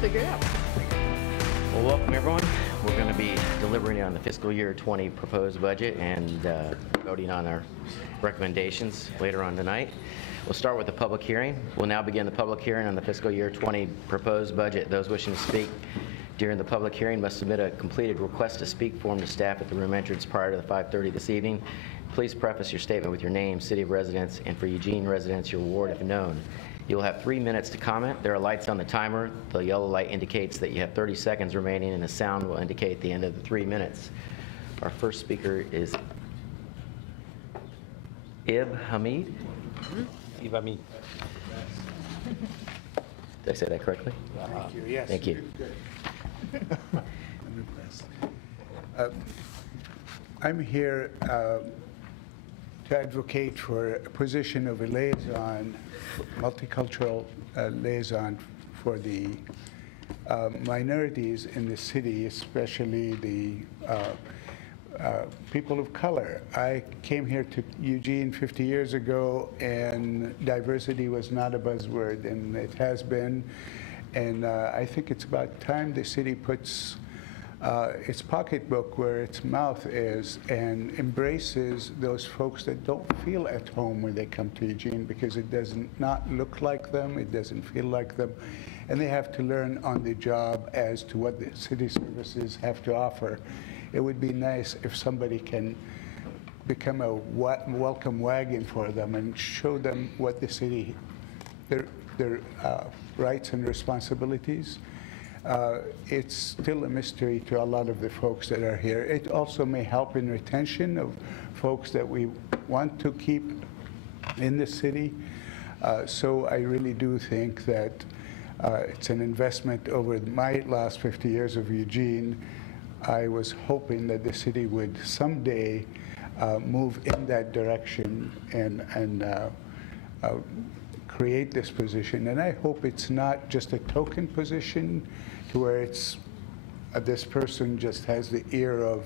figure it out. Well, welcome everyone. We're going to be deliberating on the fiscal year 20 proposed budget and voting on our recommendations later on tonight. We'll start with the public hearing. We'll now begin the public hearing on the fiscal year 20 proposed budget. Those wishing to speak during the public hearing must submit a completed request to speak form to staff at the room entrance prior to the 5:30 this evening. Please preface your statement with your name, city of residence, and for Eugene residents, your ward if known. You'll have 3 minutes to comment. There are lights on the timer. The yellow light indicates that you have 30 seconds remaining, and the sound will indicate the end of the 3 minutes. Our first speaker is Ib Hamid. Ib Hamid. Did I say that correctly? Thank you. Yes. Thank you. Good. I'm impressed. I'm here to advocate for a position of a liaison, multicultural liaison for the minorities in the city, especially the people of color. I came here to Eugene 50 years ago, and diversity was not a buzzword, and it has been. And I think it's about time the city puts its pocketbook where its mouth is and embraces those folks that don't feel at home when they come to Eugene, because it does not look like them, it doesn't feel like them, and they have to learn on the job as to what the city services have to offer. It would be nice if somebody can become a welcome wagon for them and show them what the city, their rights and responsibilities. It's still a mystery to a lot of the folks that are here. It also may help in retention of folks that we want to keep in the city. So I really do think that it's an investment over my last 50 years of Eugene. I was hoping that the city would someday move in that direction and create this position. And I hope it's not just a token position to where it's this person just has the ear of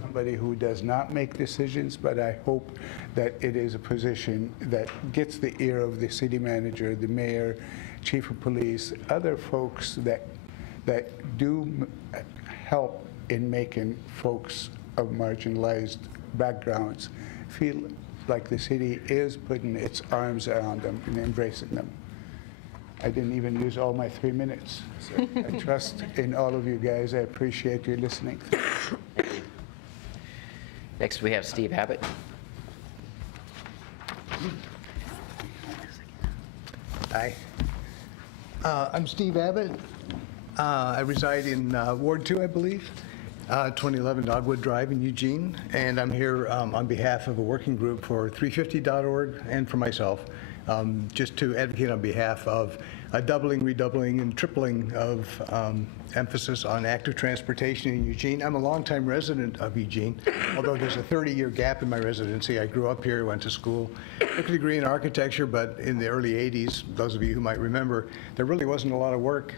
somebody who does not make decisions, but I hope that it is a position that gets the ear of the city manager, the mayor, chief of police, other folks that do help in making folks of marginalized backgrounds feel like the city is putting its arms around them and embracing them. I didn't even use all my 3 minutes. So I trust in all of you guys. I appreciate you listening. Thank you. Next, we have Steve Abbott. Hi. I'm Steve Abbott. I reside in Ward 2, I believe, 2011 Dogwood Drive in Eugene, and I'm here on behalf of a working group for 350.org and for myself, just to advocate on behalf of a doubling, redoubling, and tripling of emphasis on active transportation in Eugene. I'm a longtime resident of Eugene, although there's a 30-year gap in my residency. I grew up here, went to school, took a degree in architecture, but in the early 80s, those of you who might remember, there really wasn't a lot of work.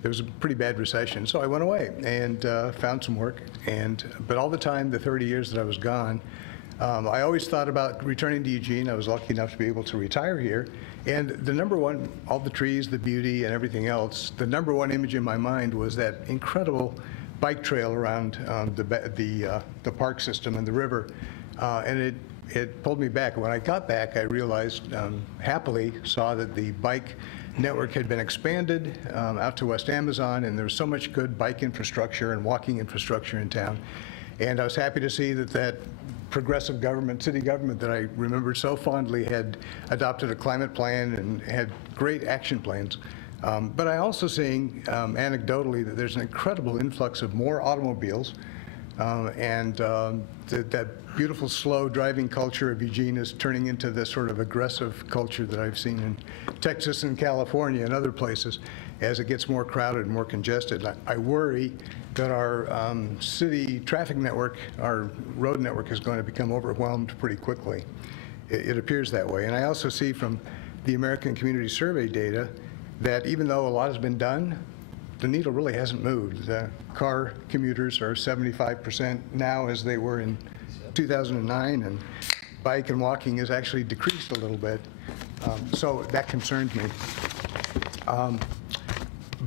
There was a pretty bad recession, so I went away and found some work. But all the time, the 30 years that I was gone, I always thought about returning to Eugene. I was lucky enough to be able to retire here. And the number one, all the trees, the beauty, and everything else, the number one image in my mind was that incredible bike trail around the park system and the river. And it pulled me back. When I got back, I realized, happily saw that the bike network had been expanded out to West Amazon, and there was so much good bike infrastructure and walking infrastructure in town. And I was happy to see that progressive government, city government that I remembered so fondly, had adopted a climate plan and had great action plans. But I also seeing anecdotally that there's an incredible influx of more automobiles, and that beautiful slow driving culture of Eugene is turning into this sort of aggressive culture that I've seen in Texas and California and other places as it gets more crowded and more congested. I worry that our city traffic network, our road network, is going to become overwhelmed pretty quickly. It appears that way. And I also see from the American Community Survey data that even though a lot has been done, the needle really hasn't moved. The car commuters are 75% now as they were in 2009, and bike and walking has actually decreased a little bit. So that concerns me.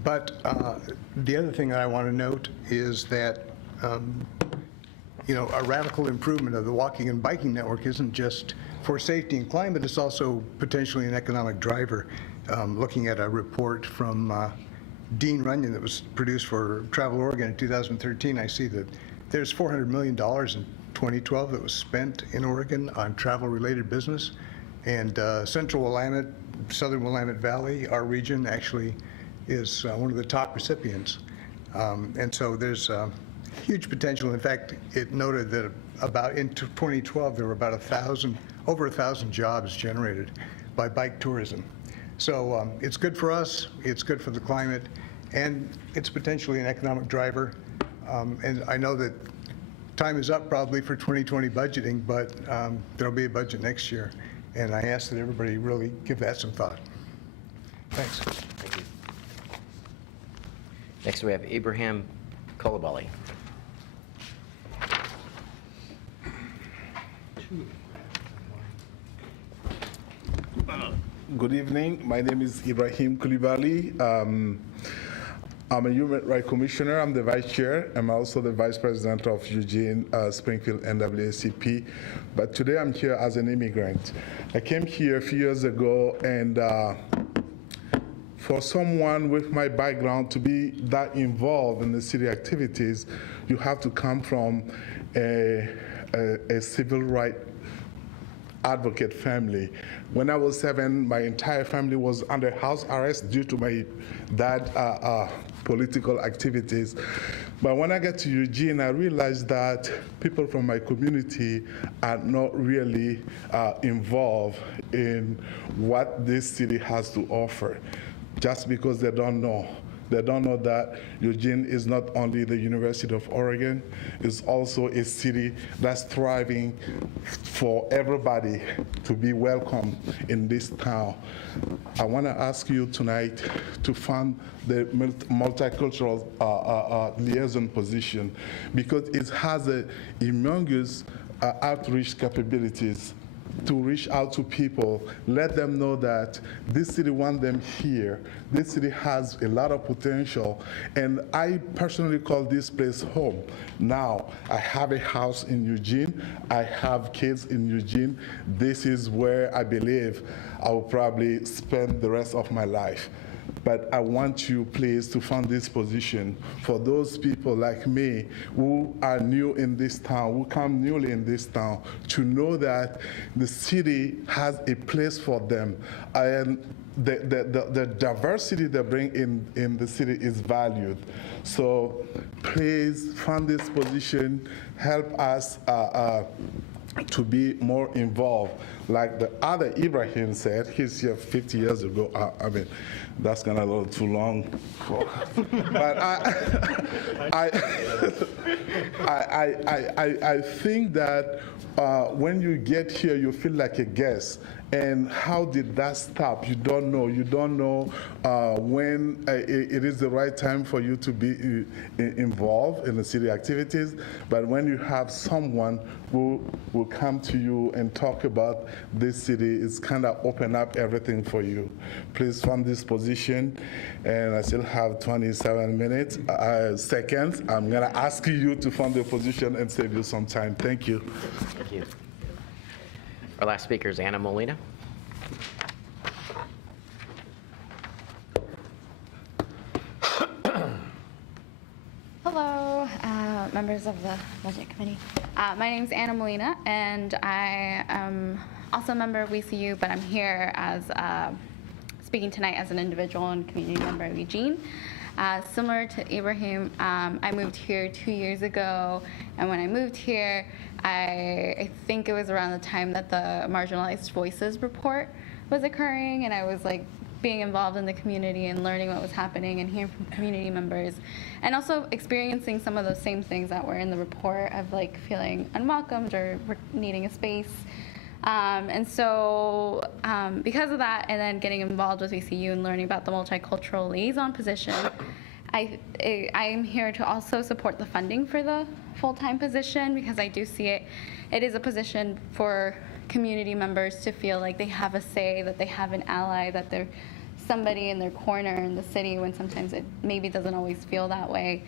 But the other thing that I want to note is that, a radical improvement of the walking and biking network isn't just for safety and climate, it's also potentially an economic driver. Looking at a report from Dean Runyon that was produced for Travel Oregon in 2013, I see that there's $400 million in 2012 that was spent in Oregon on travel-related business. And Central Willamette, Southern Willamette Valley, our region, actually is one of the top recipients. And so there's huge potential. In fact, it noted that about in 2012, there were about over 1,000 jobs generated by bike tourism. So it's good for us, it's good for the climate, and it's potentially an economic driver. And I know that time is up probably for 2020 budgeting, but there'll be a budget next year. And I ask that everybody really give that some thought. Thanks. Thank you. Next, we have Ibrahim Coulibaly. Good evening. My name is Ibrahim Coulibaly. I'm a Human Rights Commissioner. I'm the Vice Chair. I'm also the Vice President of Eugene, Springfield NAACP. But today I'm here as an immigrant. I came here a few years ago, and for someone with my background to be that involved in the city activities, you have to come from a civil rights advocate family. When I was 7, my entire family was under house arrest due to my dad's political activities. But when I got to Eugene, I realized that people from my community are not really involved in what this city has to offer, just because they don't know. They don't know that Eugene is not only the University of Oregon, it's also a city that's thriving for everybody to be welcome in this town. I want to ask you tonight to fund the multicultural liaison position, because it has a humongous outreach capabilities to reach out to people, let them know that this city wants them here. This city has a lot of potential, and I personally call this place home. Now, I have a house in Eugene. I have kids in Eugene. This is where I believe I will probably spend the rest of my life. But I want you, please, to fund this position for those people like me who are new in this town, who come newly in this town, to know that the city has a place for them. And the diversity they bring in the city is valued. So please fund this position, help us to be more involved. Like the other Ibrahim said, he's here 50 years ago. I mean, that's kind of a little too long for, but I think that when you get here, you feel like a guest. And how did that stop? You don't know. You don't know when it is the right time for you to be involved in the city activities. But when you have someone who will come to you and talk about this city, it's kind of open up everything for you. Please fund this position. And I still have 27 seconds. I'm going to ask you to fund the position and save you some time. Thank you. Thank you. Our last speaker is Anna Molina. Hello, members of the Budget Committee. My name is Anna Molina, and I am also a member of WCU, but I'm here as speaking tonight as an individual and community member of Eugene. Similar to Ibrahim, I moved here 2 years ago, and when I moved here, I think it was around the time that the Marginalized Voices report was occurring, and I was like being involved in the community and learning what was happening and hearing from community members, and also experiencing some of those same things that were in the report of like feeling unwelcomed or needing a space. And so because of that, and then getting involved with VCU and learning about the multicultural liaison position, I am here to also support the funding for the full-time position, because I do see it is a position for community members to feel like they have a say, that they have an ally, that their somebody in their corner in the city when sometimes it maybe doesn't always feel that way.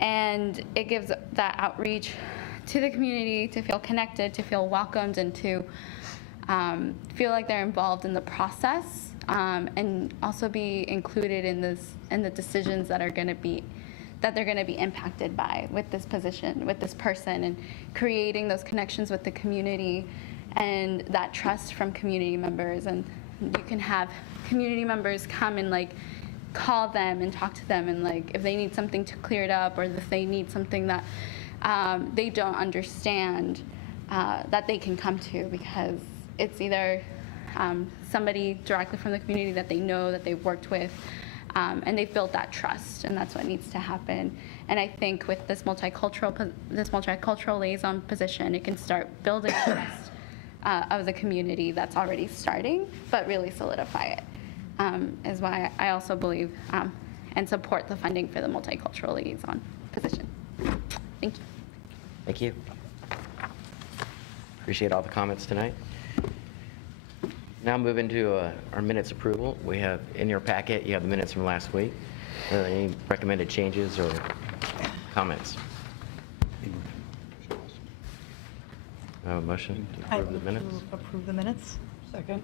And it gives that outreach to the community to feel connected, to feel welcomed, and to feel like they're involved in the process, and also be included in the decisions that they're going to be impacted by with this position, with this person, and creating those connections with the community and that trust from community members. And you can have community members come and like call them and talk to them, and like if they need something to clear it up, or if they need something that they don't understand, that they can come to, because it's either somebody directly from the community that they know, that they've worked with, and they've built that trust, and that's what needs to happen. And I think with this multicultural liaison position, it can start building trust of the community that's already starting, but really solidify it, is why I also believe and support the funding for the multicultural liaison position. Thank you. Thank you. Appreciate all the comments tonight. Now move into our minutes approval. We have in your packet, you have the minutes from last week. Any recommended changes or comments? A motion to approve the minutes? Approve the minutes. Second.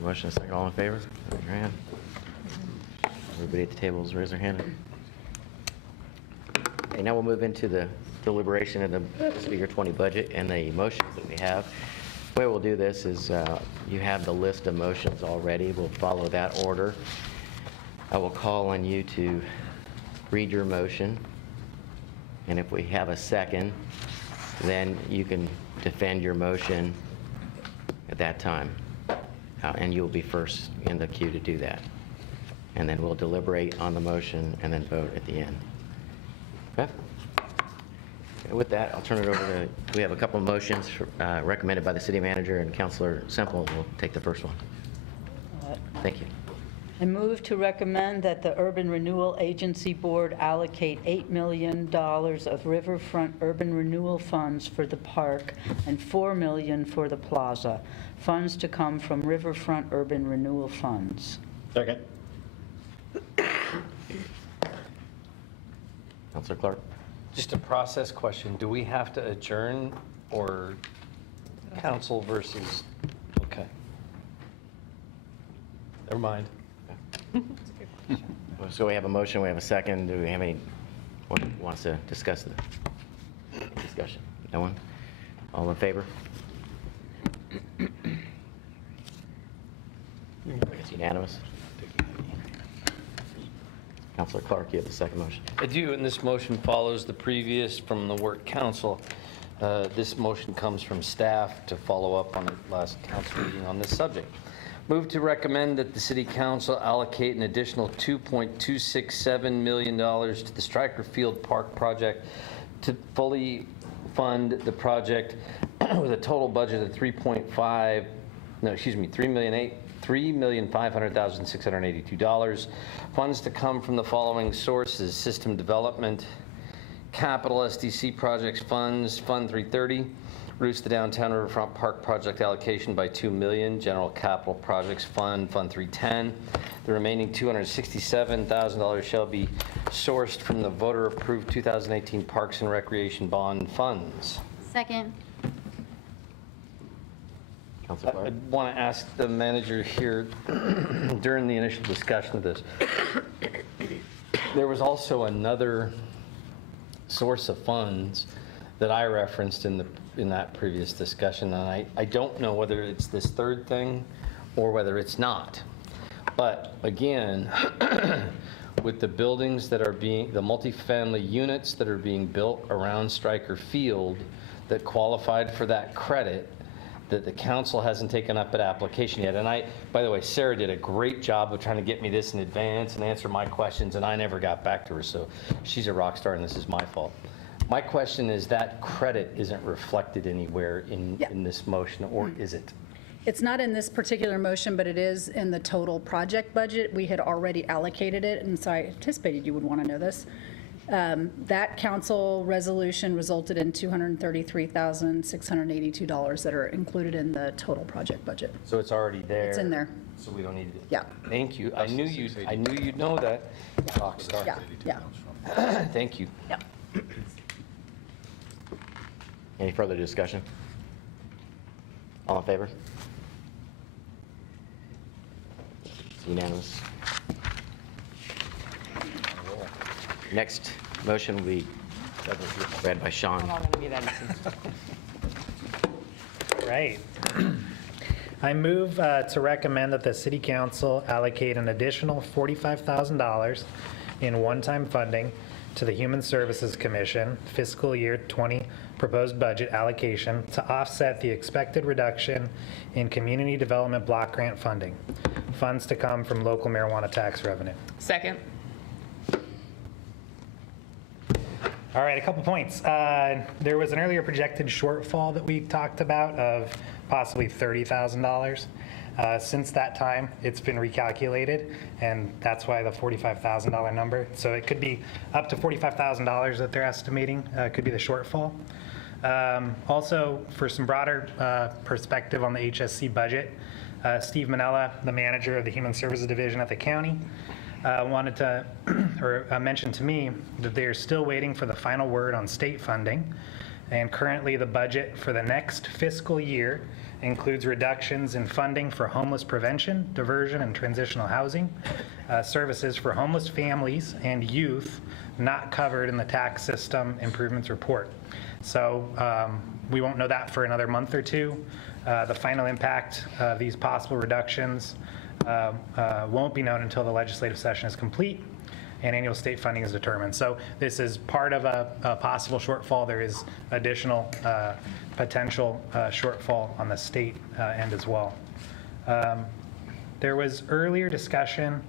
Motion and second, all in favor? Raise your hand. Everybody at the tables, raise their hand. Okay, now we'll move into the deliberation of the fiscal year 20 budget and the motions that we have. The way we'll do this is you have the list of motions already. We'll follow that order. I will call on you to read your motion, and if we have a second, then you can defend your motion at that time, and you'll be first in the queue to do that. And then we'll deliberate on the motion and then vote at the end. Okay? With that, I'll turn it over to, we have a couple of motions recommended by the city manager, and Councilor Semple will take the first one. Thank you. I move to recommend that the Urban Renewal Agency Board allocate $8 million of riverfront urban renewal funds for the park and $4 million for the plaza. Funds to come from riverfront urban renewal funds. Second. Councilor Clark? Just a process question. Do we have to adjourn or council versus, okay. Never mind. So we have a motion, we have a second. Do we have anyone who wants to discuss the discussion? No one? All in favor? I think it's unanimous. Councilor Clark, you have the second motion. I do, and this motion follows the previous from the work council. This motion comes from staff to follow up on the last council meeting on this subject. Move to recommend that the city council allocate an additional $2.267 million to the Stryker Field Park project to fully fund the project with a total budget of $3,500,682. Funds to come from the following sources: system development, capital SDC projects funds, Fund 330, reduce the downtown riverfront park project allocation by $2 million, general capital projects fund, Fund 310. The remaining $267,000 shall be sourced from the voter-approved 2018 Parks and Recreation Bond funds. Second. Councilor I Clark? want to ask the manager here, during the initial discussion of this, there was also another source of funds that I referenced in that previous discussion, and I don't know whether it's this third thing or whether it's not. But again, with the buildings that are the multifamily units that are being built around Stryker Field that qualified for that credit, that the council hasn't taken up an application yet. And by the way, Sarah did a great job of trying to get me this in advance and answer my questions, and I never got back to her, so she's a rock star and this is my fault. My question is, that credit isn't reflected anywhere in this motion, or is it? It's not in this particular motion, but it is in the total project budget. We had already allocated it, and so I anticipated you would want to know this. That council resolution resulted in $233,682 that are included in the total project budget. So it's already there? It's in there. So we don't need it? Yeah. Thank you. I knew you'd know that. Rockstar. Yeah, yeah. Thank you. Yep. Any further discussion? All in favor? It's unanimous. Next motion will be read by Sean. Right. I move to recommend that the city council allocate an additional $45,000 in one-time funding to the Human Services Commission fiscal year 20 proposed budget allocation to offset the expected reduction in community development block grant funding. Funds to come from local marijuana tax revenue. Second. All right, a couple points. There was an earlier projected shortfall that we talked about of possibly $30,000. Since that time, it's been recalculated, and that's why the $45,000 number. So it could be up to $45,000 that they're estimating could be the shortfall. Also, for some broader perspective on the HSC budget, Steve Manella, the manager of the Human Services Division at the county, wanted to, or mentioned to me that they're still waiting for the final word on state funding. And currently the budget for the next fiscal year includes reductions in funding for homeless prevention, diversion, and transitional housing, services for homeless families and youth not covered in the tax system improvements report. So we won't know that for another month or two. The final impact of these possible reductions won't be known until the legislative session is complete and annual state funding is determined. So this is part of a possible shortfall. There is additional potential shortfall on the state end as well. There was earlier discussion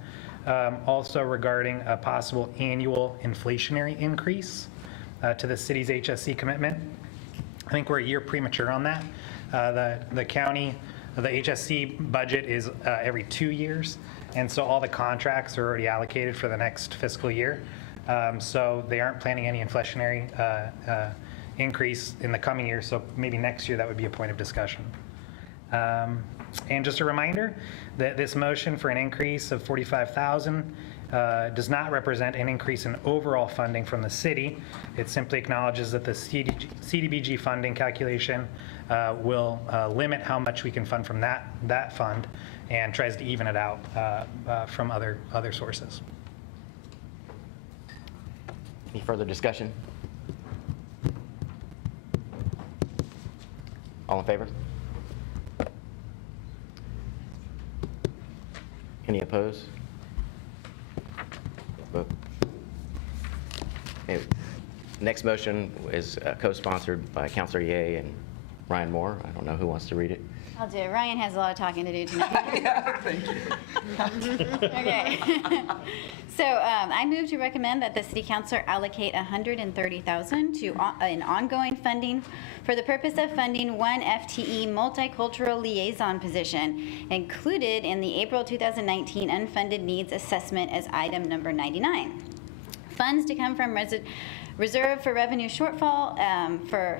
also regarding a possible annual inflationary increase to the city's HSC commitment. I think we're a year premature on that. The county, the HSC budget is every 2 years, and so all the contracts are already allocated for the next fiscal year. So they aren't planning any inflationary increase in the coming year, so maybe next year that would be a point of discussion. And just a reminder that this motion for an increase of $45,000 does not represent an increase in overall funding from the city. It simply acknowledges that the CDBG funding calculation will limit how much we can fund from that fund and tries to even it out from other sources. Any further discussion? All in favor? Any opposed? Vote. Okay. Next motion is co-sponsored by Councilor Ye and Ryan Moore. I don't know who wants to read it. I'll do it. Ryan has a lot of talking to do tonight. Thank you. Okay. So I move to recommend that the city council allocate $130,000 to an ongoing funding for the purpose of funding one FTE multicultural liaison position included in the April 2019 unfunded needs assessment as item number 99. Funds to come from reserve for revenue shortfall for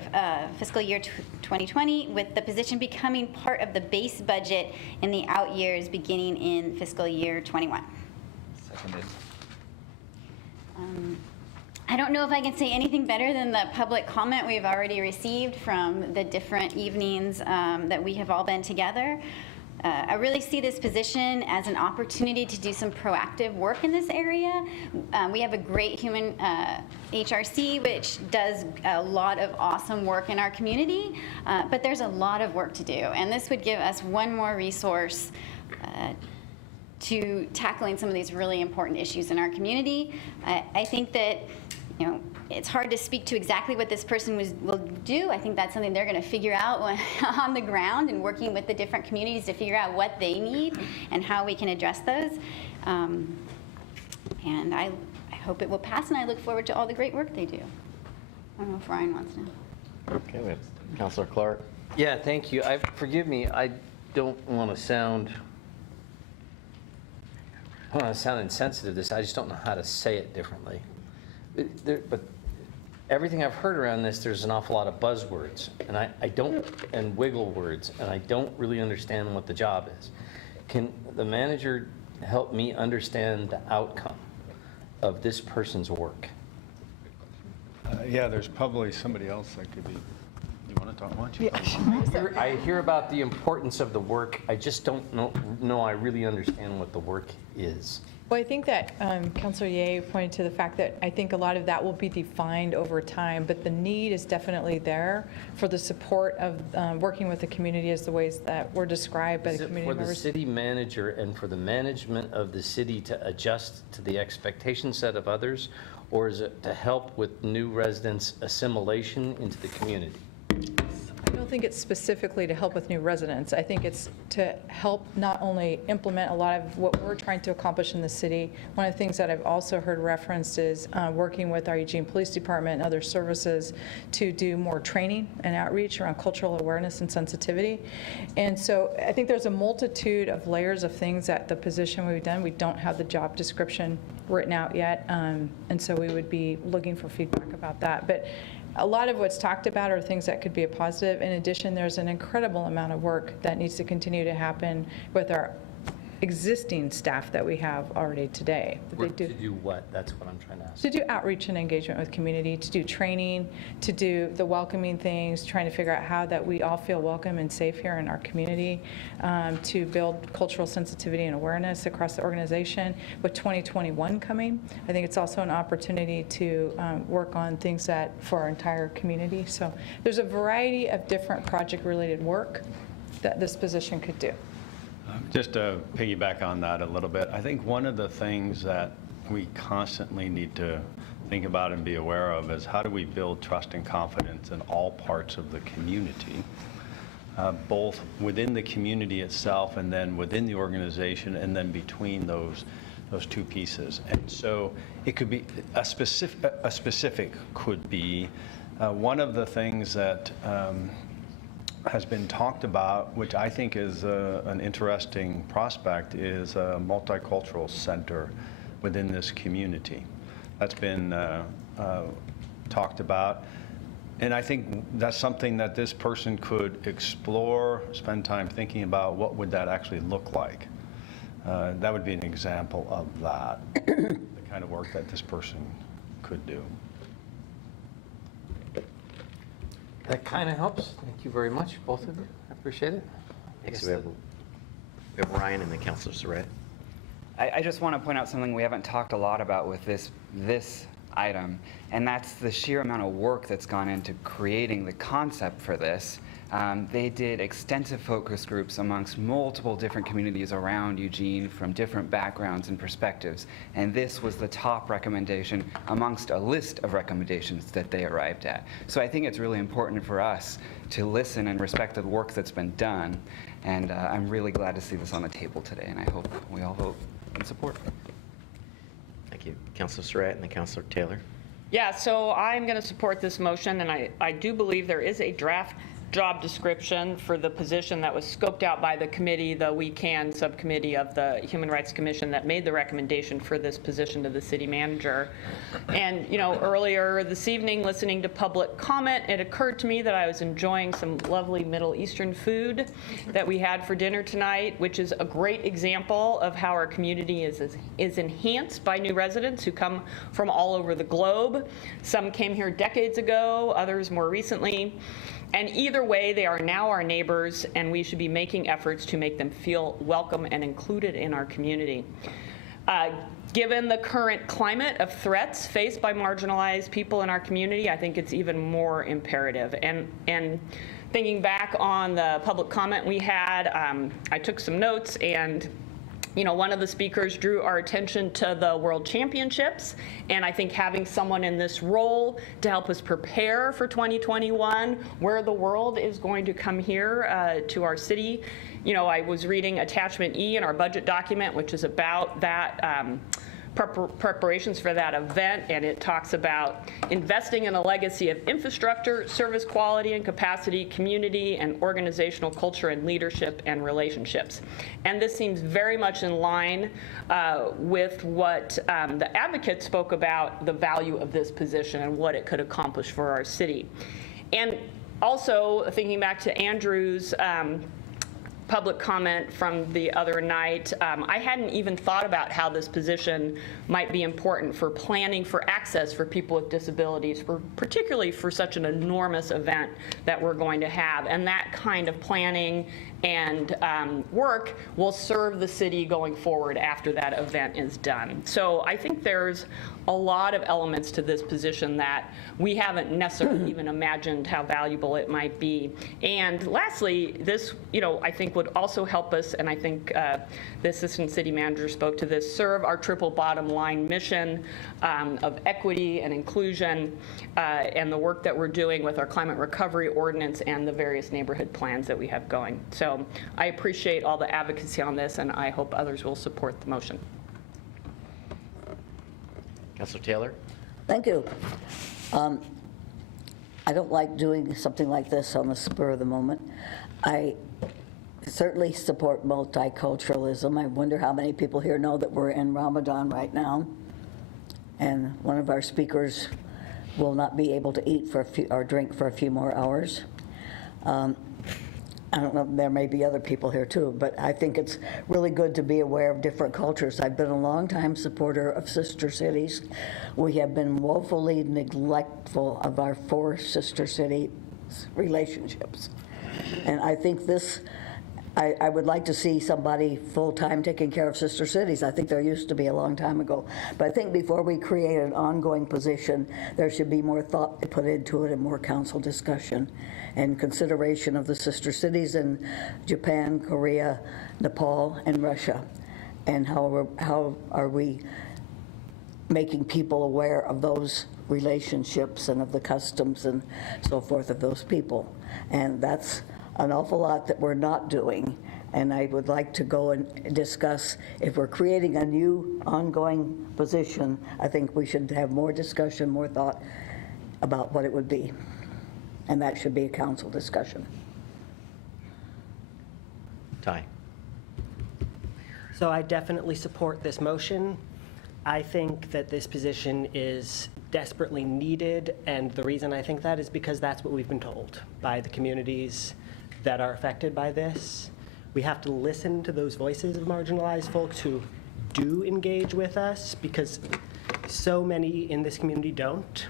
fiscal year 2020, with the position becoming part of the base budget in the out years beginning in fiscal year 21. Seconded. I don't know if I can say anything better than the public comment we've already received from the different evenings that we have all been together. I really see this position as an opportunity to do some proactive work in this area. We have a great human HRC, which does a lot of awesome work in our community, but there's a lot of work to do, and this would give us one more resource to tackling some of these really important issues in our community. I think that, you know, it's hard to speak to exactly what this person will do. I think that's something they're going to figure out on the ground and working with the different communities to figure out what they need and how we can address those. And I hope it will pass, and I look forward to all the great work they do. I don't know if Ryan wants to. Okay, we have Councilor Clark. Yeah, thank you. Forgive me, I don't want to sound insensitive to this. I just don't know how to say it differently. But everything I've heard around this, there's an awful lot of buzzwords, and I don't, and wiggle words, and I don't really understand what the job is. Can the manager help me understand the outcome of this person's work? Yeah, there's probably somebody else that could be. You want to talk? Why don't you talk? I hear about the importance of the work. I just don't know I really understand what the work is. Well, I think that Councilor Ye pointed to the fact that I think a lot of that will be defined over time, but the need is definitely there for the support of working with the community as the ways that were described by the community Is it for the members. city manager and for the management of the city to adjust to the expectation set of others, or is it to help with new residents' assimilation into the community? I don't think it's specifically to help with new residents. I think it's to help not only implement a lot of what we're trying to accomplish in the city. One of the things that I've also heard referenced is working with our Eugene Police Department and other services to do more training and outreach around cultural awareness and sensitivity. And so I think there's a multitude of layers of things that the position we've done. We don't have the job description written out yet, and so we would be looking for feedback about that. But a lot of what's talked about are things that could be a positive. In addition, there's an incredible amount of work that needs to continue to happen with our existing staff that we have already today. Work to do what? That's what I'm trying to ask. To do outreach and engagement with community, to do training, to do the welcoming things, trying to figure out how that we all feel welcome and safe here in our community, to build cultural sensitivity and awareness across the organization. With 2021 coming, I think it's also an opportunity to work on things that for our entire community. So there's a variety of different project-related work that this position could do. Just to piggyback on that a little bit, I think one of the things that we constantly need to think about and be aware of is how do we build trust and confidence in all parts of the community, both within the community itself and then within the organization and then between those two pieces. And so it could be a specific could be one of the things that has been talked about, which I think is an interesting prospect, is a multicultural center within this community. That's been talked about. And I think that's something that this person could explore, spend time thinking about what would that actually look like. That would be an example of that, the kind of work that this person could do. That kind of helps. Thank you very much, both of you. I appreciate it. Next, we have Ryan and then Councilor Surratt. I just want to point out something we haven't talked a lot about with this item, and that's the sheer amount of work that's gone into creating the concept for this. They did extensive focus groups amongst multiple different communities around Eugene from different backgrounds and perspectives, and this was the top recommendation amongst a list of recommendations that they arrived at. So I think it's really important for us to listen and respect the work that's been done, and I'm really glad to see this on the table today, and I hope we all vote in support. Thank you. Councilor Surratt and then Councilor Taylor. Yeah, so I'm going to support this motion, and I do believe there is a draft job description for the position that was scoped out by the committee, the We Can subcommittee of the Human Rights Commission that made the recommendation for this position to the city manager. And, you know, earlier this evening, listening to public comment, it occurred to me that I was enjoying some lovely Middle Eastern food that we had for dinner tonight, which is a great example of how our community is enhanced by new residents who come from all over the globe. Some came here decades ago, others more recently. And either way, they are now our neighbors, and we should be making efforts to make them feel welcome and included in our community. Given the current climate of threats faced by marginalized people in our community, I think it's even more imperative. And thinking back on the public comment we had, I took some notes, and you know, one of the speakers drew our attention to the World Championships, and I think having someone in this role to help us prepare for 2021, where the world is going to come here to our city. You know, I was reading Attachment E in our budget document, which is about that preparations for that event, and it talks about investing in a legacy of infrastructure, service quality and capacity, community and organizational culture and leadership and relationships. And this seems very much in line with what the advocate spoke about, the value of this position and what it could accomplish for our city. And also, thinking back to Andrew's public comment from the other night, I hadn't even thought about how this position might be important for planning for access for people with disabilities, particularly for such an enormous event that we're going to have. And that kind of planning and work will serve the city going forward after that event is done. So I think there's a lot of elements to this position that we haven't necessarily even imagined how valuable it might be. And lastly, this, I think would also help us, and I think the Assistant City Manager spoke to this, serve our triple bottom line mission of equity and inclusion and the work that we're doing with our climate recovery ordinance and the various neighborhood plans that we have going. So I appreciate all the advocacy on this, and I hope others will support the motion. Councilor Taylor? Thank you. I don't like doing something like this on the spur of the moment. I certainly support multiculturalism. I wonder how many people here know that we're in Ramadan right now, and one of our speakers will not be able to eat for a few, or drink for a few more hours. I don't know, there may be other people here too, but I think it's really good to be aware of different cultures. I've been a long-time supporter of sister cities. We have been woefully neglectful of our 4 sister city relationships. And I think this, I would like to see somebody full-time taking care of sister cities. I think there used to be a long time ago. But I think before we create an ongoing position, there should be more thought put into it and more council discussion and consideration of the sister cities in Japan, Korea, Nepal, and Russia. And how are we making people aware of those relationships and of the customs and so forth of those people. And that's an awful lot that we're not doing. And I would like to go and discuss, if we're creating a new ongoing position, I think we should have more discussion, more thought about what it would be. And that should be a council discussion. Ty. So I definitely support this motion. I think that this position is desperately needed, and the reason I think that is because that's what we've been told by the communities that are affected by this. We have to listen to those voices of marginalized folks who do engage with us, because so many in this community don't,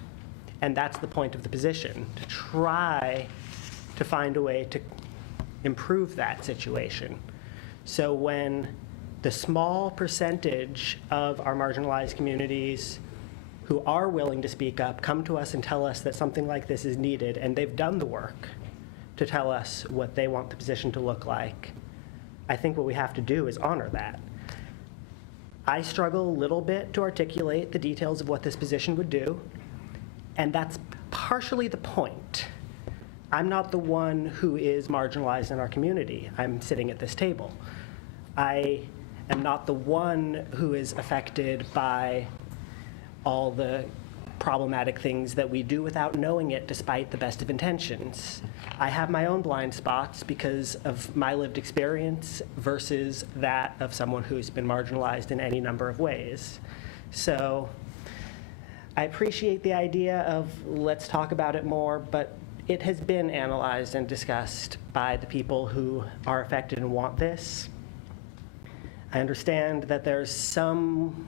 and that's the point of the position, to try to find a way to improve that situation. So when the small percentage of our marginalized communities who are willing to speak up come to us and tell us that something like this is needed, and they've done the work to tell us what they want the position to look like, I think what we have to do is honor that. I struggle a little bit to articulate the details of what this position would do, and that's partially the point. I'm not the one who is marginalized in our community. I'm sitting at this table. I am not the one who is affected by all the problematic things that we do without knowing it, despite the best of intentions. I have my own blind spots because of my lived experience versus that of someone who's been marginalized in any number of ways. So I appreciate the idea of let's talk about it more, but it has been analyzed and discussed by the people who are affected and want this. I understand that there's some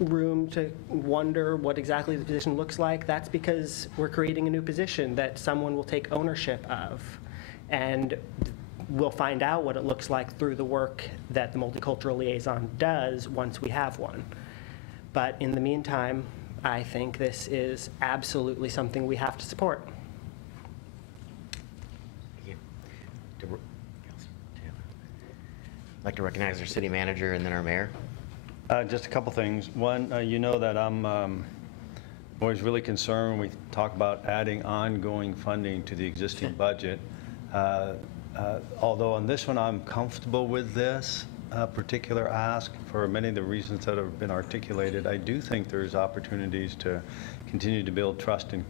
room to wonder what exactly the position looks like. That's because we're creating a new position that someone will take ownership of, and we'll find out what it looks like through the work that the Multicultural Liaison does once we have one. But in the meantime, I think this is absolutely something we have to support. Thank you. I'd like to recognize our city manager and then our mayor. Just a couple things. One, you know that I'm always really concerned when we talk about adding ongoing funding to the existing budget. Although on this one I'm comfortable with this, particular ask for many of the reasons that have been articulated. I do think there's opportunities to continue to build trust and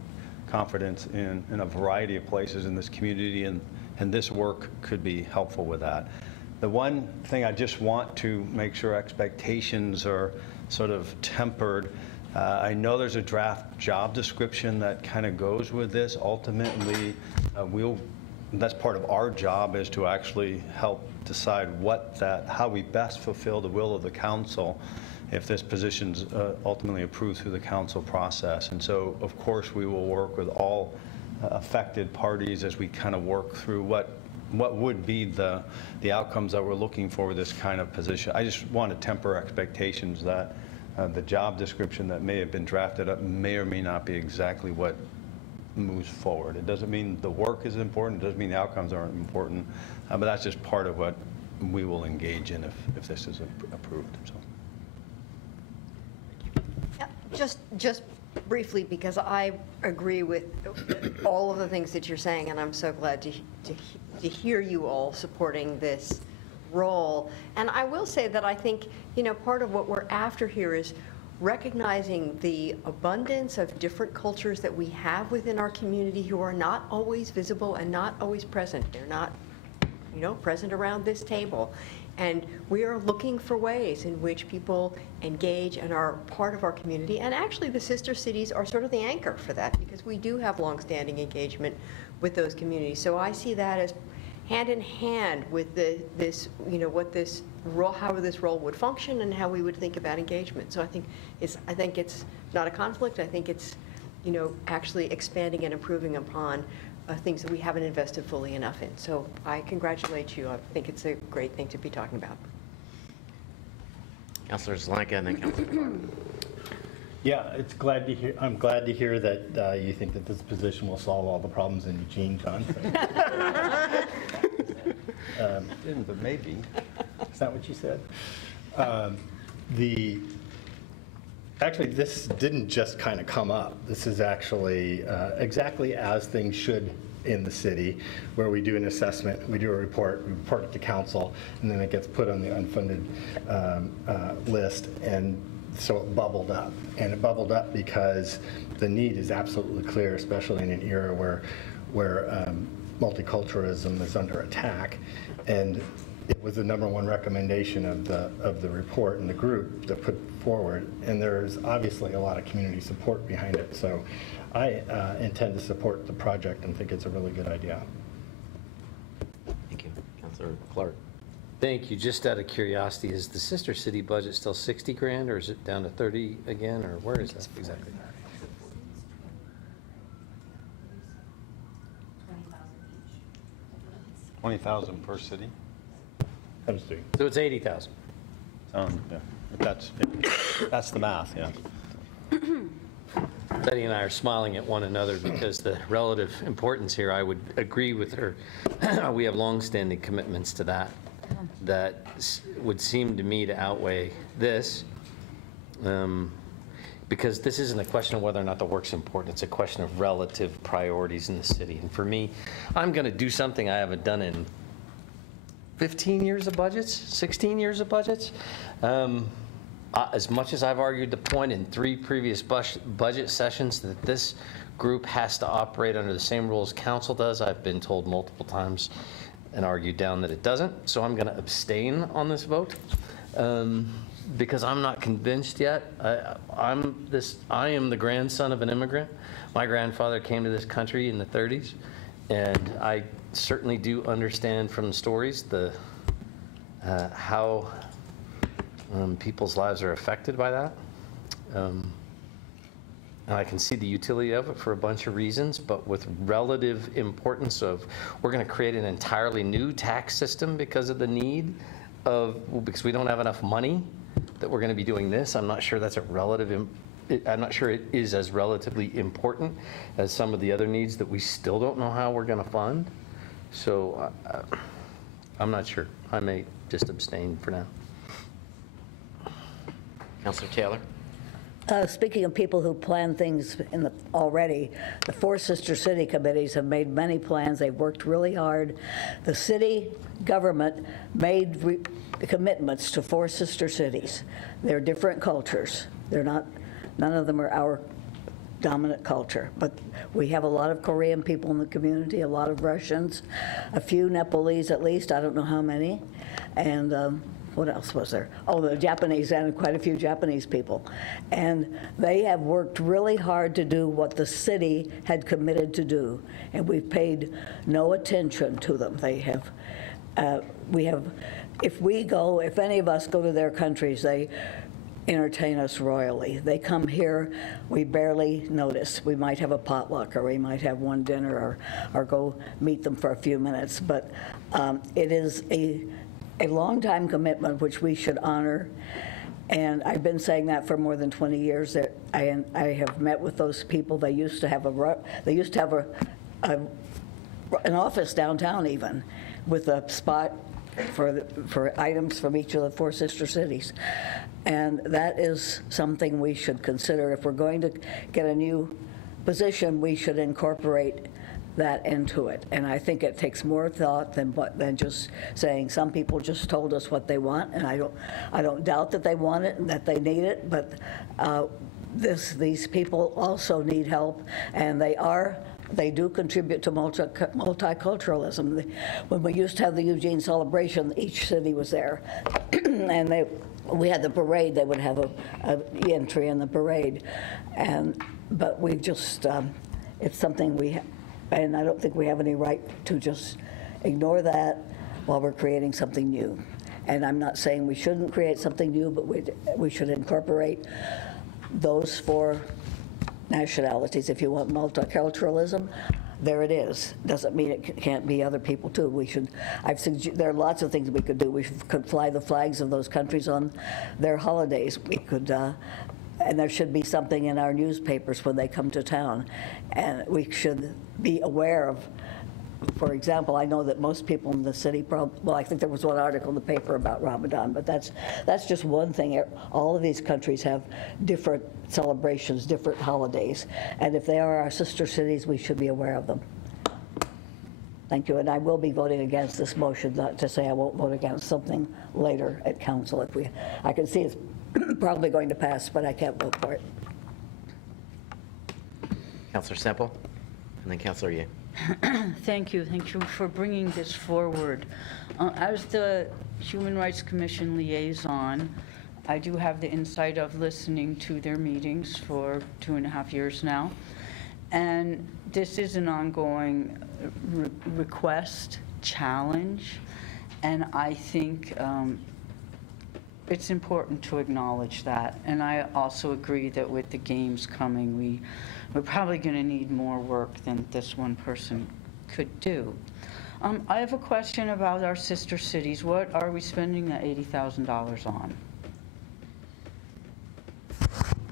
confidence in a variety of places in this community, and this work could be helpful with that. The one thing I just want to make sure expectations are sort of tempered. I know there's a draft job description that kind of goes with this. Ultimately, that's part of our job, is to actually help decide how we best fulfill the will of the council if this position's ultimately approved through the council process. And so, of course, we will work with all affected parties as we kind of work through what would be the outcomes that we're looking for with this kind of position. I just want to temper expectations that the job description that may have been drafted up may or may not be exactly what moves forward. It doesn't mean the work is important, it doesn't mean the outcomes aren't important, but that's just part of what we will engage in if this is approved. So. Just briefly, because I agree with all of the things that you're saying, and I'm so glad to hear you all supporting this role. And I will say that I think, part of what we're after here is recognizing the abundance of different cultures that we have within our community who are not always visible and not always present. They're not, present around this table. And we are looking for ways in which people engage and are part of our community. And actually, the sister cities are sort of the anchor for that, because we do have longstanding engagement with those communities. So I see that as hand in hand with how this role would function and how we would think about engagement. So I think it's not a conflict. I think it's, actually expanding and improving upon things that we haven't invested fully enough in. So I congratulate you. I think it's a great thing to be talking about. Councilor Zelenka and then Councilor Clark. Yeah, I'm glad to hear that you think that this position will solve all the problems in Eugene, John. Didn't, but maybe. Is that what you said? Actually, this didn't just kind of come up. This is actually exactly as things should in the city, where we do an assessment, we do a report, we report it to council, and then it gets put on the unfunded list. And so it bubbled up. And it bubbled up because the need is absolutely clear, especially in an era where multiculturalism is under attack. And it was the #1 recommendation of the report and the group that put forward, and there's obviously a lot of community support behind it. So I intend to support the project and think it's a really good idea. Thank you. Councilor Clark. Thank you. Just out of curiosity, is the sister city budget still 60 grand, or is it down to 30 again, or where is that exactly? 20,000 per city. So it's 80,000. Yeah. That's the math, yeah. Betty and I are smiling at one another because the relative importance here, I would agree with her. We have longstanding commitments to that would seem to me to outweigh this, because this isn't a question of whether or not the work's important. It's a question of relative priorities in the city. And for me, I'm going to do something I haven't done in 15 years of budgets, 16 years of budgets. As much as I've argued the point in 3 previous budget sessions that this group has to operate under the same rules council does, I've been told multiple times and argued down that it doesn't. So I'm going to abstain on this vote because I'm not convinced yet. I am the grandson of an immigrant. My grandfather came to this country in the 30s, and I certainly do understand from the stories how people's lives are affected by that. And I can see the utility of it for a bunch of reasons, but with relative importance of we're going to create an entirely new tax system because of the need because we don't have enough money that we're going to be doing this. I'm not sure that's I'm not sure it is as relatively important as some of the other needs that we still don't know how we're going to fund. So I'm not sure. I may just abstain for now. Councilor Taylor. Speaking of people who plan things already, the Four Sister City committees have made many plans. They've worked really hard. The city government made commitments to Four Sister Cities. They're different cultures. They're not, none of them are our dominant culture, but we have a lot of Korean people in the community, a lot of Russians, a few Nepalese at least, I don't know how many, and what else was there? Oh, the Japanese, and quite a few Japanese people. And they have worked really hard to do what the city had committed to do, and we've paid no attention to them. They have, if any of us go to their countries, they entertain us royally. They come here, we barely notice. We might have a potluck, or we might have one dinner, or go meet them for a few minutes, but it is a long-time commitment which we should honor, and I've been saying that for more than 20 years. That I have met with those people. They used to have an office downtown, even with a spot for items from each of the Four Sister Cities, and that is something we should consider. If we're going to get a new position, we should incorporate that into it. And I think it takes more thought than just saying some people just told us what they want, and I don't doubt that they want it and that they need it, but these people also need help, and they do contribute to multiculturalism. When we used to have the Eugene celebration, each city was there, and we had the parade. They would have a entry in the parade, but we just it's something and I don't think we have any right to just ignore that while we're creating something new. And I'm not saying we shouldn't create something new, but we should incorporate those four nationalities. If you want multiculturalism, there it is. Doesn't mean it can't be other people too. There are lots of things we could do. We could fly the flags of those countries on their holidays. We could, and there should be something in our newspapers when they come to town. And we should be aware of, for example, I know that most people in the city, well, I think there was one article in the paper about Ramadan, but that's just one thing. All of these countries have different celebrations, different holidays. And if they are our sister cities, we should be aware of them. Thank you. And I will be voting against this motion, not to say I won't vote against something later at council. I can see it's probably going to pass, but I can't vote for it. Councilor Semple, and then Councilor Yu. Thank you for bringing this forward. As the Human Rights Commission liaison, I do have the insight of listening to their meetings for 2.5 years now, and this is an ongoing request, challenge, and I think it's important to acknowledge that. And I also agree that with the games coming, we're probably going to need more work than this one person could do. I have a question about our sister cities. What are we spending the $80,000 on?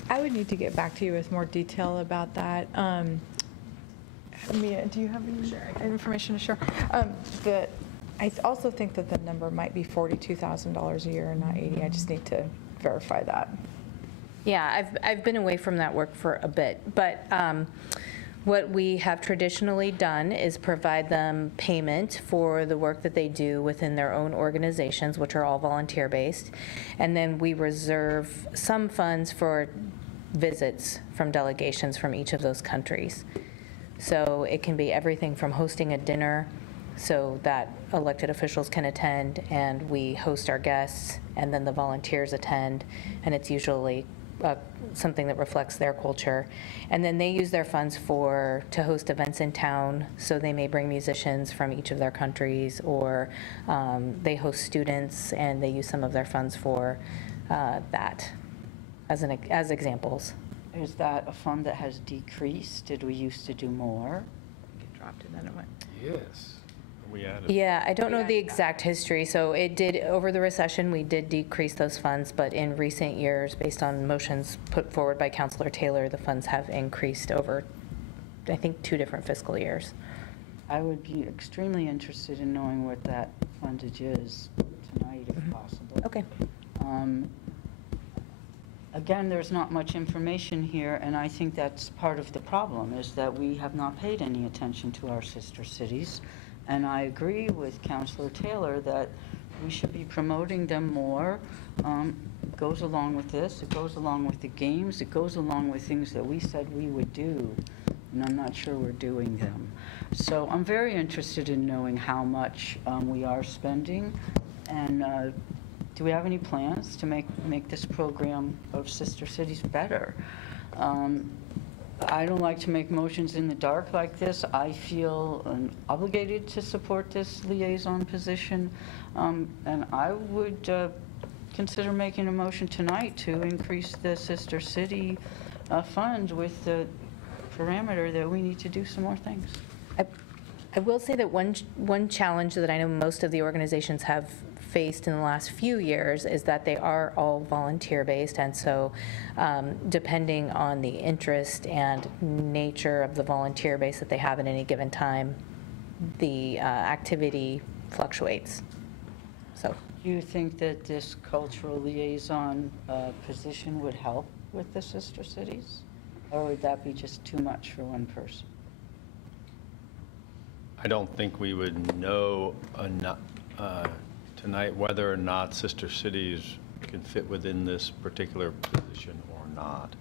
I would need to get back to you with more detail about that. Mia, do you have any information to share? I also think that the number might be $42,000 a year and not 80. I just need to verify that. Yeah, I've been away from that work for a bit, but what we have traditionally done is provide them payment for the work that they do within their own organizations, which are all volunteer-based, and then we reserve some funds for visits from delegations from each of those countries. So it can be everything from hosting a dinner so that elected officials can attend, and we host our guests, and then the volunteers attend, and it's usually something that reflects their culture. And then they use their funds to host events in town, so they may bring musicians from each of their countries, or they host students, and they use some of their funds for that as examples. Is that a fund that has decreased? Did we used to do more? It dropped and then it went. Yes. We added. Yeah, I don't know the exact history. So it did, over the recession, we did decrease those funds, but in recent years, based on motions put forward by Councilor Taylor, the funds have increased over, I think, 2 different fiscal years. I would be extremely interested in knowing what that fundage is tonight, if possible. Okay. Again, there's not much information here, and I think that's part of the problem, is that we have not paid any attention to our sister cities. And I agree with Councilor Taylor that we should be promoting them more. It goes along with this, it goes along with the games, it goes along with things that we said we would do, and I'm not sure we're doing them. So I'm very interested in knowing how much we are spending, and do we have any plans to make this program of Sister Cities better? I don't like to make motions in the dark like this. I feel obligated to support this liaison position, and I would consider making a motion tonight to increase the Sister City fund with the parameter that we need to do some more things. I will say that one challenge that I know most of the organizations have faced in the last few years is that they are all volunteer-based, and so depending on the interest and nature of the volunteer base that they have at any given time, the activity fluctuates. So, do you think that this cultural liaison position would help with the sister cities, or would that be just too much for one person? I don't think we would know enough tonight whether or not sister cities can fit within this particular position or not.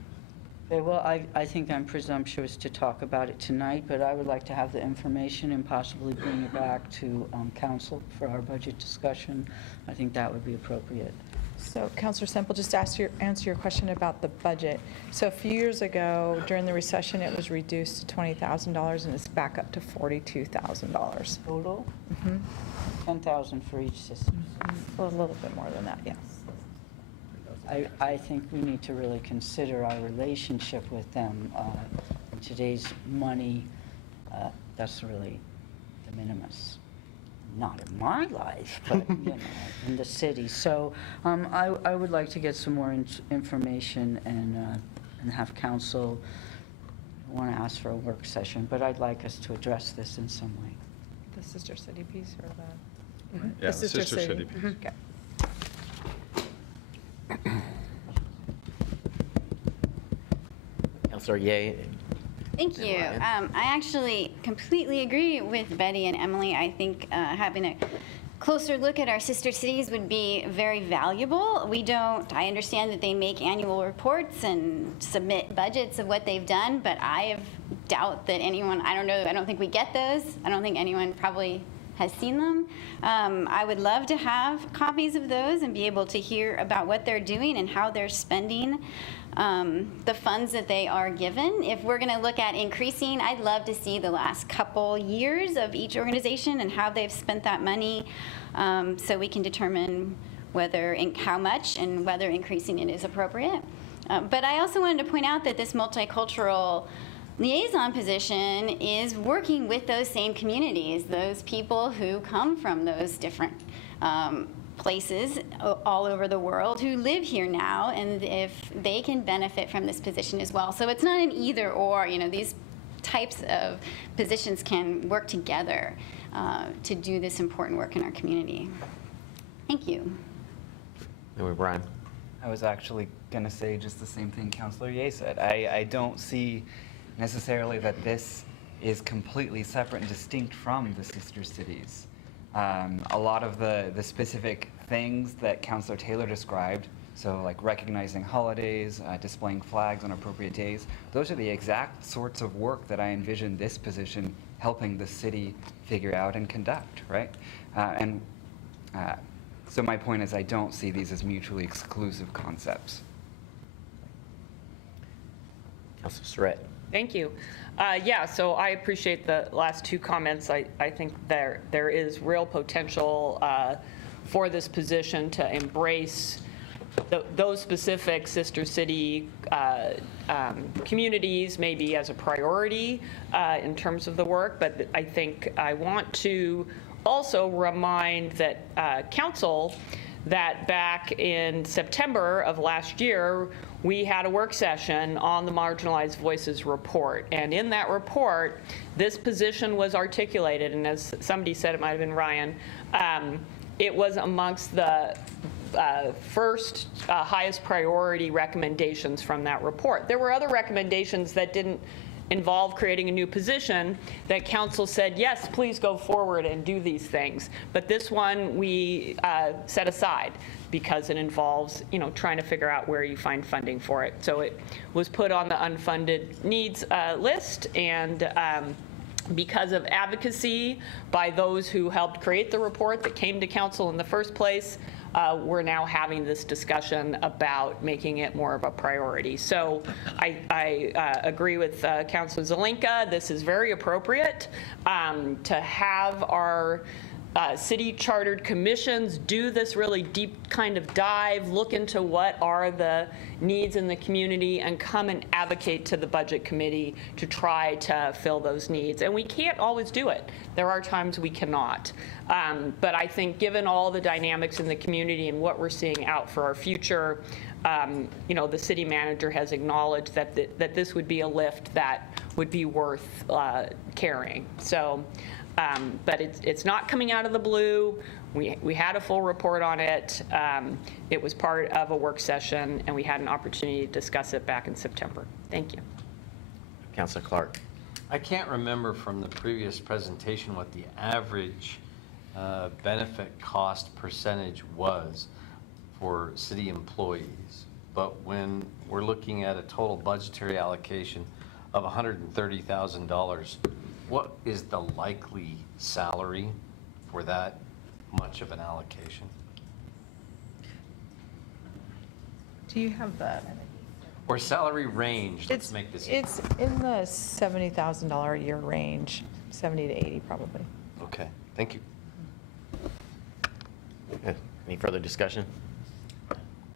Okay, well, I think I'm presumptuous to talk about it tonight, but I would like to have the information and possibly bring it back to council for our budget discussion. I think that would be appropriate. So, Councilor Semple, just to answer your question about the budget. So a few years ago, during the recession, it was reduced to $20,000, and it's back up to $42,000. Total? Mm-hmm. 10,000 for each system. A little bit more than that, yes. I think we need to really consider our relationship with them. In today's money, that's really de minimis. Not in my life, but in the city. So I would like to get some more information and have council. I want to ask for a work session, but I'd like us to address this in some way. The sister city piece or the? Mm-hmm. Yeah, the sister city piece. Mm-hmm. Okay. Councilor Ye. Thank you. I actually completely agree with Betty and Emily. I think having a closer look at our sister cities would be very valuable. I understand that they make annual reports and submit budgets of what they've done, but I doubt that anyone, I don't think we get those. I don't think anyone probably has seen them. I would love to have copies of those and be able to hear about what they're doing and how they're spending the funds that they are given. If we're going to look at increasing, I'd love to see the last couple years of each organization and how they've spent that money, so we can determine how much and whether increasing it is appropriate. But I also wanted to point out that this multicultural liaison position is working with those same communities, those people who come from those different places all over the world who live here now, and if they can benefit from this position as well. So it's not an either or, these types of positions can work together to do this important work in our community. Thank you. Then we're Brian. I was actually going to say just the same thing Councilor Ye said. I don't see necessarily that this is completely separate and distinct from the sister cities. A lot of the specific things that Councilor Taylor described, so like recognizing holidays, displaying flags on appropriate days, those are the exact sorts of work that I envision this position helping the city figure out and conduct, right? So my point is I don't see these as mutually exclusive concepts. Councilor Surratt. Thank you. So I appreciate the last two comments. I think there is real potential for this position to embrace those specific sister city communities, maybe as a priority in terms of the work. But I think I want to also remind that council that back in September of last year, we had a work session on the Marginalized Voices report. And in that report, this position was articulated, and as somebody said, it might have been Ryan, it was amongst the first highest priority recommendations from that report. There were other recommendations that didn't involve creating a new position that council said, yes, please go forward and do these things. But this one we set aside because it involves, trying to figure out where you find funding for it. So it was put on the unfunded needs list, and because of advocacy by those who helped create the report that came to council in the first place, we're now having this discussion about making it more of a priority. So I agree with Councilor Zelenka. This is very appropriate to have our city chartered commissions do this really deep kind of dive, look into what are the needs in the community, and come and advocate to the budget committee to try to fill those needs. And we can't always do it. There are times we cannot. But I think given all the dynamics in the community and what we're seeing out for our future, the city manager has acknowledged that this would be a lift that would be worth carrying. So. But it's not coming out of the blue. We had a full report on it. It was part of a work session, and we had an opportunity to discuss it back in September. Thank you. Councilor Clark. I can't remember from the previous presentation what the average benefit cost percentage was for city employees. But when we're looking at a total budgetary allocation of $130,000, what is the likely salary for that much of an allocation? Do you have that? Or salary range, let's make this easy. It's in the $70,000 a year range, 70 to 80 probably. Okay, thank you. Any further discussion?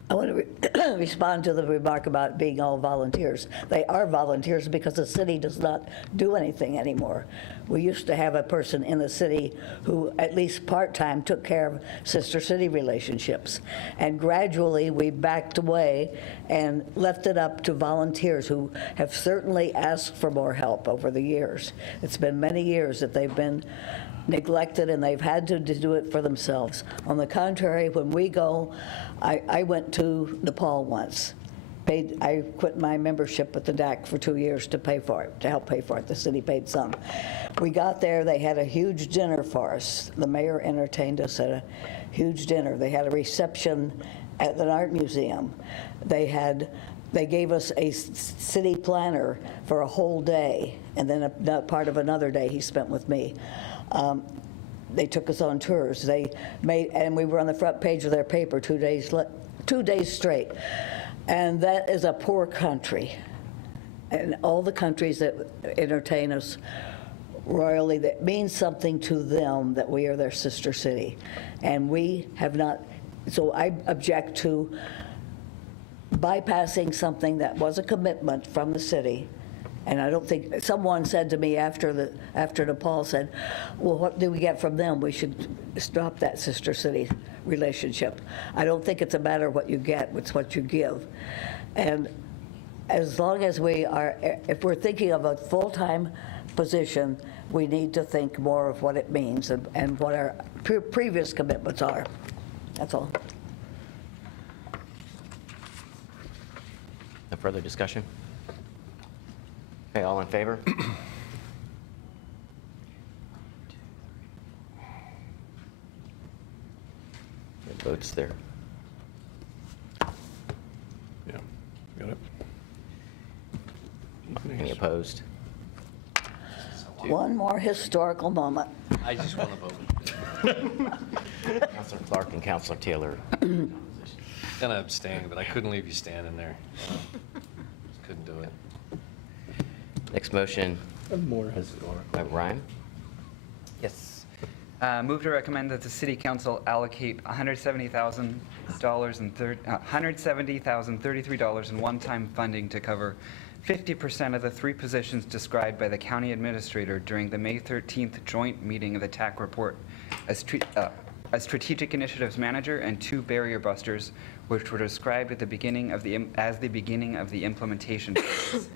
I want to respond to the remark about being all volunteers. They are volunteers because the city does not do anything anymore. We used to have a person in the city who, at least part-time, took care of sister city relationships. And gradually, we backed away and left it up to volunteers who have certainly asked for more help over the years. It's been many years that they've been neglected, and they've had to do it for themselves. On the contrary, when we go, I went to Nepal once. I quit my membership with the DAC for 2 years to pay for it, to help pay for it. The city paid some. We got there, they had a huge dinner for us. The mayor entertained us at a huge dinner. They had a reception at an art museum. They gave us a city planner for a whole day, and then a part of another day he spent with me. They took us on tours. And we were on the front page of their paper 2 days straight. And that is a poor country. And all the countries that entertain us royally, that means something to them that we are their sister city. And we have not, so I object to bypassing something that was a commitment from the city. And I don't think, someone said to me after Nepal said, well, what do we get from them? We should stop that sister city relationship. I don't think it's a matter of what you get, it's what you give. And as long as if we're thinking of a full-time position, we need to think more of what it means and what our previous commitments are. That's all. No further discussion? Okay, all in favor? Good votes there. Yeah, got it. Any opposed? One more historical moment. I just want to vote. Councilor Clark and Councilor Taylor. Gonna abstain, but I couldn't leave you standing there. Just couldn't do it. Next motion. More historical. By Ryan. Yes. Move to recommend that the city council allocate $170,033 in one-time funding to cover 50% of the 3 positions described by the county administrator during the May 13th joint meeting of the TAC report as strategic initiatives manager and 2 barrier busters, which were described at the beginning of the implementation phase.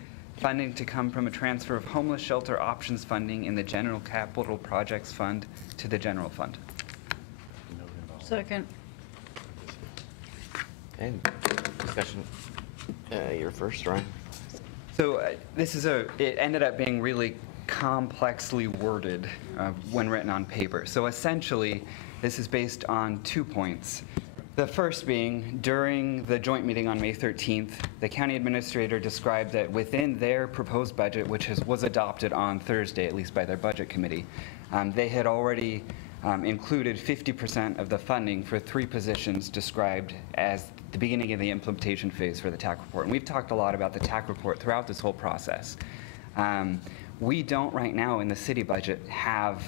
Funding to come from a transfer of homeless shelter options funding in the general capital projects fund to the general fund. Second. And discussion, you're first, Ryan. So it ended up being really complexly worded when written on paper. So essentially, this is based on 2 points. The first being, during the joint meeting on May 13th, the county administrator described that within their proposed budget, which was adopted on Thursday, at least by their budget committee, they had already included 50% of the funding for 3 positions described as the beginning of the implementation phase for the TAC report. And we've talked a lot about the TAC report throughout this whole process. We don't right now in the city budget have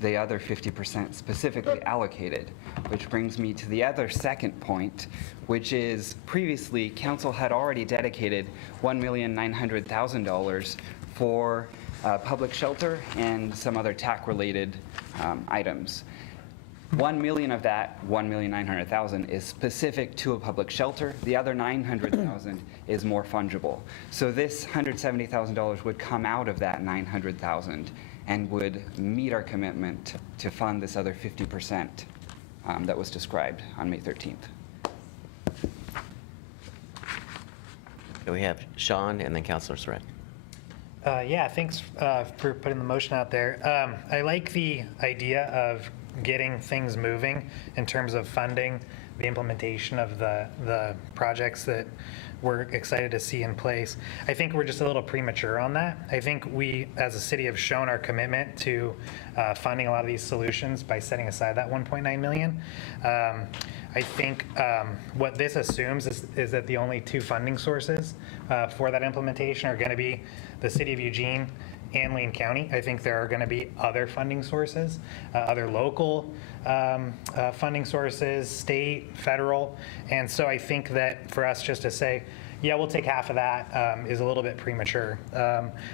the other 50% specifically allocated, which brings me to the other second point, which is previously council had already dedicated $1,900,000 for public shelter and some other TAC-related items. 1 million of that, 1,900,000, is specific to a public shelter. The other 900,000 is more fungible. So this $170,000 would come out of that 900,000 and would meet our commitment to fund this other 50% that was described on May 13th. Okay, we have Sean and then Councilor Surratt. Yeah, thanks for putting the motion out there. I like the idea of getting things moving in terms of funding the implementation of the projects that we're excited to see in place. I think we're just a little premature on that. I think we, as a city, have shown our commitment to funding a lot of these solutions by setting aside that $1.9 million. I think what this assumes is that the only 2 funding sources for that implementation are going to be the city of Eugene and Lane County. I think there are going to be other funding sources, other local funding sources, state, federal. And so I think that for us just to say, yeah, we'll take half of that is a little bit premature.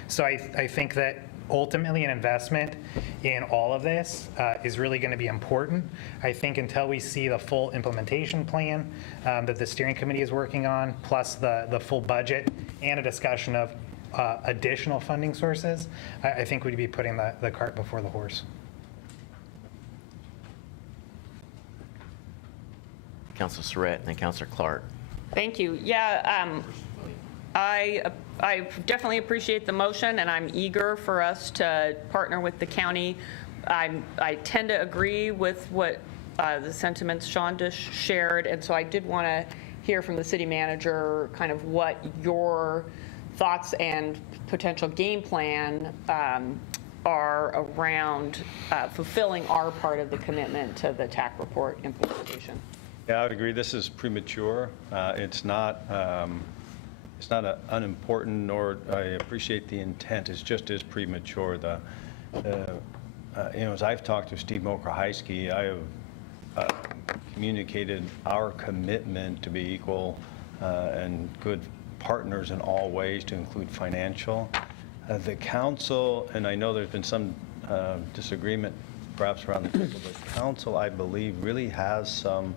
So I think that ultimately an investment in all of this is really going to be important. I think until we see the full implementation plan that the steering committee is working on, plus the full budget and a discussion of additional funding sources, I think we'd be putting the cart before the horse. Councilor Surratt and then Councilor Clark. Thank you. Yeah, I definitely appreciate the motion, and I'm eager for us to partner with the county. I tend to agree with what the sentiments Sean just shared, and so I did want to hear from the city manager kind of what your thoughts and potential game plan are around fulfilling our part of the commitment to the TAC report implementation. Yeah, I would agree. This is premature. It's not unimportant, nor I appreciate the intent. It's just as premature. As I've talked to Steve Mokrahysky, I have communicated our commitment to be equal and good partners in all ways, to include financial. The council, and I know there's been some disagreement perhaps around the table, but council, I believe, really has some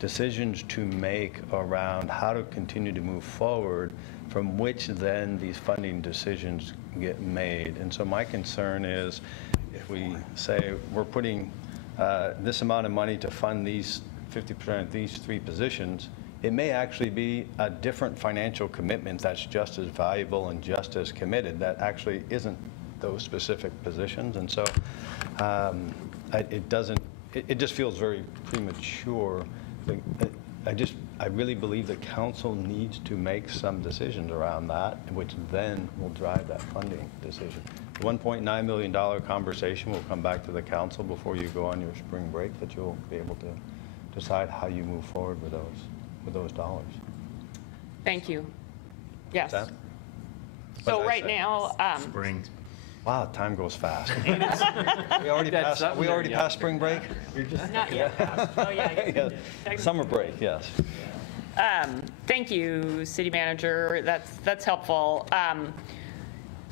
decisions to make around how to continue to move forward, from which then these funding decisions get made. And so my concern is, if we say we're putting this amount of money to fund these 50% of these 3 positions, it may actually be a different financial commitment that's just as valuable and just as committed that actually isn't those specific positions. And so it just feels very premature. I really believe the council needs to make some decisions around that, which then will drive that funding decision. The $1.9 million conversation will come back to the council before you go on your spring break, that you'll be able to decide how you move forward with those dollars. Thank you. Yes. What's So that right say? now, Spring. Wow, time goes fast. we already passed spring break? not yet. Oh, yeah. Summer break, yes. Thank you, City Manager. That's helpful.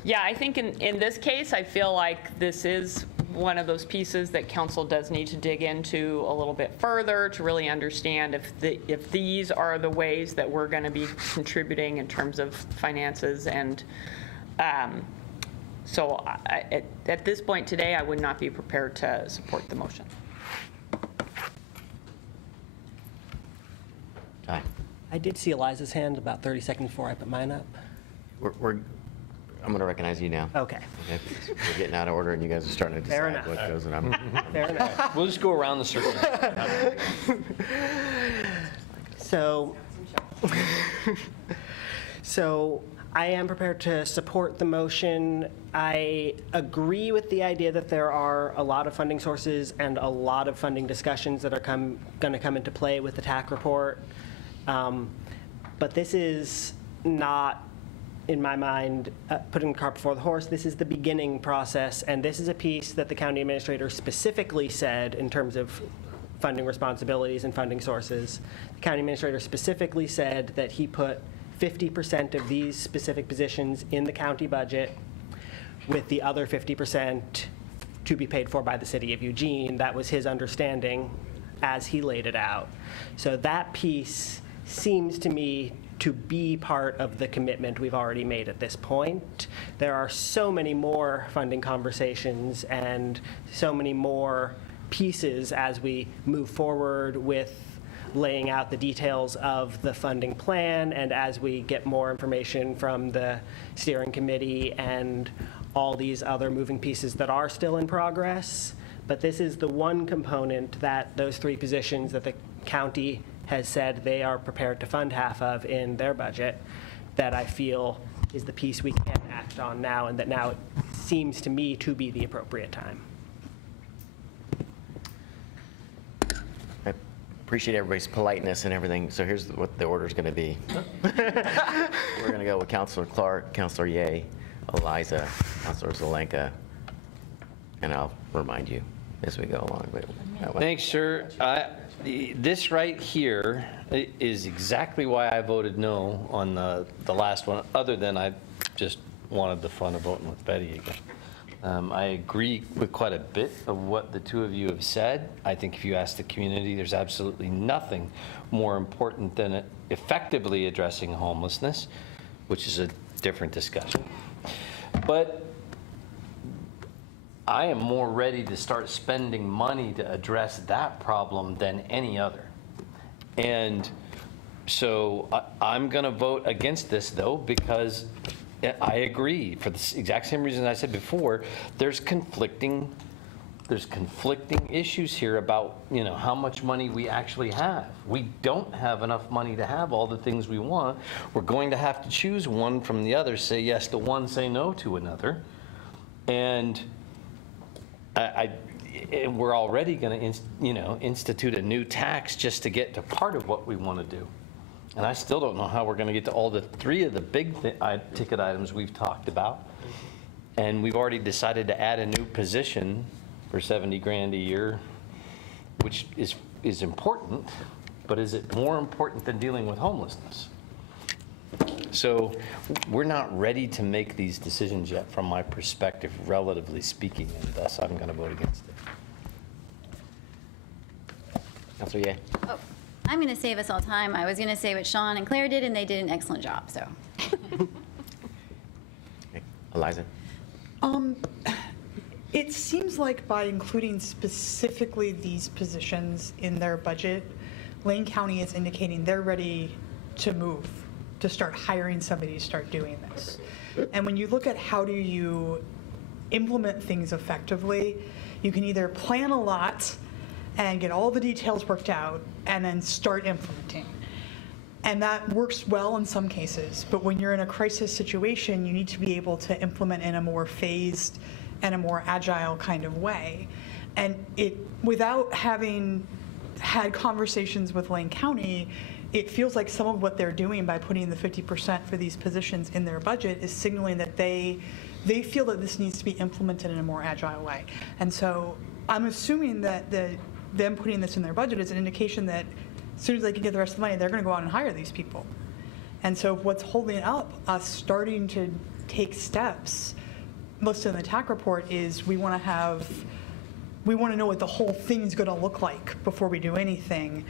Yeah, I think in this case, I feel like this is one of those pieces that council does need to dig into a little bit further to really understand if these are the ways that we're going to be contributing in terms of finances. And so at this point today, I would not be prepared to support the motion. Aye. I did see Eliza's hand about 30 seconds before I put mine up. I'm going to recognize you now. Okay. We're getting out of order, and you guys are starting to Fair decide enough. what goes in. Fair enough. We'll just go around the circle. So I am prepared to support the motion. I agree with the idea that there are a lot of funding sources and a lot of funding discussions that are going to come into play with the TAC report. But this is not, in my mind, putting the cart before the horse. This is the beginning process, and this is a piece that the county administrator specifically said in terms of funding responsibilities and funding sources. The county administrator specifically said that he put 50% of these specific positions in the county budget, with the other 50% to be paid for by the city of Eugene. That was his understanding as he laid it out. So that piece seems to me to be part of the commitment we've already made at this point. There are so many more funding conversations and so many more pieces as we move forward with laying out the details of the funding plan, and as we get more information from the steering committee and all these other moving pieces that are still in progress. But this is the one component that those three positions that the county has said they are prepared to fund half of in their budget, that I feel is the piece we can act on now, and that now it seems to me to be the appropriate time. Appreciate everybody's politeness and everything. So here's what the order's going to be. We're going to go with Councilor Clark, Councilor Ye, Eliza, Councilor Zelenka, and I'll remind you as we go along. Thanks, sir. This right here is exactly why I voted no on the last one, other than I just wanted the fun of voting with Betty again. I agree with quite a bit of what the two of you have said. I think if you ask the community, there's absolutely nothing more important than effectively addressing homelessness, which is a different discussion. But I am more ready to start spending money to address that problem than any other. And so I'm going to vote against this, though, because I agree, for the exact same reason I said before. There's conflicting issues here about, how much money we actually have. We don't have enough money to have all the things we want. We're going to have to choose one from the other, say yes to one, say no to another. And we're already going to, institute a new tax just to get to part of what we want to do. And I still don't know how we're going to get to all the three of the big ticket items we've talked about. And we've already decided to add a new position for 70 grand a year, which is important, but is it more important than dealing with homelessness? So we're not ready to make these decisions yet from my perspective, relatively speaking, and thus I'm going to vote against it. Councilor Ye. Oh, I'm going to save us all time. I was going to say what Sean and Claire did, and they did an excellent job, so. Eliza. It seems like by including specifically these positions in their budget, Lane County is indicating they're ready to move, to start hiring somebody to start doing this. And when you look at how do you implement things effectively, you can either plan a lot and get all the details worked out and then start implementing. And that works well in some cases, but when you're in a crisis situation, you need to be able to implement in a more phased and a more agile kind of way. And without having had conversations with Lane County, it feels like some of what they're doing by putting the 50% for these positions in their budget is signaling that they feel that this needs to be implemented in a more agile way. And so I'm assuming that them putting this in their budget is an indication that as soon as they can get the rest of the money, they're going to go out and hire these people. And so what's holding up us starting to take steps, listed in the TAC report, is we want to know what the whole thing's going to look like before we do anything.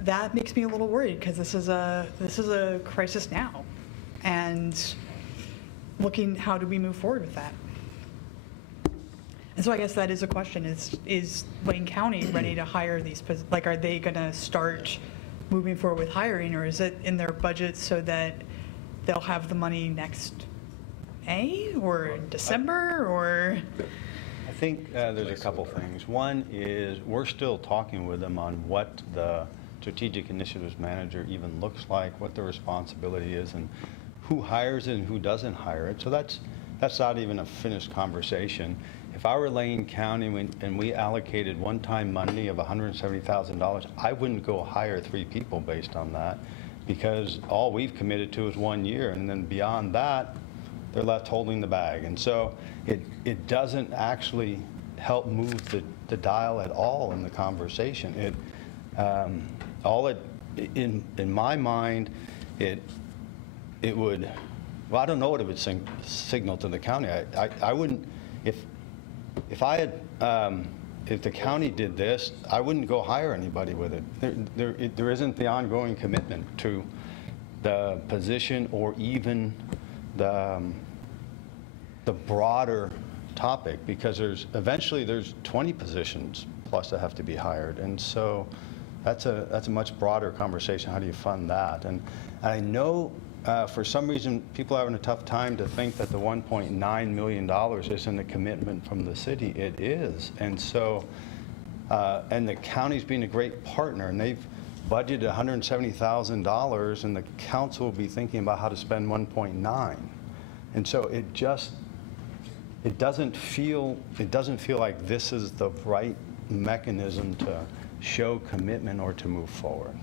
That makes me a little worried because this is a crisis now, and looking how do we move forward with that. And so I guess that is a question: is Lane County ready to hire these? Like, are they going to start moving forward with hiring, or is it in their budget so that they'll have the money next May or in December, or? I think there's a couple things. One is we're still talking with them on what the strategic initiatives manager even looks like, what the responsibility is, and who hires it and who doesn't hire it. So that's not even a finished conversation. If I were Lane County and we allocated one-time money of $170,000, I wouldn't go hire 3 people based on that, because all we've committed to is 1 year, and then beyond that, they're left holding the bag. And so it doesn't actually help move the dial at all in the conversation. In my mind, it would, well, I don't know what it would signal to the county. I wouldn't, if the county did this, I wouldn't go hire anybody with it. There isn't the ongoing commitment to the position or even the broader topic, because eventually there's 20 positions plus that have to be hired. And so that's a much broader conversation. How do you fund that? And I know for some reason people are having a tough time to think that the $1.9 million isn't a commitment from the city. It is. And so, and the county's being a great partner, and they've budgeted $170,000, and the council will be thinking about how to spend 1.9. And so it doesn't feel like this is the right mechanism to show commitment or to move forward.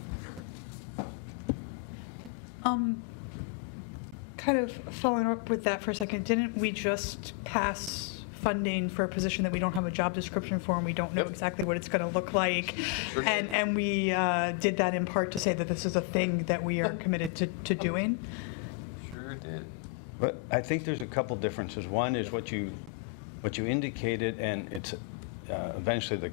Kind of following up with that for a second, didn't we just pass funding for a position that we don't have a job description for, and we don't know exactly what it's going to look like? Sure. And we did that in part to say that this is a thing that we are committed to doing? Sure did. But I think there's a couple differences. One is what you indicated, and it's eventually the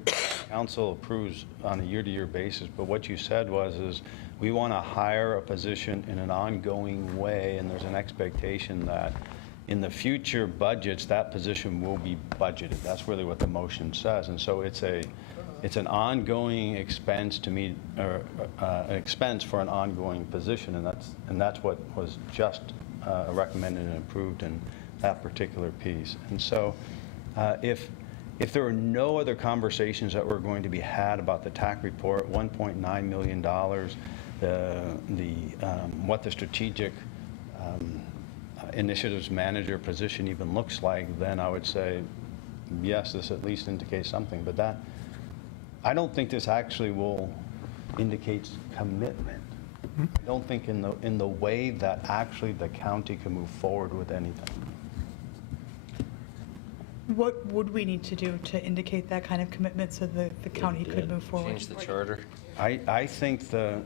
council approves on a year-to-year basis. But what you said is we want to hire a position in an ongoing way, and there's an expectation that in the future budgets that position will be budgeted. That's really what the motion says, and so it's an ongoing expense to meet, or an expense for an ongoing position, and that's what was just recommended and approved in that particular piece. And so if there were no other conversations that were going to be had about the TAC report, $1.9 million, what the strategic initiatives manager position even looks like, then I would say, yes, this at least indicates something. But that, I don't think this actually will indicate commitment. I don't think in the way that actually the county can move forward with anything. What would we need to do to indicate that kind of commitment so that the county could move forward? Change the charter. I think the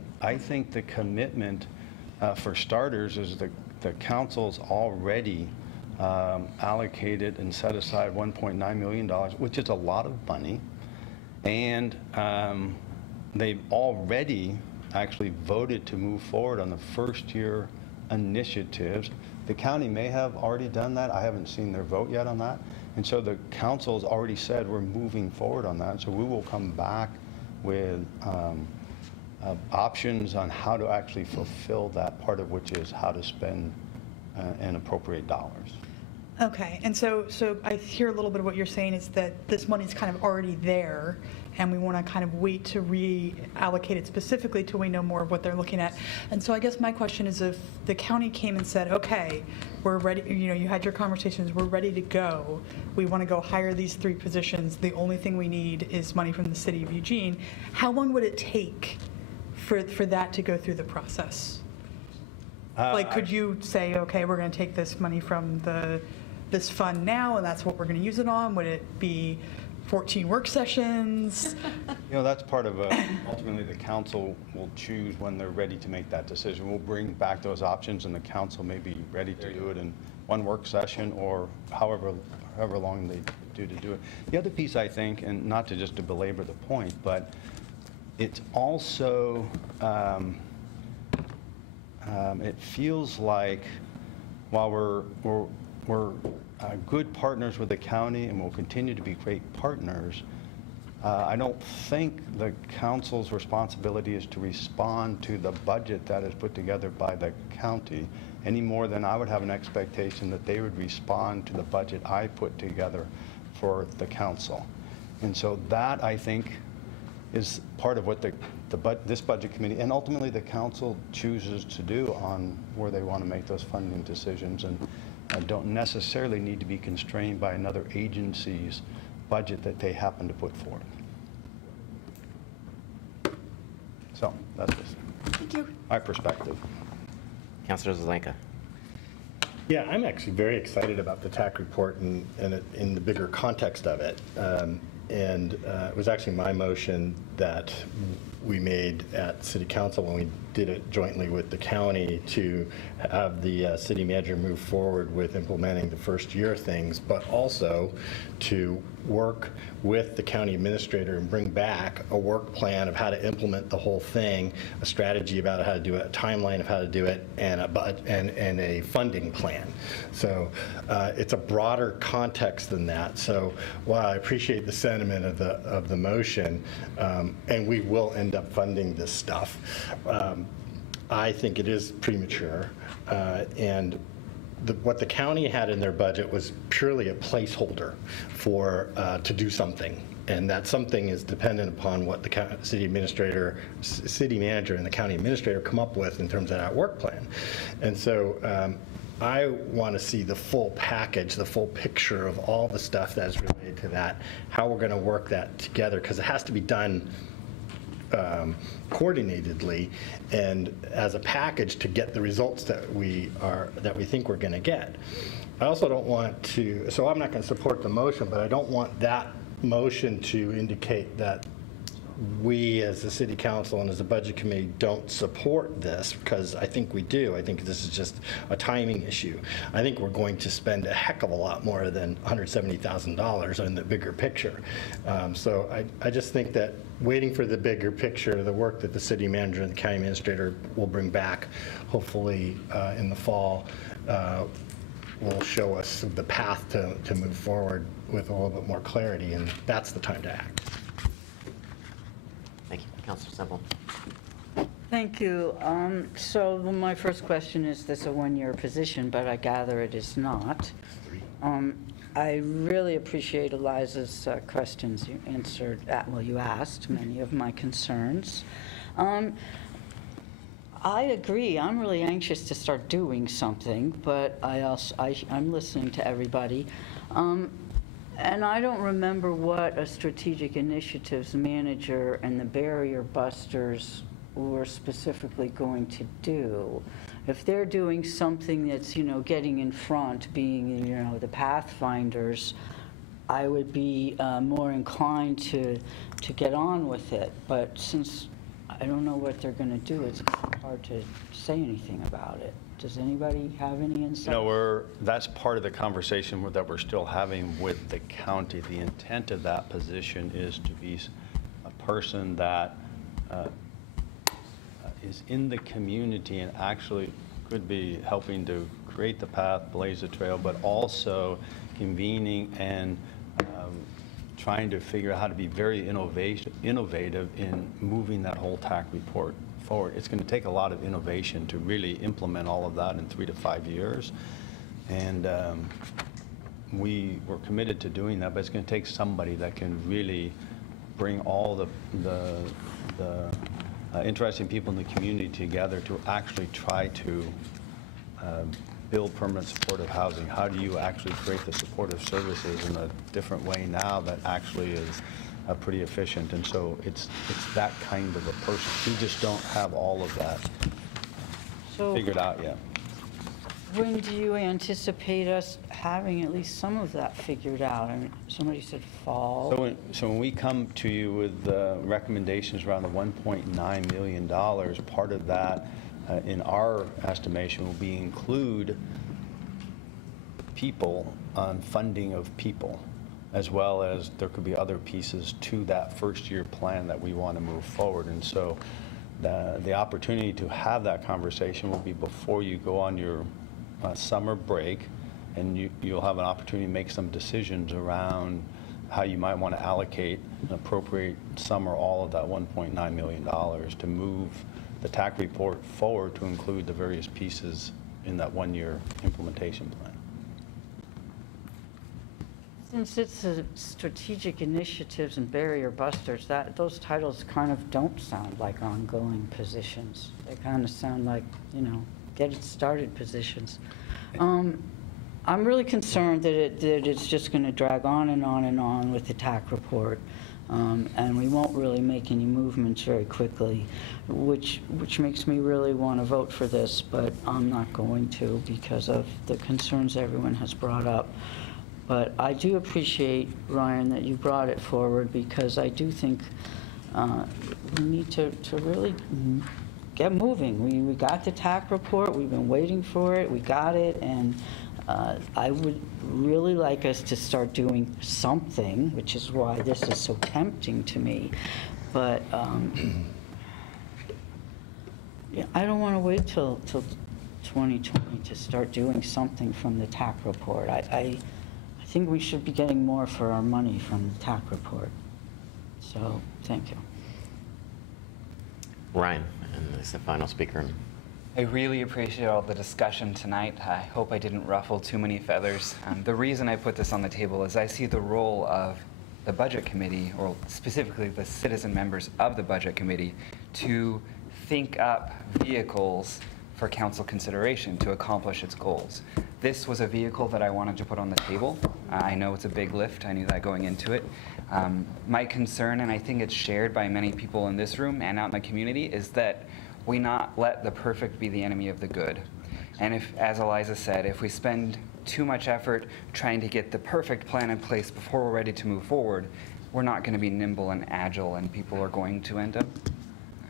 commitment, for starters, is the council's already allocated and set aside $1.9 million, which is a lot of money, and they've already actually voted to move forward on the first-year initiatives. The county may have already done that. I haven't seen their vote yet on that. And so the council's already said we're moving forward on that. So we will come back with options on how to actually fulfill that, part of which is how to spend and appropriate dollars. Okay, and so I hear a little bit of what you're saying is that this money's kind of already there, and we want to kind of wait to reallocate it specifically till we know more of what they're looking at. And so I guess my question is, if the county came and said, okay, we're ready, you had your conversations, we're ready to go, we want to go hire these 3 positions, the only thing we need is money from the city of Eugene, how long would it take for that to go through the process? Like, could you say, okay, we're going to take this money from this fund now, and that's what we're going to use it on? Would it be 14 work sessions? That's part of ultimately the council will choose when they're ready to make that decision. We'll bring back those options, and the council may be ready to do it in 1 work session or however long they do to do it. The other piece, I think, and not to just to belabor the point, but it's also it feels like while we're good partners with the county and will continue to be great partners, I don't think the council's responsibility is to respond to the budget that is put together by the county any more than I would have an expectation that they would respond to the budget I put together for the council. And so that, I think, is part of what this budget committee and ultimately the council chooses to do on where they want to make those funding decisions, and don't necessarily need to be constrained by another agency's budget that they happen to put forward. So that's just my perspective. Councilor Zelenka. Yeah, I'm actually very excited about the TAC report and in the bigger context of it. It was actually my motion that we made at City Council when we did it jointly with the county to have the city manager move forward with implementing the first year things, but also to work with the county administrator and bring back a work plan of how to implement the whole thing, a strategy about how to do it, a timeline of how to do it, and a funding plan. So it's a broader context than that. So while I appreciate the sentiment of the motion, and we will end up funding this stuff, I think it is premature, and what the county had in their budget was purely a placeholder for to do something, and that something is dependent upon what the city manager, and the county administrator come up with in terms of that work plan. And so I want to see the full package, the full picture of all the stuff that's related to that, how we're going to work that together, because it has to be done coordinatedly and as a package to get the results that we think we're going to get. I also don't want to, so I'm not going to support the motion, but I don't want that motion to indicate that we as the city council and as a budget committee don't support this, because I think we do. I think this is just a timing issue. I think we're going to spend a heck of a lot more than $170,000 in the bigger picture. So I just think that waiting for the bigger picture, the work that the city manager and the county administrator will bring back, hopefully in the fall, will show us the path to move forward with a little bit more clarity, and that's the time to act. Thank you. Councilor Semple. Thank you. So my first question, is this a one-year position? But I gather it is not. I really appreciate Eliza's questions. You answered, you asked many of my concerns. I agree. I'm really anxious to start doing something, but I'm listening to everybody. And I don't remember what a strategic initiatives manager and the barrier busters were specifically going to do. If they're doing something that's, getting in front, being, the pathfinders, I would be more inclined to get on with it. But since I don't know what they're going to do, it's hard to say anything about it. Does anybody have any insight? That's part of the conversation that we're still having with the county. The intent of that position is to be a person that is in the community and actually could be helping to create the path, blaze the trail, but also convening and trying to figure out how to be very innovative in moving that whole TAC report forward. It's going to take a lot of innovation to really implement all of that in 3 to 5 years. And we were committed to doing that, but it's going to take somebody that can really bring all the interesting people in the community together to actually try to build permanent supportive housing. How do you actually create the supportive services in a different way now that actually is pretty efficient? And so it's that kind of a person. We just don't have all of that figured out yet. When do you anticipate us having at least some of that figured out? I mean, somebody said fall. So when we come to you with recommendations around the $1.9 million, part of that, in our estimation, will be include people on funding of people, as well as there could be other pieces to that first year plan that we want to move forward. And so the opportunity to have that conversation will be before you go on your summer break, and you'll have an opportunity to make some decisions around how you might want to allocate and appropriate some or all of that $1.9 million to move the TAC report forward to include the various pieces in that one-year implementation plan. Since it's a strategic initiatives and barrier busters, those titles kind of don't sound like ongoing positions. They kind of sound like, get it started positions. I'm really concerned that it's just going to drag on and on and on with the TAC report, and we won't really make any movements very quickly, which makes me really want to vote for this, but I'm not going to because of the concerns everyone has brought up. But I do appreciate, Ryan, that you brought it forward because I do think we need to really get moving. We got the TAC report, we've been waiting for it, we got it, and I would really like us to start doing something, which is why this is so tempting to me. But yeah, I don't want to wait till 2020 to start doing something from the TAC report. I think we should be getting more for our money from the TAC report. So, thank you. Ryan, and this is the final speaker. I really appreciate all the discussion tonight. I hope I didn't ruffle too many feathers. The reason I put this on the table is I see the role of the Budget Committee, or specifically the citizen members of the Budget Committee, to think up vehicles for council consideration to accomplish its goals. This was a vehicle that I wanted to put on the table. I know it's a big lift. I knew that going into it. My concern, and I think it's shared by many people in this room and out in the community, is that we not let the perfect be the enemy of the good. And if, as Eliza said, if we spend too much effort trying to get the perfect plan in place before we're ready to move forward, we're not going to be nimble and agile, and people are going to end up,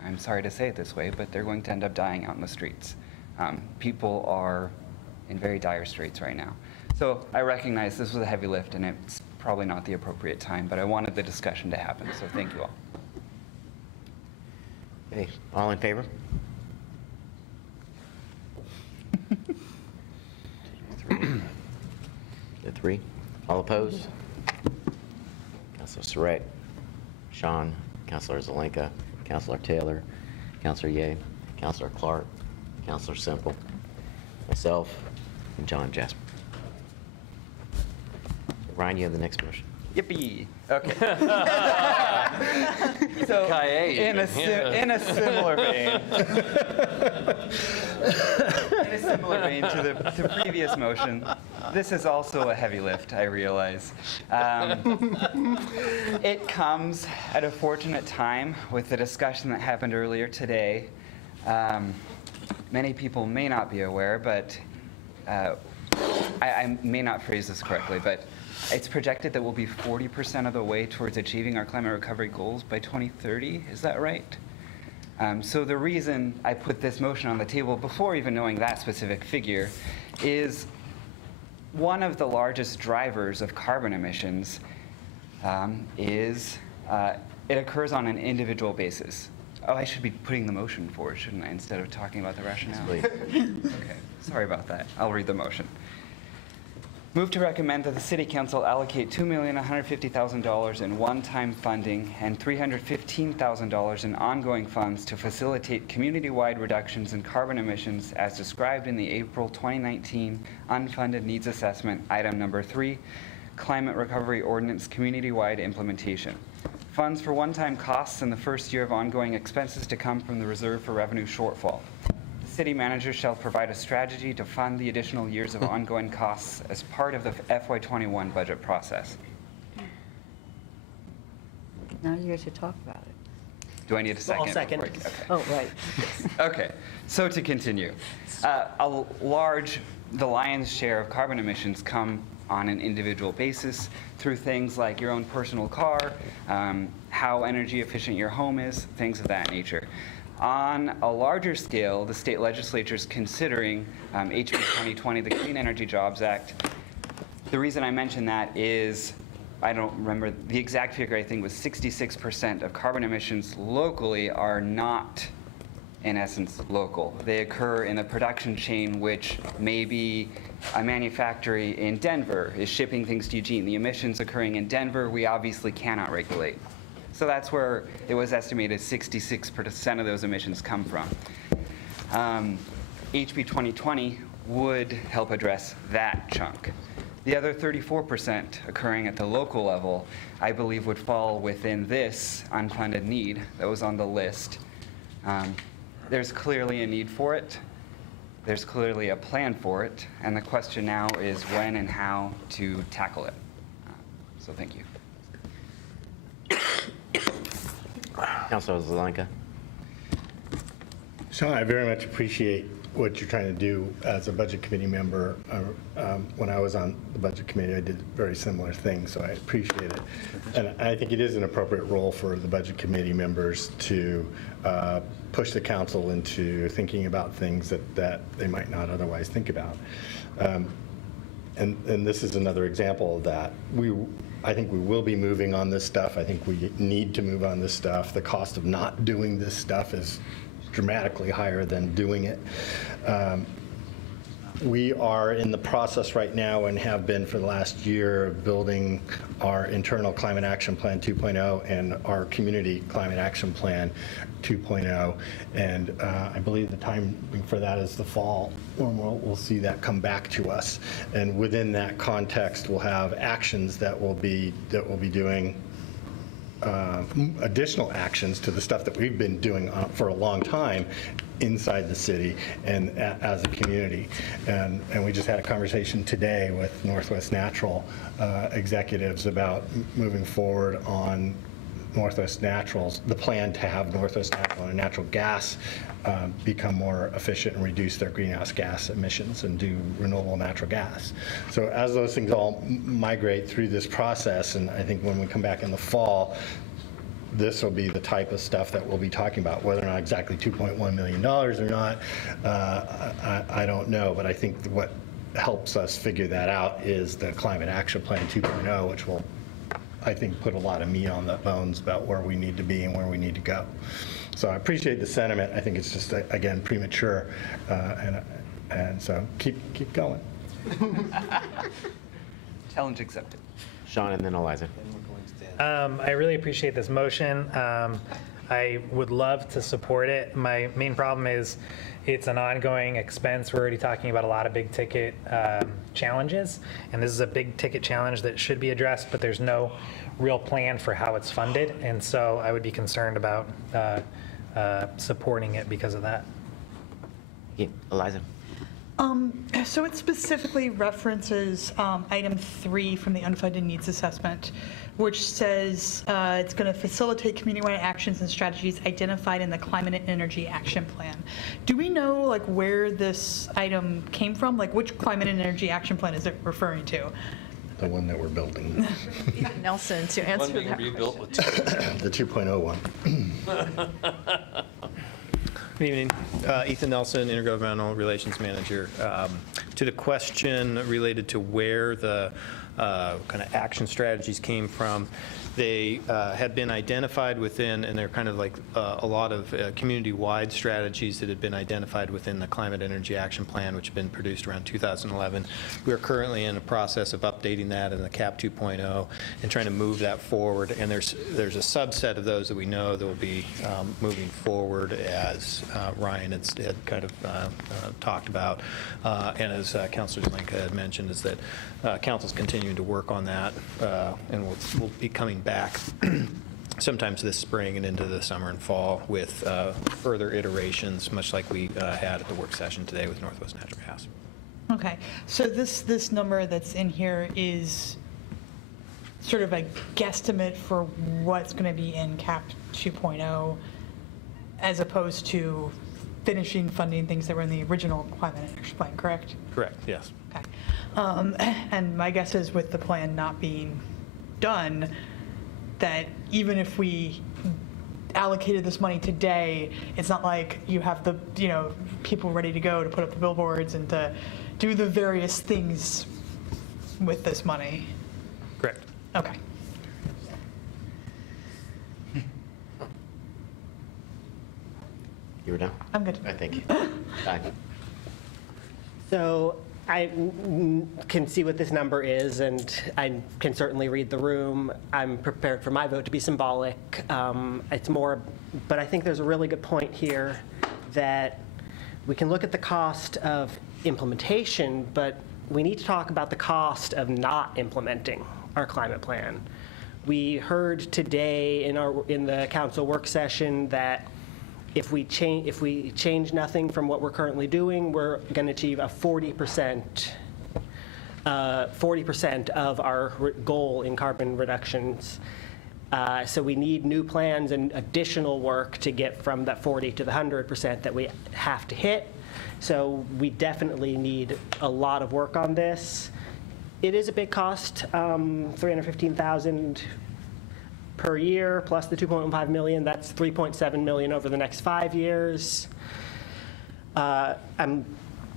I'm sorry to say it this way, but they're going to end up dying out in the streets. People are in very dire straits right now. So I recognize this was a heavy lift, and it's probably not the appropriate time, but I wanted the discussion to happen, so thank you all. Okay, all in favor? 3. All opposed? Councilor Surratt, Sean, Councilor Zelenka, Councilor Taylor, Councilor Ye, Councilor Clark, Councilor Semple, myself, and John Jasper. Ryan, you have the next motion. Yippee! Okay. So, in a similar vein, to the previous motion, this is also a heavy lift, I realize. It comes at a fortunate time with the discussion that happened earlier today. Many people may not be aware, but I may not phrase this correctly, but it's projected that we'll be 40% of the way towards achieving our climate recovery goals by 2030. Is that right? So the reason I put this motion on the table before even knowing that specific figure is one of the largest drivers of carbon emissions it occurs on an individual basis. Oh, I should be putting the motion forward, shouldn't I, instead of talking about the rationale? Please. Okay, sorry about that. I'll read the motion. Move to recommend that the City Council allocate $2,150,000 in one-time funding and $315,000 in ongoing funds to facilitate community-wide reductions in carbon emissions as described in the April 2019 Unfunded Needs Assessment, item number 3, Climate Recovery Ordinance Community-Wide Implementation. Funds for one-time costs in the first year of ongoing expenses to come from the Reserve for Revenue Shortfall. City manager shall provide a strategy to fund the additional years of ongoing costs as part of the FY21 budget process. Now you get to talk about it. Do I need a second? I'll second. Okay. Oh, right. Okay, so to continue. The lion's share of carbon emissions come on an individual basis through things like your own personal car, how energy efficient your home is, things of that nature. On a larger scale, the state legislature is considering HB 2020, the Clean Energy Jobs Act. The reason I mention that is, I don't remember the exact figure, I think was 66% of carbon emissions locally are not in essence, local. They occur in a production chain which maybe a manufacturer in Denver is shipping things to Eugene. The emissions occurring in Denver, we obviously cannot regulate. So that's where it was estimated 66% of those emissions come from. HB 2020 would help address that chunk. The other 34% occurring at the local level, I believe would fall within this unfunded need that was on the list. There's clearly a need for it. There's clearly a plan for it. And the question now is when and how to tackle it. So thank you. Councilor Zelenka. Sean, I very much appreciate what you're trying to do as a budget committee member. When I was on the budget committee, I did very similar things, so I appreciate it. And I think it is an appropriate role for the budget committee members to push the council into thinking about things that they might not otherwise think about. And this is another example of that. I think we will be moving on this stuff. I think we need to move on this stuff. The cost of not doing this stuff is dramatically higher than doing it. We are in the process right now and have been for the last year of building our internal Climate Action Plan 2.0 and our Community Climate Action Plan 2.0. And I believe the timing for that is the fall when we'll see that come back to us. And within that context, we'll have actions that we'll be doing additional actions to the stuff that we've been doing for a long time inside the city and as a community. And we just had a conversation today with Northwest Natural executives about moving forward on Northwest Natural's, the plan to have Northwest Natural and natural gas become more efficient and reduce their greenhouse gas emissions and do renewable natural gas. So as those things all migrate through this process, and I think when we come back in the fall, this will be the type of stuff that we'll be talking about. Whether or not exactly $2.1 million or not, I don't know, but I think what helps us figure that out is the Climate Action Plan 2.0, which will, I think, put a lot of meat on the bones about where we need to be and where we need to go. So I appreciate the sentiment. I think it's just, again, premature, and so keep going. Challenge accepted. Sean and then Eliza. I really appreciate this motion. I would love to support it. My main problem is it's an ongoing expense. We're already talking about a lot of big ticket challenges, and this is a big ticket challenge that should be addressed, but there's no real plan for how it's funded, and so I would be concerned about supporting it because of that. Yeah, Eliza. So it specifically references item 3 from the unfunded needs assessment, which says it's going to facilitate community-wide actions and strategies identified in the Climate and Energy Action Plan. Do we know like where this item came from? Like which Climate and Energy Action Plan is it referring to? The one that we're building. Nelson, to answer that question. The 2.0 one. Good evening. Ethan Nelson, Intergovernmental Relations Manager. To the question related to where the kind of action strategies came from, they had been identified within, and they're kind of like a lot of community-wide strategies that had been identified within the Climate Energy Action Plan, which had been produced around 2011. We are currently in the process of updating that in the CAP 2.0 and trying to move that forward. And there's a subset of those that we know that will be moving forward, as Ryan had kind of talked about, and as Councilor Zelenka had mentioned, is that Council's continuing to work on that, and we'll be coming back sometimes this spring and into the summer and fall with further iterations, much like we had at the work session today with Northwest Natural Gas. Okay, so this number that's in here is sort of a guesstimate for what's going to be in CAP 2.0 as opposed to finishing funding things that were in the original Climate Action Plan, correct? Correct, yes. Okay. And my guess is with the plan not being done, that even if we allocated this money today, it's not like you have the people ready to go to put up the billboards and to do the various things with this money. Correct. Okay. You were done? I'm good. I think. Aye. So I can see what this number is, and I can certainly read the room. I'm prepared for my vote to be symbolic. It's more, but I think there's a really good point here that we can look at the cost of implementation, but we need to talk about the cost of not implementing our climate plan. We heard today in the council work session that if we change nothing from what we're currently doing, we're going to achieve a 40% of our goal in carbon reductions. So we need new plans and additional work to get from that 40 to the 100% that we have to hit. So we definitely need a lot of work on this. It is a big cost, $315,000 per year, plus the $2.15 million. That's $3.7 million over the next 5 years. I'm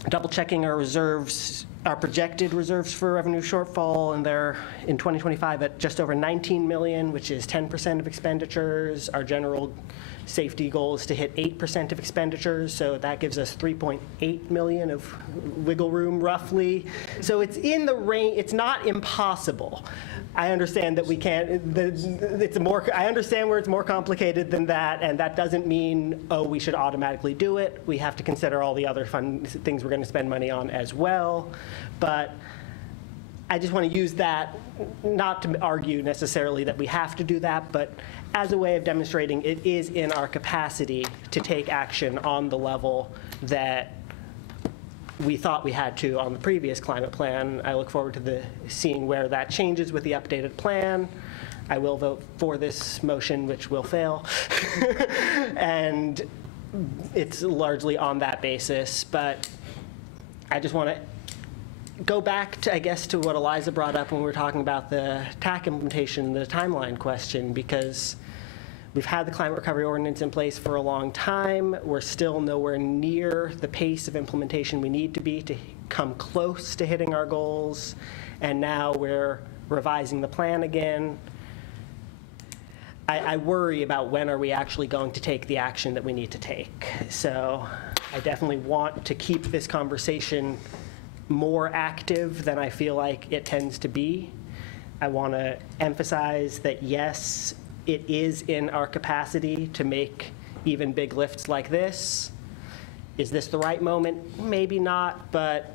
double checking our reserves, our projected reserves for revenue shortfall, and they're in 2025 at just over 19 million, which is 10% of expenditures. Our general safety goal is to hit 8% of expenditures, so that gives us 3.8 million of wiggle room roughly. So it's in the range, it's not impossible. I understand that we can't, I understand where it's more complicated than that, and that doesn't mean, oh, we should automatically do it. We have to consider all the other fun things we're going to spend money on as well. But I just want to use that, not to argue necessarily that we have to do that, but as a way of demonstrating it is in our capacity to take action on the level that we thought we had to on the previous climate plan. I look forward to seeing where that changes with the updated plan. I will vote for this motion, which will fail. And it's largely on that basis, but I just want to go back to, I guess, to what Eliza brought up when we were talking about the TAC implementation, the timeline question, because we've had the climate recovery ordinance in place for a long time. We're still nowhere near the pace of implementation we need to be to come close to hitting our goals. And now we're revising the plan again. I worry about when are we actually going to take the action that we need to take. So I definitely want to keep this conversation more active than I feel like it tends to be. I want to emphasize that, yes, it is in our capacity to make even big lifts like this. Is this the right moment? Maybe not, but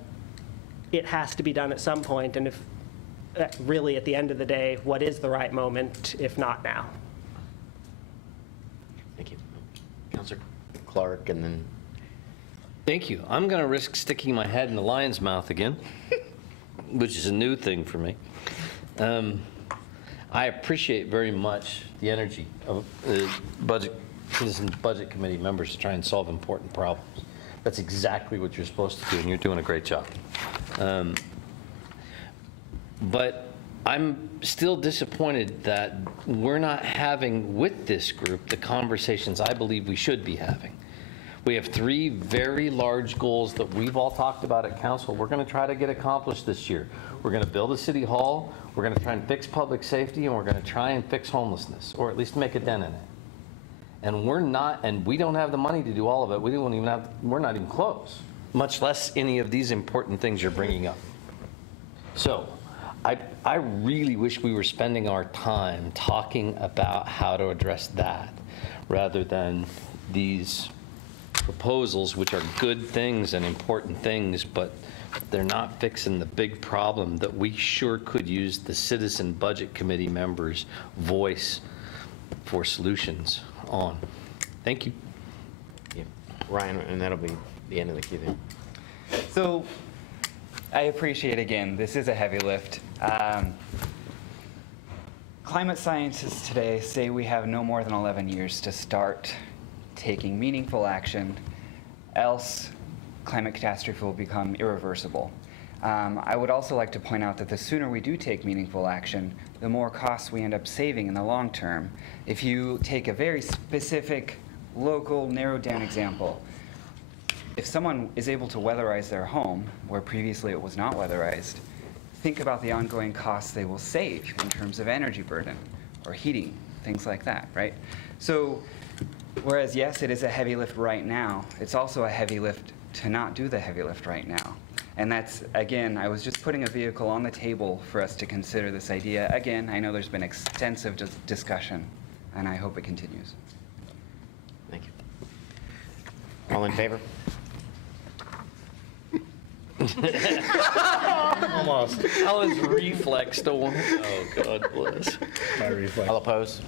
it has to be done at some point. And if really at the end of the day, what is the right moment if not now? Thank you. Councilor Clark, and then Thank you. I'm going to risk sticking my head in the lion's mouth again, which is a new thing for me. I appreciate very much the energy of Citizens Budget Committee members to try and solve important problems. That's exactly what you're supposed to do, and you're doing a great job. But I'm still disappointed that we're not having with this group the conversations I believe we should be having. We have 3 very large goals that we've all talked about at council. We're going to try to get accomplished this year. We're going to build a city hall, we're going to try and fix public safety, and we're going to try and fix homelessness, or at least make a dent in it. And we don't have the money to do all of it. We're not even close, much less any of these important things you're bringing up. So I really wish we were spending our time talking about how to address that rather than these proposals, which are good things and important things, but they're not fixing the big problem that we sure could use the Citizen Budget Committee members' voice for solutions on. Thank you. Yeah. Ryan, and that'll be the end of the queue then. So I appreciate, again, this is a heavy lift. Climate scientists today say we have no more than 11 years to start taking meaningful action, else climate catastrophe will become irreversible. I would also like to point out that the sooner we do take meaningful action, the more costs we end up saving in the long term. If you take a very specific, local, narrowed down example, if someone is able to weatherize their home, where previously it was not weatherized, think about the ongoing costs they will save in terms of energy burden or heating, things like that, right? So Whereas, yes, it is a heavy lift right now. It's also a heavy lift to not do the heavy lift right now. And that's, again, I was just putting a vehicle on the table for us to consider this idea. Again, I know there's been extensive discussion, and I hope it continues. Thank you. All in favor? Almost. Alan's reflex to one. Oh, God bless. My reflex. All opposed?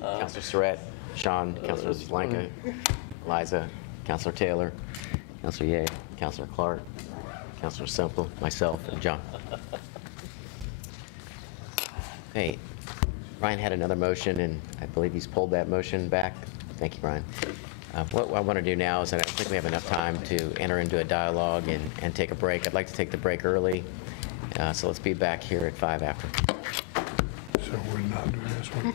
Counselor Surratt, Sean, Counselor Blanca, Liza, Counselor Taylor, Counselor Ye, Counselor Clark, Counselor Semple, myself, and John. Okay, Ryan had another motion, and I believe he's pulled that motion back. Thank you, Ryan. What I want to do now is, I don't think we have enough time to enter into a dialogue and take a break. I'd like to take the break early, so let's be back here at 5 after. So we're not doing this one?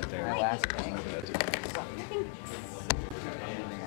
right there.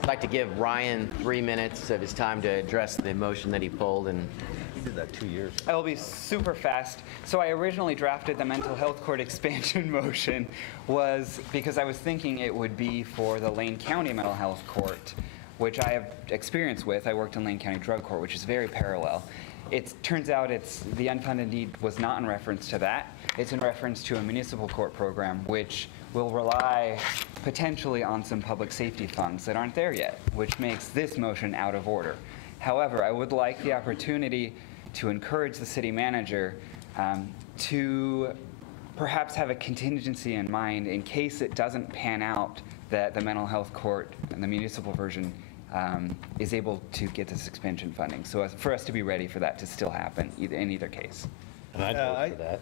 I'd like to give Ryan 3 minutes of his time to address the motion that he pulled, and He did that 2 years ago. I will be super fast. So I originally drafted the mental health court expansion motion was because I was thinking it would be for the Lane County Mental Health Court, which I have experience with. I worked in Lane County Drug Court, which is very parallel. It turns out the unfunded need was not in reference to that. It's in reference to a municipal court program, which will rely potentially on some public safety funds that aren't there yet, which makes this motion out of order. However, I would like the opportunity to encourage the city manager to perhaps have a contingency in mind in case it doesn't pan out that the mental health court and the municipal version is able to get this expansion funding. So for us to be ready for that to still happen in either case. And I'd vote for that.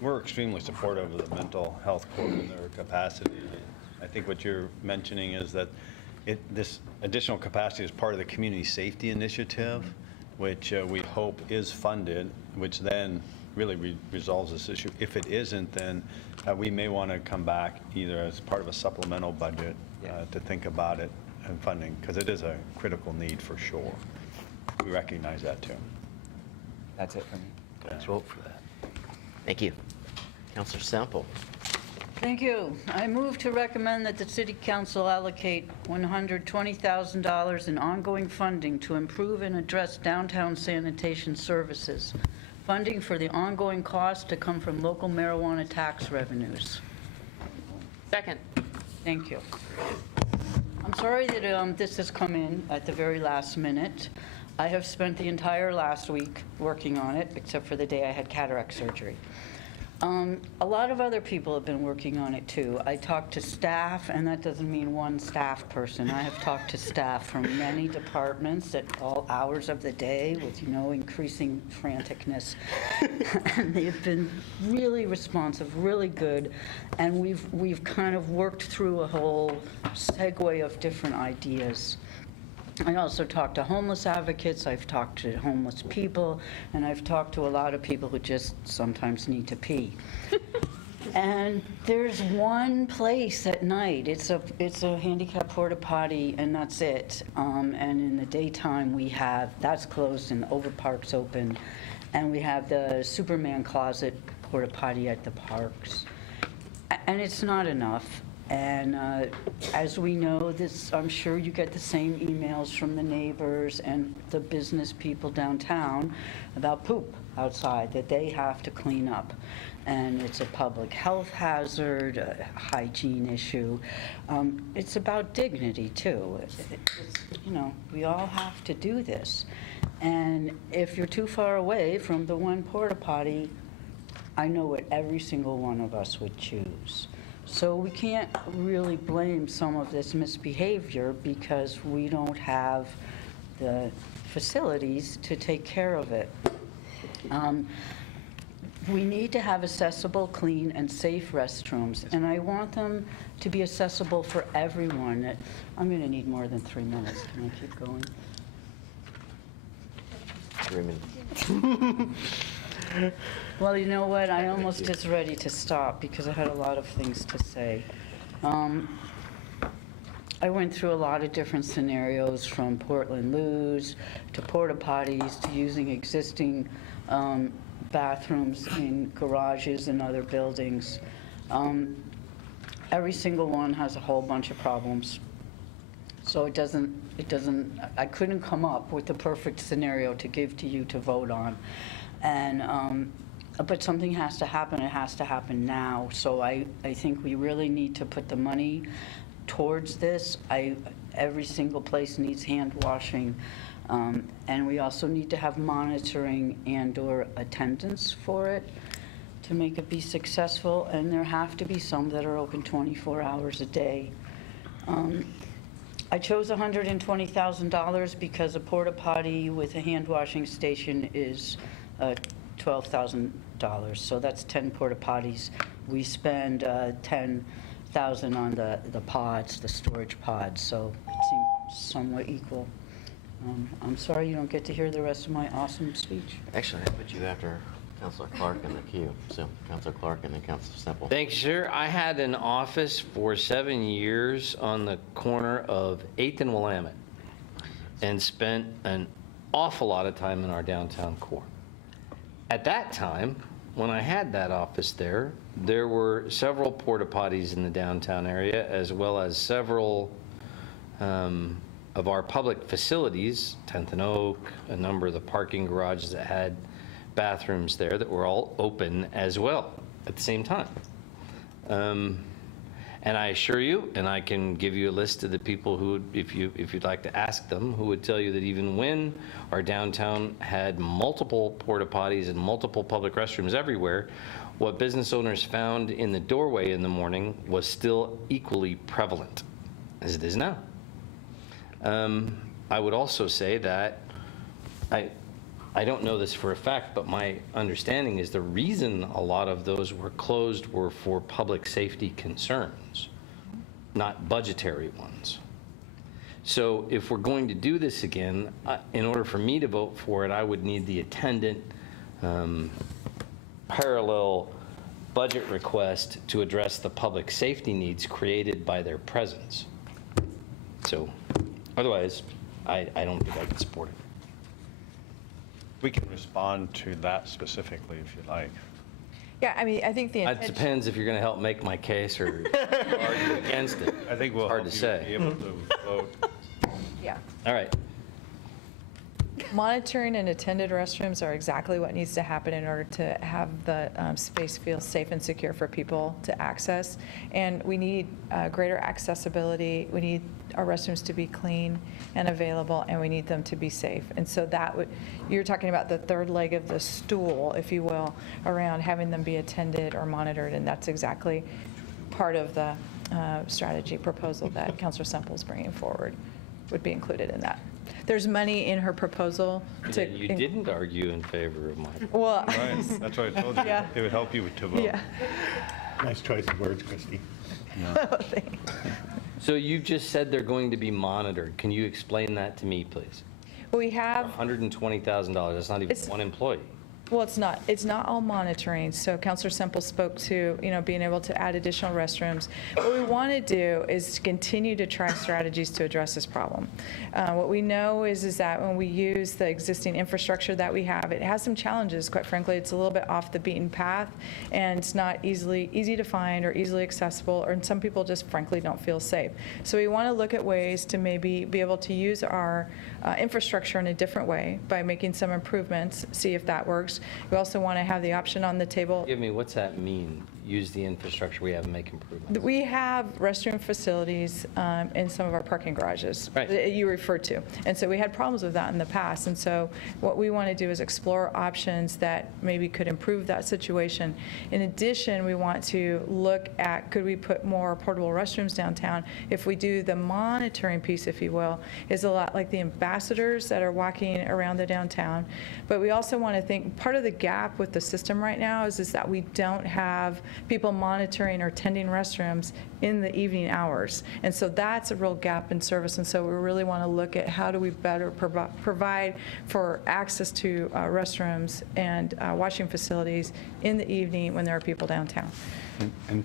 We're extremely supportive of the mental health court and their capacity. I think what you're mentioning is that this additional capacity is part of the community safety initiative, which we hope is funded, which then really resolves this issue. If it isn't, then we may want to come back either as part of a supplemental budget to think about it and funding, because it is a critical need for sure. We recognize that too. That's it for me. let's vote for that. Thank you. Councilor Semple. Thank you. I move to recommend that the City Council allocate $120,000 in ongoing funding to improve and address downtown sanitation services. Funding for the ongoing cost to come from local marijuana tax revenues. Second. Thank you. I'm sorry that this has come in at the very last minute. I have spent the entire last week working on it, except for the day I had cataract surgery. A lot of other people have been working on it too. I talked to staff, and that doesn't mean one staff person. I have talked to staff from many departments at all hours of the day with, increasing franticness. And they've been really responsive, really good, and we've kind of worked through a whole segue of different ideas. I also talked to homeless advocates, I've talked to homeless people, and I've talked to a lot of people who just sometimes need to pee. And there's one place at night, it's a handicap porta potty, and that's it. And in the daytime that's closed and Over Park's open. And we have the Superman closet porta potty at the parks. And it's not enough. And as we know, I'm sure you get the same emails from the neighbors and the business people downtown about poop outside that they have to clean up. And it's a public health hazard, a hygiene issue. It's about dignity, too. We all have to do this. And if you're too far away from the one porta potty, I know what every single one of us would choose. So we can't really blame some of this misbehavior because we don't have the facilities to take care of it. We need to have accessible, clean, and safe restrooms, and I want them to be accessible for everyone. I'm going to need more than 3 minutes. Can I keep going? 3 minutes. Well, you know what? I almost was ready to stop because I had a lot of things to say. I went through a lot of different scenarios, from Portland loos to porta potties to using existing bathrooms in garages and other buildings. Every single one has a whole bunch of problems. So I couldn't come up with the perfect scenario to give to you to vote on. And but something has to happen. It has to happen now. So I think we really need to put the money towards this. Every single place needs hand washing, and we also need to have monitoring and/or attendance for it to make it be successful. And there have to be some that are open 24 hours a day. I chose $120,000 because a porta potty with a hand washing station is $12,000. So that's 10 porta potties. We spend $10,000 on the pods, the storage pods. So it seems somewhat equal. I'm sorry you don't get to hear the rest of my awesome speech. Actually, I put you after Councilor Clark in the queue. So Councilor Clark and then Councilor Semple. Thanks, sir. I had an office for 7 years on the corner of 8th and Willamette and spent an awful lot of time in our downtown core. At that time, when I had that office there were several porta potties in the downtown area, as well as several of our public facilities, 10th and Oak, a number of the parking garages that had bathrooms there that were all open as well at the same time. And I assure you, and I can give you a list of the people who would, if you'd like to ask them, who would tell you that even when our downtown had multiple porta potties and multiple public restrooms everywhere, what business owners found in the doorway in the morning was still equally prevalent as it is now. I would also say that I don't know this for a fact, but my understanding is the reason a lot of those were closed were for public safety concerns, not budgetary ones. So if we're going to do this again, in order for me to vote for it, I would need the attendant parallel budget request to address the public safety needs created by their presence. So otherwise, I don't think I can support it. We can respond to that specifically if you'd like. Yeah, I mean, I think the It intention. depends if you're going to help make my case or argue against it. I think we'll Hard help to you say. be able to vote. Yeah. All right. Monitoring and attended restrooms are exactly what needs to happen in order to have the space feel safe and secure for people to access. And we need greater accessibility. We need our restrooms to be clean and available, and we need them to be safe. And so that would, you're talking about the third leg of the stool, if you will, around having them be attended or monitored, and that's exactly part of the strategy proposal that Councilor Semple is bringing forward, would be included in that. There's money in her proposal to. You didn't argue in favor of mine. Well. Right, that's what I told you. Yeah. It would help you to vote. Yeah. Nice choice of words, Christie. So you just said they're going to be monitored. Can you explain that to me, please? We have. $120,000, that's not even one employee. Well, it's not all monitoring. So Councilor Semple spoke to, being able to add additional restrooms. What we want to do is to continue to try strategies to address this problem. What we know is that when we use the existing infrastructure that we have, it has some challenges, quite frankly. It's a little bit off the beaten path, and it's not easy to find or easily accessible, or some people just frankly don't feel safe. So we want to look at ways to maybe be able to use our infrastructure in a different way by making some improvements, see if that works. We also want to have the option on the table. Give me, what's that mean? Use the infrastructure we have and make improvements? We have restroom facilities in some of our parking garages that you referred to. And so we had problems with that in the past. And so what we want to do is explore options that maybe could improve that situation. In addition, we want to look at, could we put more portable restrooms downtown? If we do the monitoring piece, if you will, is a lot like the ambassadors that are walking around the downtown. But we also want to think, part of the gap with the system right now is that we don't have people monitoring or tending restrooms in the evening hours. And so that's a real gap in service. And so we really want to look at how do we better provide for access to restrooms and washing facilities in the evening when there are people downtown. And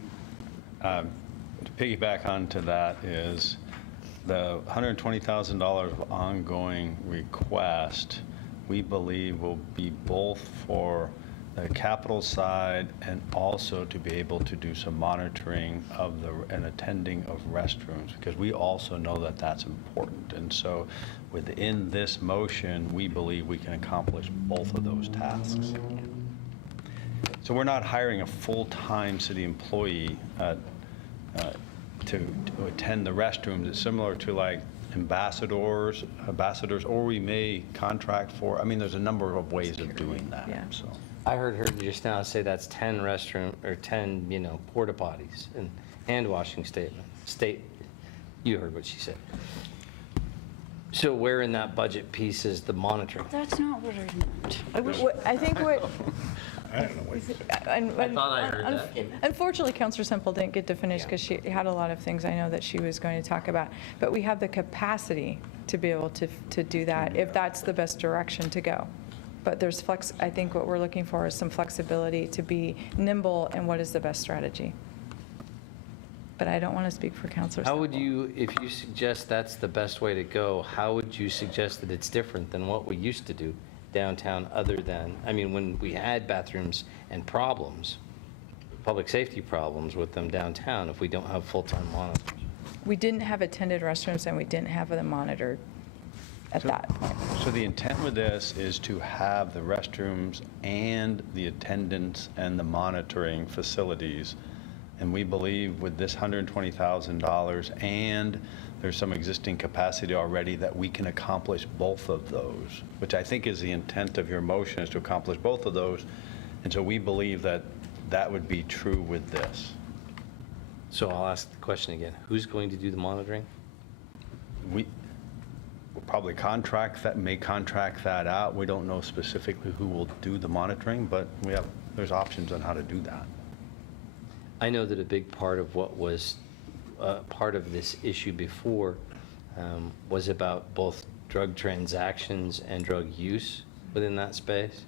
to piggyback onto that is the $120,000 of ongoing request, we believe will be both for the capital side and also to be able to do some monitoring of and attending of restrooms, because we also know that that's important. And so within this motion, we believe we can accomplish both of those tasks. So we're not hiring a full-time city employee to attend the restrooms. It's similar to like ambassadors, or we may contract for, there's a number of ways of doing that. Yeah. So. I heard her just now say that's 10 or 10, porta potties and hand washing you heard what she said. So where in that budget piece is the monitoring? That's not what I meant. I think what. I don't know what. I thought I heard that. Unfortunately, Councilor Semple didn't get to finish because she had a lot of things I know that she was going to talk about. But we have the capacity to be able to do that if that's the best direction to go. But there's I think what we're looking for is some flexibility to be nimble in what is the best strategy. But I don't want to speak for Councilor How would Semple. you, if you suggest that's the best way to go, how would you suggest that it's different than what we used to do downtown other than, I mean, when we had bathrooms and problems, public safety problems with them downtown, if we don't have full-time monitors? We didn't have attended restrooms and we didn't have them monitored at that point. So the intent with this is to have the restrooms and the attendance and the monitoring facilities. And we believe with this $120,000 and there's some existing capacity already that we can accomplish both of those, which I think is the intent of your motion, is to accomplish both of those. And so we believe that that would be true with this. So I'll ask the question again. Who's going to do the monitoring? We'll probably contract that out. We don't know specifically who will do the monitoring, but there's options on how to do that. I know that a big part of what was part of this issue before was about both drug transactions and drug use within that space.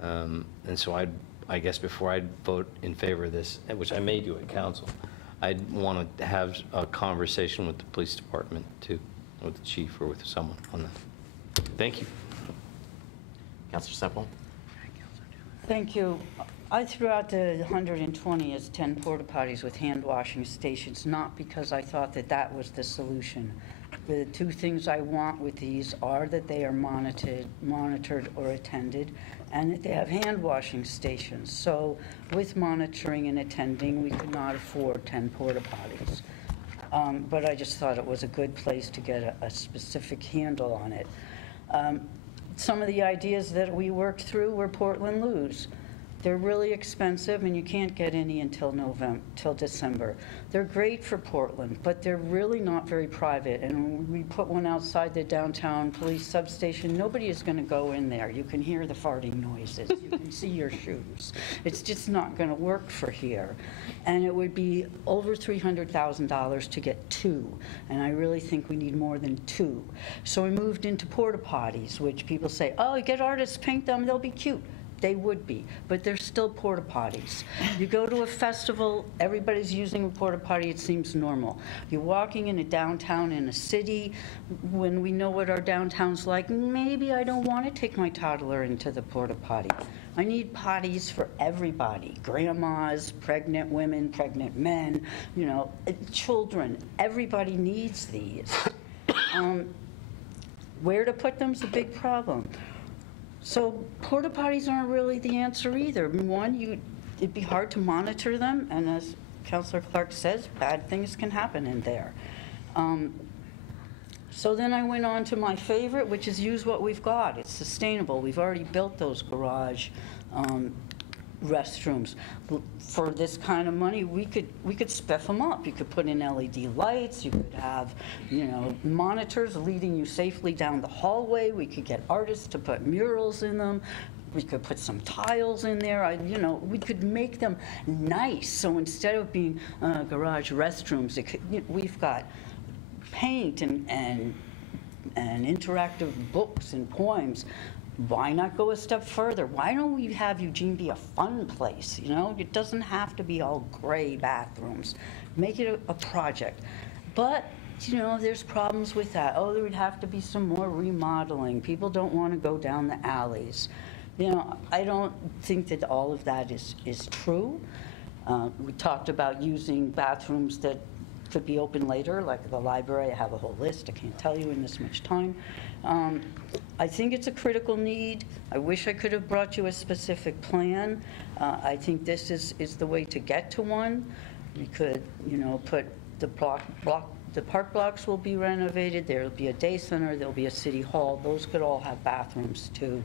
And so I guess before I'd vote in favor of this, which I may do at council, I'd want to have a conversation with the police department too, with the chief or with someone on that. Thank you. Councilor Semple? Thank you. I threw out the 120 as 10 porta potties with hand washing stations, not because I thought that that was the solution. The two things I want with these are that they are monitored or attended, and that they have hand washing stations. So with monitoring and attending, we could not afford 10 porta potties. But I just thought it was a good place to get a specific handle on it. Some of the ideas that we worked through were Portland loos. They're really expensive, and you can't get any until December. They're great for Portland, but they're really not very private. And when we put one outside the downtown police substation, nobody is going to go in there. You can hear the farting noises. You can see your shoes. It's just not going to work for here. And it would be over $300,000 to get two. And I really think we need more than two. So we moved into porta potties, which people say, oh, you get artists paint them, they'll be cute. They would be, but they're still porta potties. You go to a festival, everybody's using a porta potty, it seems normal. You're walking in a downtown in a city, when we know what our downtown's like, maybe I don't want to take my toddler into the porta potty. I need potties for everybody, grandmas, pregnant women, pregnant men, children. Everybody needs these. Where to put them is a big problem. So porta potties aren't really the answer either. One, it'd be hard to monitor them, and as Councilor Clark says, bad things can happen in there. So then I went on to my favorite, which is use what we've got. It's sustainable. We've already built those garage restrooms. For this kind of money, we could spiff them up. You could put in LED lights. You could have, monitors leading you safely down the hallway. We could get artists to put murals in them. We could put some tiles in there. We could make them nice. So instead of being garage restrooms, we've got paint and interactive books and poems. Why not go a step further? Why don't we have Eugene be a fun place? It doesn't have to be all gray bathrooms. Make it a project. But, there's problems with that. Oh, there would have to be some more remodeling. People don't want to go down the alleys. I don't think that all of that is true. We talked about using bathrooms that could be open later, like the library. I have a whole list. I can't tell you in this much time. I think it's a critical need. I wish I could have brought you a specific plan. I think this is the way to get to one. We could, put the park blocks will be renovated. There'll be a day center. There'll be a city hall. Those could all have bathrooms too.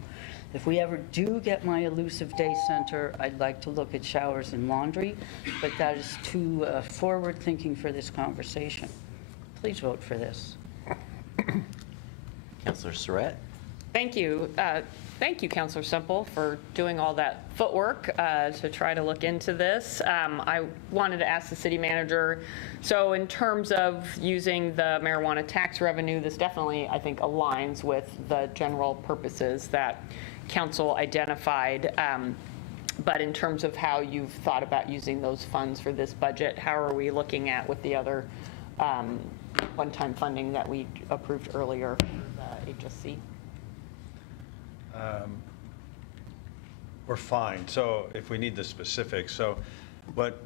If we ever do get my elusive day center, I'd like to look at showers and laundry, but that is too forward-thinking for this conversation. Please vote for this. Councilor Surratt? Thank you. Thank you, Councilor Semple, for doing all that footwork to try to look into this. I wanted to ask the city manager, so in terms of using the marijuana tax revenue, this definitely, I think, aligns with the general purposes that council identified. But in terms of how you've thought about using those funds for this budget, how are we looking at with the other one-time funding that we approved earlier for the HSC? We're fine. So if we need the specifics, but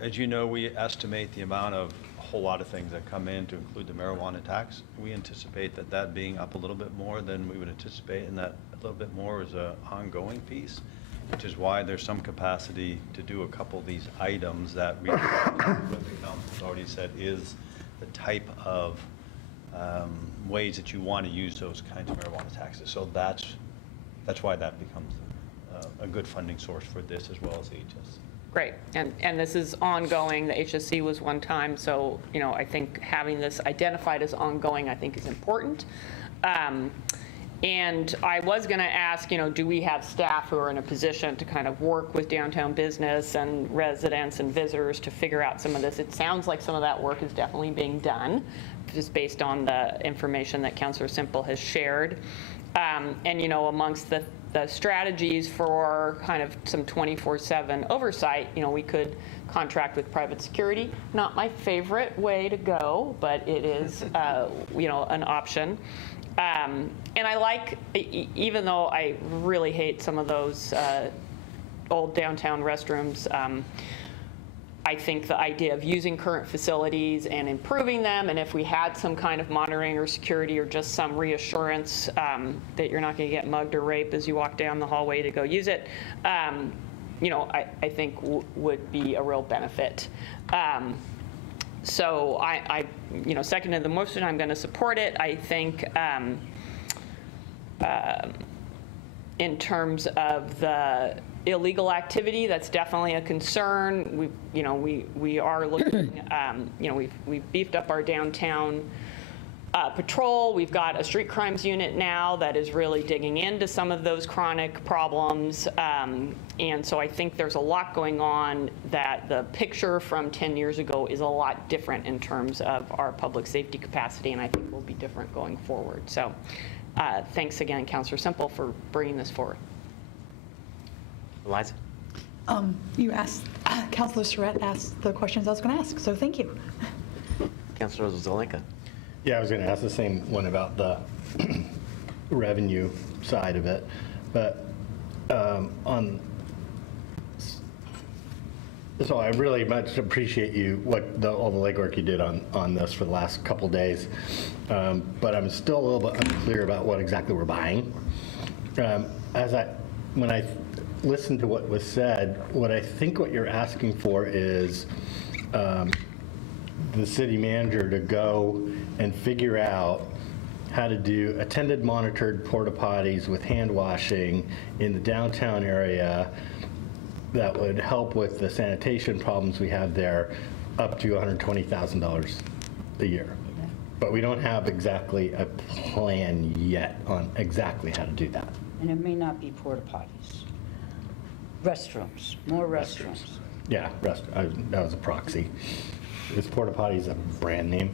as you know, we estimate the amount of a whole lot of things that come in to include the marijuana tax. We anticipate that being up a little bit more than we would anticipate, and that a little bit more is an ongoing piece, which is why there's some capacity to do a couple of these items that we, what the council's already said is the type of ways that you want to use those kinds of marijuana taxes. So that's why that becomes a good funding source for this as well as the HSC. Great, and this is ongoing. The HSC was one time, so I think having this identified as ongoing, I think, is important. And I was going to ask, do we have staff who are in a position to kind of work with downtown business and residents and visitors to figure out some of this? It sounds like some of that work is definitely being done, just based on the information that Councilor Simple has shared. And amongst the strategies for kind of some 24/7 oversight, we could contract with private security. Not my favorite way to go, but it is, an option. And I like, even though I really hate some of those old downtown restrooms, I think the idea of using current facilities and improving them, and if we had some kind of monitoring or security or just some reassurance that you're not going to get mugged or raped as you walk down the hallway to go use it, I think would be a real benefit. So I seconded the motion. I'm going to support it. I think in terms of the illegal activity, that's definitely a concern. We are looking. We've beefed up our downtown patrol. We've got a street crimes unit now that is really digging into some of those chronic problems. And so I think there's a lot going on that the picture from 10 years ago is a lot different in terms of our public safety capacity, and I think will be different going forward. So thanks again, Councilor Simple, for bringing this forward. Eliza? You asked, Councilor Surratt asked the questions I was going to ask, so thank you. Councilor Zelenka? Yeah, I was going to ask the same one about the revenue side of it, but so I really much appreciate all the legwork you did on this for the last couple days, but I'm still a little bit unclear about what exactly we're buying. When I listened to what was said, what I think what you're asking for is the city manager to go and figure out how to do attended monitored porta potties with hand washing in the downtown area that would help with the sanitation problems we have there, up to $120,000 a year. But we don't have exactly a plan yet on exactly how to do that. And it may not be porta potties. Restrooms, more restrooms. Yeah, that was a proxy. Is porta potties a brand name?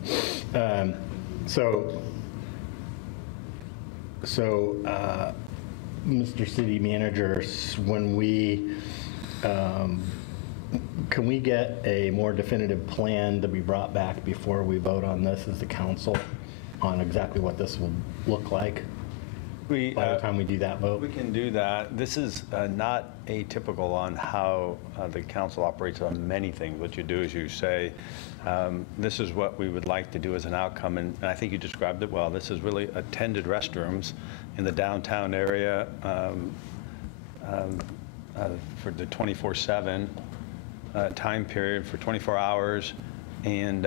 Mr. City Manager, when can we get a more definitive plan to be brought back before we vote on this as a council on exactly what this will look like? By the time we do that vote? We can do that. This is not atypical on how the council operates on many things. What you do is you say, this is what we would like to do as an outcome, and I think you described it well. This is really attended restrooms in the downtown area for the 24/7 time period for 24 hours, and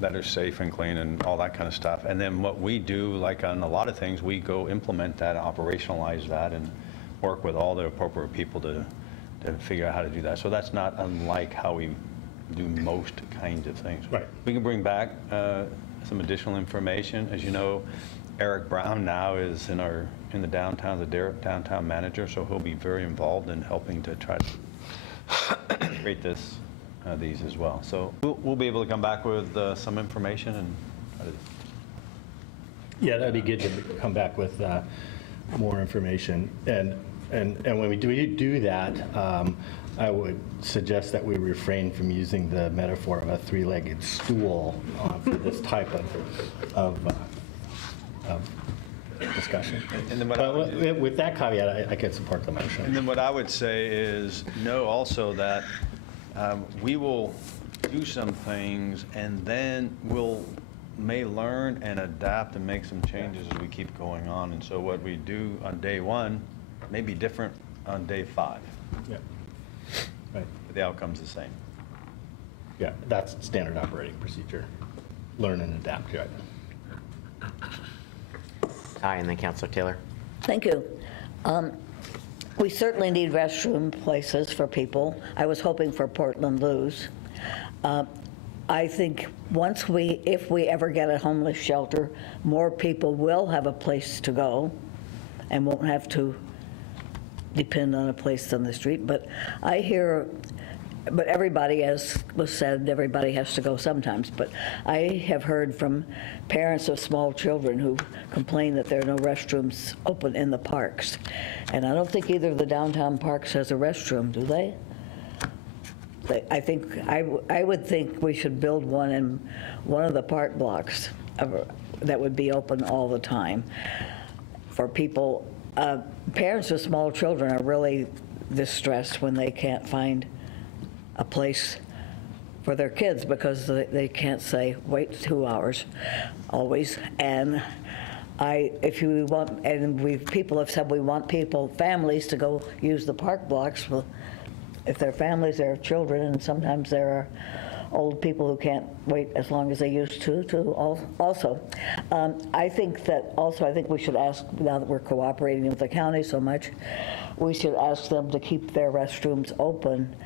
that are safe and clean and all that kind of stuff. And then what we do, like on a lot of things, we go implement that, operationalize that, and work with all the appropriate people to figure out how to do that. So that's not unlike how we do most kinds of things. Right. We can bring back some additional information. As you know, Eric Brown now is in the downtown, the downtown manager, so he'll be very involved in helping to try to create these as well. So we'll be able to come back with some information and try to. Yeah, that'd be good to come back with more information. And when we do that, I would suggest that we refrain from using the metaphor of a three-legged stool for this type of discussion. And then But with that caveat, I could support the motion. And then what I would say is, know also that we will do some things, and then may learn and adapt and make some changes as we keep going on. And so what we do on day one may be different on day 5. Yeah. Right. But the outcome's the same. Yeah, that's standard operating procedure. Learn and adapt, right? Aye, and then Councilor Taylor. Thank you. We certainly need restroom places for people. I was hoping for Portland Loos. I think if we ever get a homeless shelter, more people will have a place to go and won't have to depend on a place on the street. But everybody, as was said, everybody has to go sometimes. But I have heard from parents of small children who complain that there are no restrooms open in the parks. And I don't think either of the downtown parks has a restroom, do they? I would think we should build one in one of the park blocks that would be open all the time for people. Parents with small children are really distressed when they can't find a place for their kids because they can't say, wait 2 hours always. And people have said we want families to go use the park blocks. Well, if they're families, there are children, and sometimes there are old people who can't wait as long as they used to also. I think we should ask, now that we're cooperating with the county so much, we should ask them to keep their restrooms open,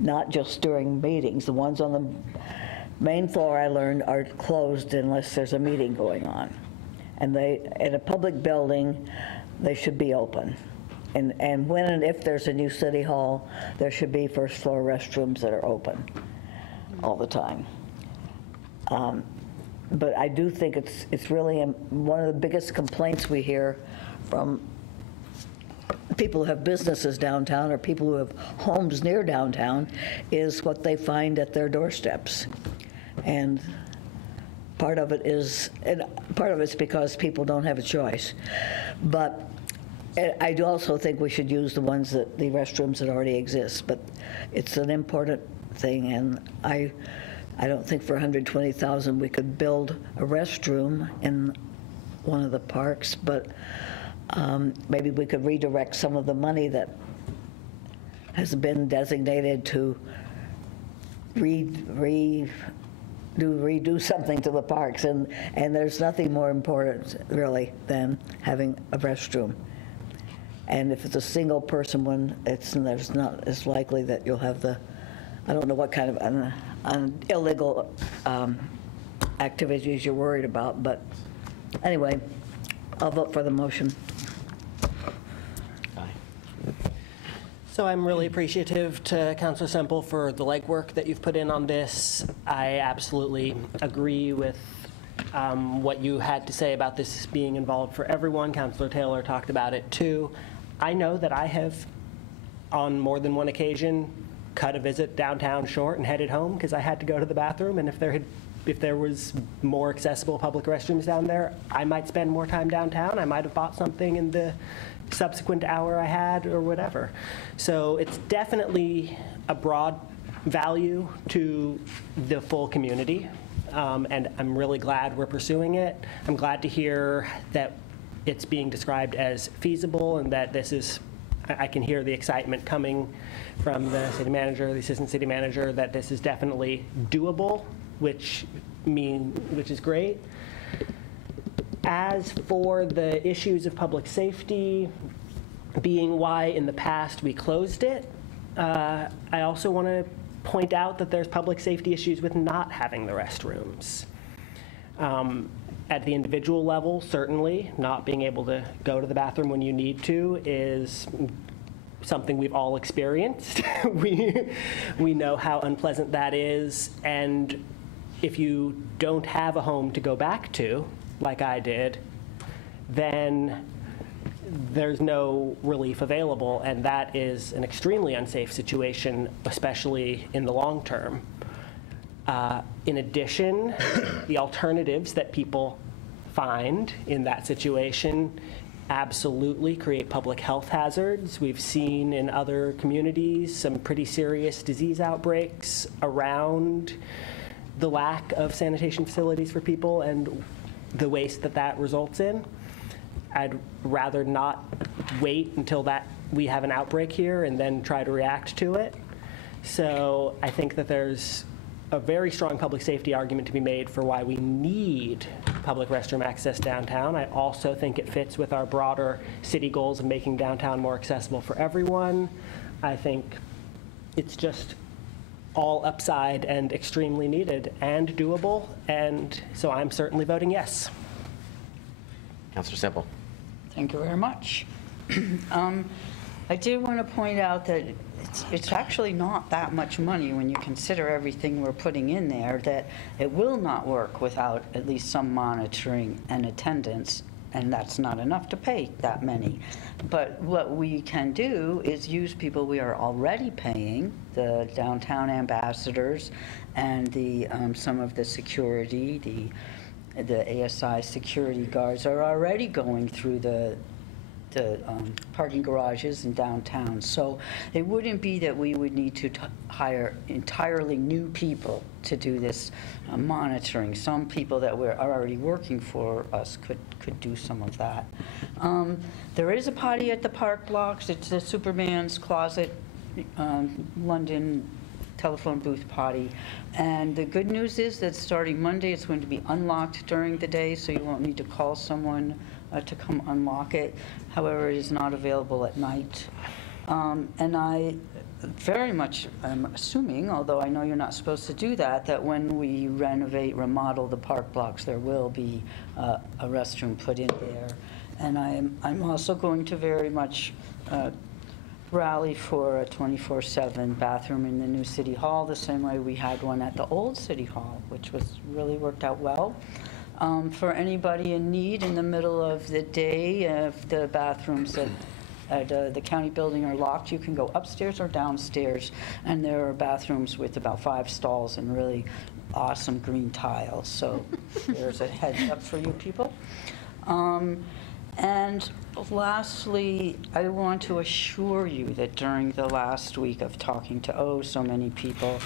not just during meetings. The ones on the main floor, I learned, are closed unless there's a meeting going on. And in a public building, they should be open. And when and if there's a new city hall, there should be first floor restrooms that are open all the time. But I do think it's really one of the biggest complaints we hear from people who have businesses downtown or people who have homes near downtown is what they find at their doorsteps. And part of it's because people don't have a choice. But I do also think we should use the restrooms that already exist, but it's an important thing, and I don't think for $120,000 we could build a restroom in one of the parks, but maybe we could redirect some of the money that has been designated to redo something to the parks, and there's nothing more important really than having a restroom. And if it's a single person one, there's not as likely that you'll have I don't know what kind of illegal activities you're worried about, but anyway, I'll vote for the motion. So I'm really appreciative to Councilor Semple for the legwork that you've put in on this. I absolutely agree with what you had to say about this being involved for everyone. Councilor Taylor talked about it too. I know that I have, on more than one occasion, cut a visit downtown short and headed home because I had to go to the bathroom, and if there was more accessible public restrooms down there, I might spend more time downtown. I might have bought something in the subsequent hour I had or whatever. So it's definitely a broad value to the full community, and I'm really glad we're pursuing it. I'm glad to hear that it's being described as feasible, and that I can hear the excitement coming from the city manager, the assistant city manager, that this is definitely doable, which is great. As for the issues of public safety being why in the past we closed it, I also want to point out that there's public safety issues with not having the restrooms. At the individual level, certainly, not being able to go to the bathroom when you need to is something we've all experienced. We know how unpleasant that is, and if you don't have a home to go back to, like I did, then there's no relief available, and that is an extremely unsafe situation, especially in the long term. In addition, the alternatives that people find in that situation absolutely create public health hazards. We've seen in other communities some pretty serious disease outbreaks around the lack of sanitation facilities for people and the waste that that results in. I'd rather not wait until we have an outbreak here and then try to react to it. So I think that there's a very strong public safety argument to be made for why we need public restroom access downtown. I also think it fits with our broader city goals of making downtown more accessible for everyone. I think it's just all upside and extremely needed and doable, and so I'm certainly voting yes. Councilor Semple. Thank you very much. I did want to point out that it's actually not that much money when you consider everything we're putting in there, that it will not work without at least some monitoring and attendance, and that's not enough to pay that many. But what we can do is use people we are already paying, the downtown ambassadors and the some of the security, the ASI security guards are already going through the parking garages in downtown. So it wouldn't be that we would need to hire entirely new people to do this monitoring. Some people that are already working for us could do some of that. There is a potty at the park blocks. It's a Superman's Closet, London telephone booth potty. And the good news is that starting Monday, it's going to be unlocked during the day, so you won't need to call someone to come unlock it. However, it is not available at night. And I very much am assuming, although I know you're not supposed to do that, that when we remodel the park blocks, there will be a restroom put in there. And I'm also going to very much rally for a 24/7 bathroom in the new City Hall, the same way we had one at the old City Hall, which was really worked out well. For anybody in need in the middle of the day, if the bathrooms at the county building are locked, you can go upstairs or downstairs, and there are bathrooms with about 5 stalls and really awesome green tiles. So there's a heads up for you people. And lastly, I want to assure you that during the last week of talking to so many people,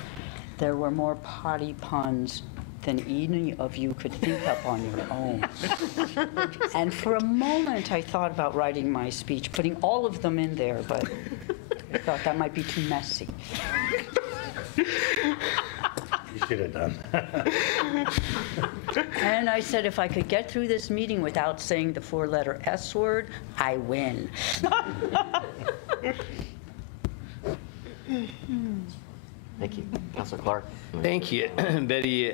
there were more potty puns than any of you could think up on your own. And for a moment, I thought about writing my speech, putting all of them in there, but I thought that might be too messy. You should have done. And I said, if I could get through this meeting without saying the 4-letter S word, I win. Thank you. Councilor Clark. Thank you, Betty.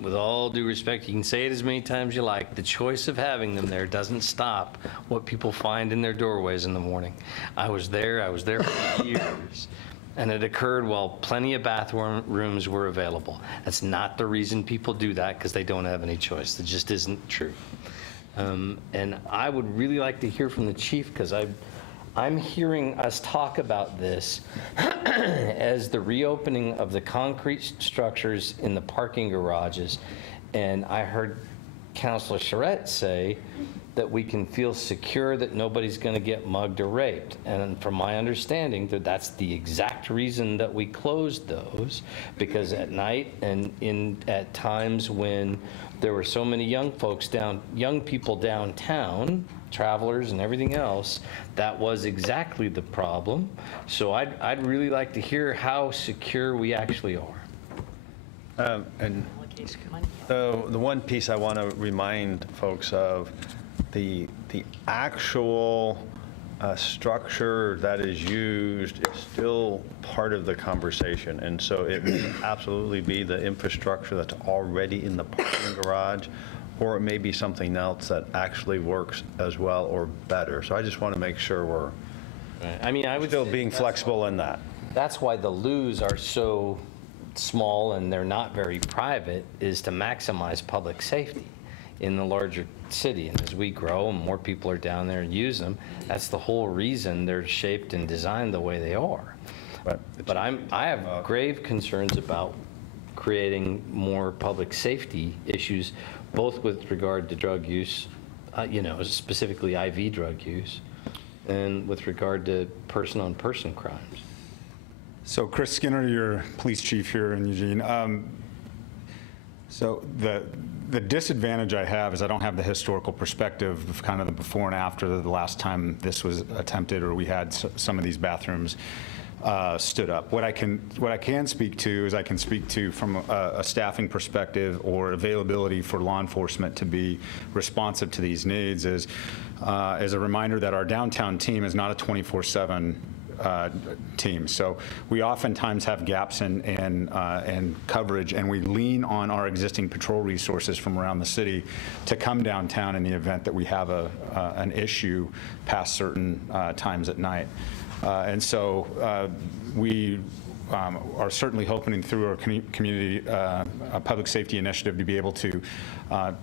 With all due respect, you can say it as many times as you like. The choice of having them there doesn't stop what people find in their doorways in the morning. I was there for years. And it occurred while plenty of bathrooms were available. That's not the reason people do that, because they don't have any choice. That just isn't true. And I would really like to hear from the chief, because I'm hearing us talk about this as the reopening of the concrete structures in the parking garages. And I heard Councilor Charette say that we can feel secure that nobody's going to get mugged or raped. And from my understanding, that's the exact reason that we closed those, because at night and at times when there were so many young people downtown, travelers and everything else, that was exactly the problem. So I'd really like to hear how secure we actually are. And the one piece I want to remind folks of, the actual structure that is used is still part of the conversation. And so it may absolutely be the infrastructure that's already in the parking garage, or it may be something else that actually works as well or better. So I just want to make sure we're I would still being flexible in that. That's why the loos are so small and they're not very private, is to maximize public safety. in the larger city. And as we grow and more people are down there and use them, that's the whole reason they're shaped and designed the way they are. But I have grave concerns about creating more public safety issues, both with regard to drug use, specifically IV drug use, and with regard to person-on-person crimes. So Chris Skinner, your police chief here in Eugene. So the disadvantage I have is I don't have the historical perspective of kind of the before and after the last time this was attempted, or we had some of these bathrooms stood up. What I can speak to is I can speak to from a staffing perspective or availability for law enforcement to be responsive to these needs is as a reminder that our downtown team is not a 24/7 team. So we oftentimes have gaps in coverage, and we lean on our existing patrol resources from around the city to come downtown in the event that we have an issue past certain times at night. And so we are certainly hoping through our community public safety initiative to be able to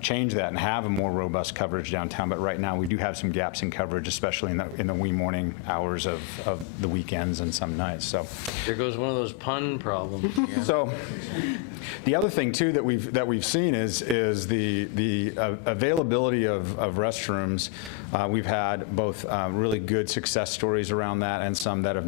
change that and have a more robust coverage downtown. But right now we do have some gaps in coverage, especially in the wee morning hours of the weekends and some nights. So there goes one of those pun problems. Yeah. So the other thing too that we've seen is the availability of restrooms. We've had both really good success stories around that and some that have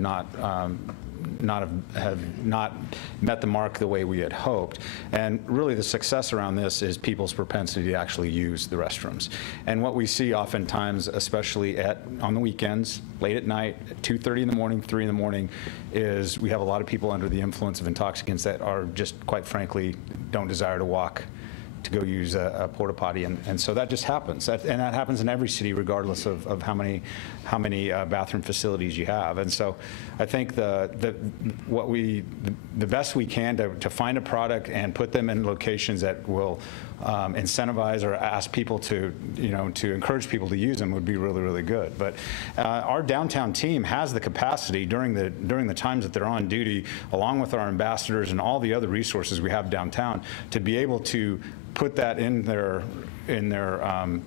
not met the mark the way we had hoped. And really the success around this is people's propensity to actually use the restrooms. And what we see oftentimes, especially on the weekends, late at night, at 2:30 in the morning, 3 in the morning, is we have a lot of people under the influence of intoxicants that are just, quite frankly, don't desire to walk to go use a porta potty, and so that just happens. And that happens in every city, regardless of how many bathroom facilities you have. And so I think the best we can to find a product and put them in locations that will incentivize or ask people to encourage people to use them would be really, really good. But our downtown team has the capacity during the times that they're on duty, along with our ambassadors and all the other resources we have downtown, to be able to put that in their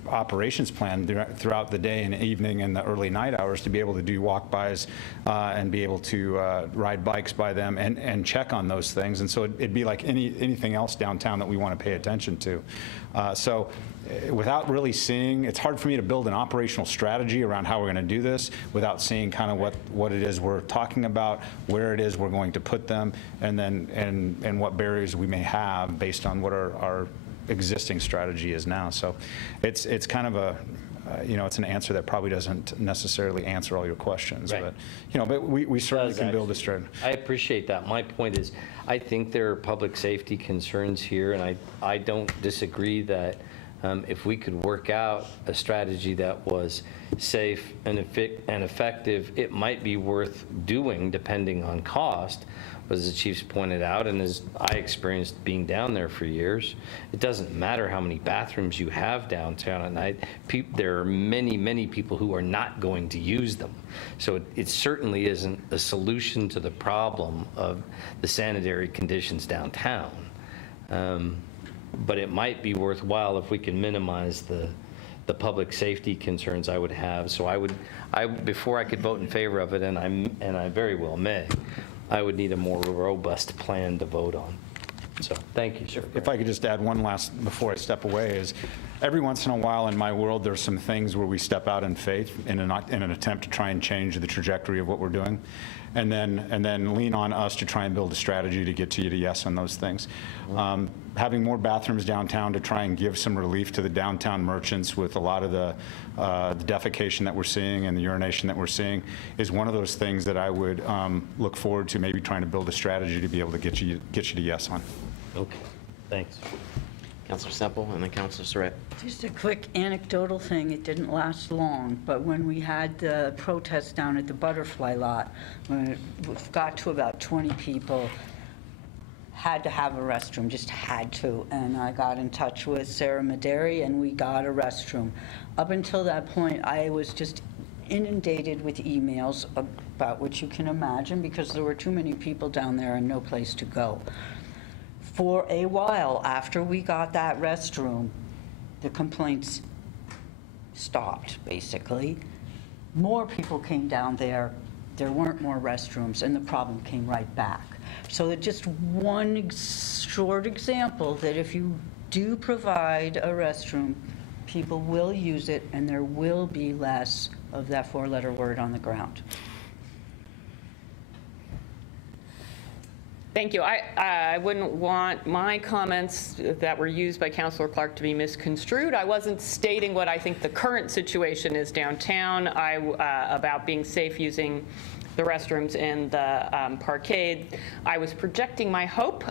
operations plan throughout the day and evening and the early night hours, to be able to do walk-bys and be able to ride bikes by them and check on those things. And so it'd be like anything else downtown that we want to pay attention to. So without really seeing, it's hard for me to build an operational strategy around how we're going to do this without seeing kind of what it is we're talking about, where it is we're going to put them, and then and what barriers we may have based on what our existing strategy is now. So it's kind of it's an answer that probably doesn't necessarily answer all your questions, right. but we certainly can build a strategy. I appreciate that. My point is, I think there are public safety concerns here, and I don't disagree that if we could work out a strategy that was safe and effective, it might be worth doing depending on cost. But as the chief's pointed out, and as I experienced being down there for years, it doesn't matter how many bathrooms you have downtown at night. There are many, many people who are not going to use them. So it certainly isn't a solution to the problem of the sanitary conditions downtown. But it might be worthwhile if we can minimize the public safety concerns I would have. So before I could vote in favor of it, and I very well may, I would need a more robust plan to vote on. So thank you, sir. If I could just add one last before I step away, is every once in a while in my world there's some things where we step out in faith in an attempt to try and change the trajectory of what we're doing, and then lean on us to try and build a strategy to get you to yes on those things. Having more bathrooms downtown to try and give some relief to the downtown merchants with a lot of the defecation that we're seeing and the urination that we're seeing is one of those things that I would look forward to maybe trying to build a strategy to be able to get you to yes on. Okay, thanks. Councilor Semple and then Councilor Surratt. Just a quick anecdotal thing. It didn't last long, but when we had the protest down at the Butterfly Lot, when it got to about 20 people, had to have a restroom, just had to. And I got in touch with Sarah Maderi and we got a restroom. Up until that point, I was just inundated with emails about what you can imagine, because there were too many people down there and no place to go. For a while after we got that restroom, the complaints stopped, basically. More people came down there, there weren't more restrooms, and the problem came right back. So that just one short example that if you do provide a restroom, people will use it, and there will be less of that four-letter word on the ground. Thank you. I wouldn't want my comments that were used by Councilor Clark to be misconstrued. I wasn't stating what I think the current situation is downtown about being safe using the restrooms in the parkade. I was projecting my hope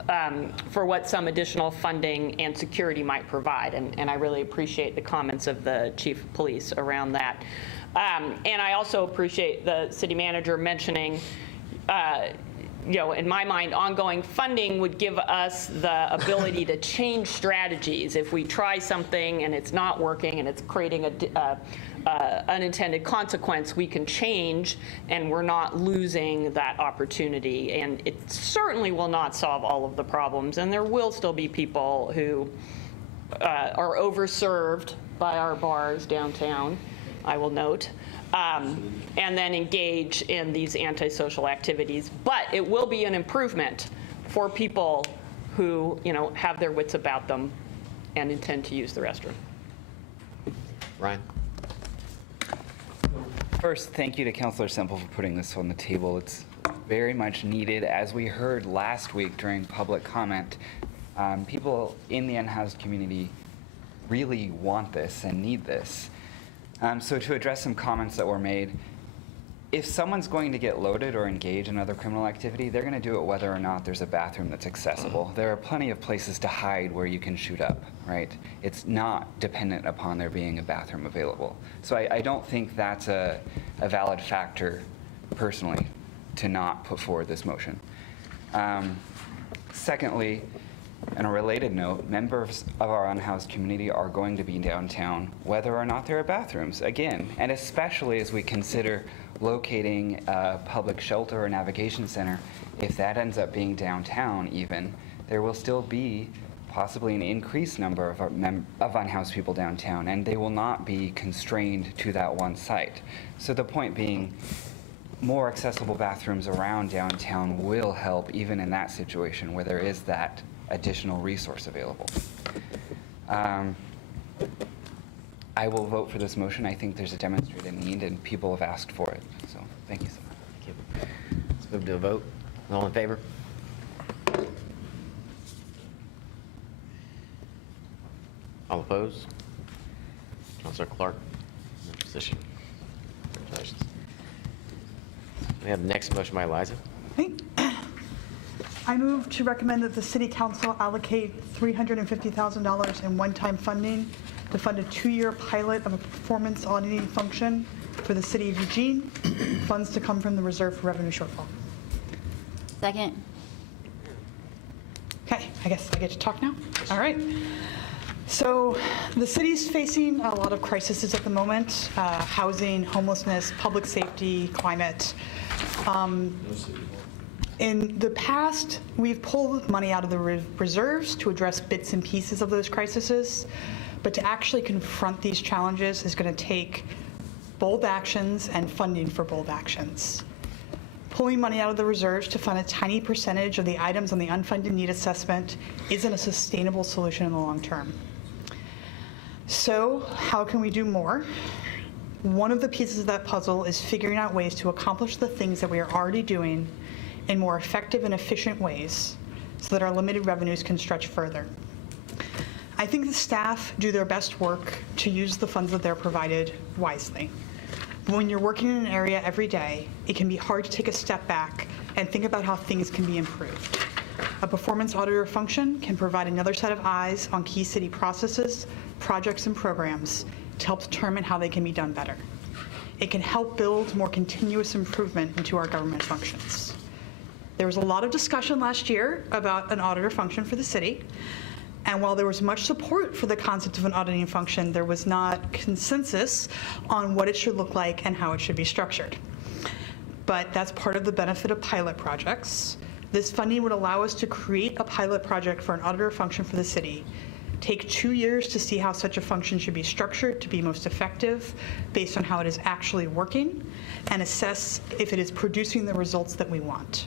for what some additional funding and security might provide, and I really appreciate the comments of the chief of police around that. And I also appreciate the city manager mentioning in my mind, ongoing funding would give us the ability to change strategies. If we try something and it's not working and it's creating a unintended consequence, we can change and we're not losing that opportunity. And it certainly will not solve all of the problems. And there will still be people who are overserved by our bars downtown, I will note. And then engage in these antisocial activities. But it will be an improvement for people who, have their wits about them and intend to use the restroom. Ryan? First, thank you to Councilor Semple for putting this on the table. It's very much needed. As we heard last week during public comment, people in the unhoused community really want this and need this. So to address some comments that were made, if someone's going to get loaded or engage in other criminal activity, they're going to do it whether or not there's a bathroom that's accessible. There are plenty of places to hide where you can shoot up, right? It's not dependent upon there being a bathroom available. So I don't think that's a valid factor, personally, to not put forward this motion. Secondly, on a related note, members of our unhoused community are going to be downtown whether or not there are bathrooms, again, and especially as we consider locating a public shelter or navigation center. If that ends up being downtown even, there will still be possibly an increased number of unhoused people downtown, and they will not be constrained to that one site. So the point being, more accessible bathrooms around downtown will help even in that situation where there is that additional resource available. I will vote for this motion. I think there's a demonstrated need and people have asked for it. So thank you so much. Thank you. Let's move to a vote. All in favor? All opposed? Councilor Clark, in your position. Congratulations. We have the next motion by Eliza. I move to recommend that the City Council allocate $350,000 in one-time funding to fund a 2-year pilot of a performance auditing function for the City of Eugene, funds to come from the Reserve for Revenue Shortfall. Second. Okay, I guess I get to talk now? All right. So the city's facing a lot of crises at the moment, housing, homelessness, public safety, climate. In the past, we've pulled money out of the reserves to address bits and pieces of those crises, but to actually confront these challenges is going to take bold actions and funding for bold actions. Pulling money out of the reserves to fund a tiny percentage of the items on the unfunded need assessment isn't a sustainable solution in the long term. So how can we do more? One of the pieces of that puzzle is figuring out ways to accomplish the things that we are already doing in more effective and efficient ways so that our limited revenues can stretch further. I think the staff do their best work to use the funds that they're provided wisely. When you're working in an area every day, it can be hard to take a step back and think about how things can be improved. A performance auditor function can provide another set of eyes on key city processes, projects, and programs to help determine how they can be done better. It can help build more continuous improvement into our government functions. There was a lot of discussion last year about an auditor function for the city, and while there was much support for the concept of an auditing function, there was not consensus on what it should look like and how it should be structured. But that's part of the benefit of pilot projects. This funding would allow us to create a pilot project for an auditor function for the city take 2 years to see how such a function should be structured to be most effective based on how it is actually working, and assess if it is producing the results that we want.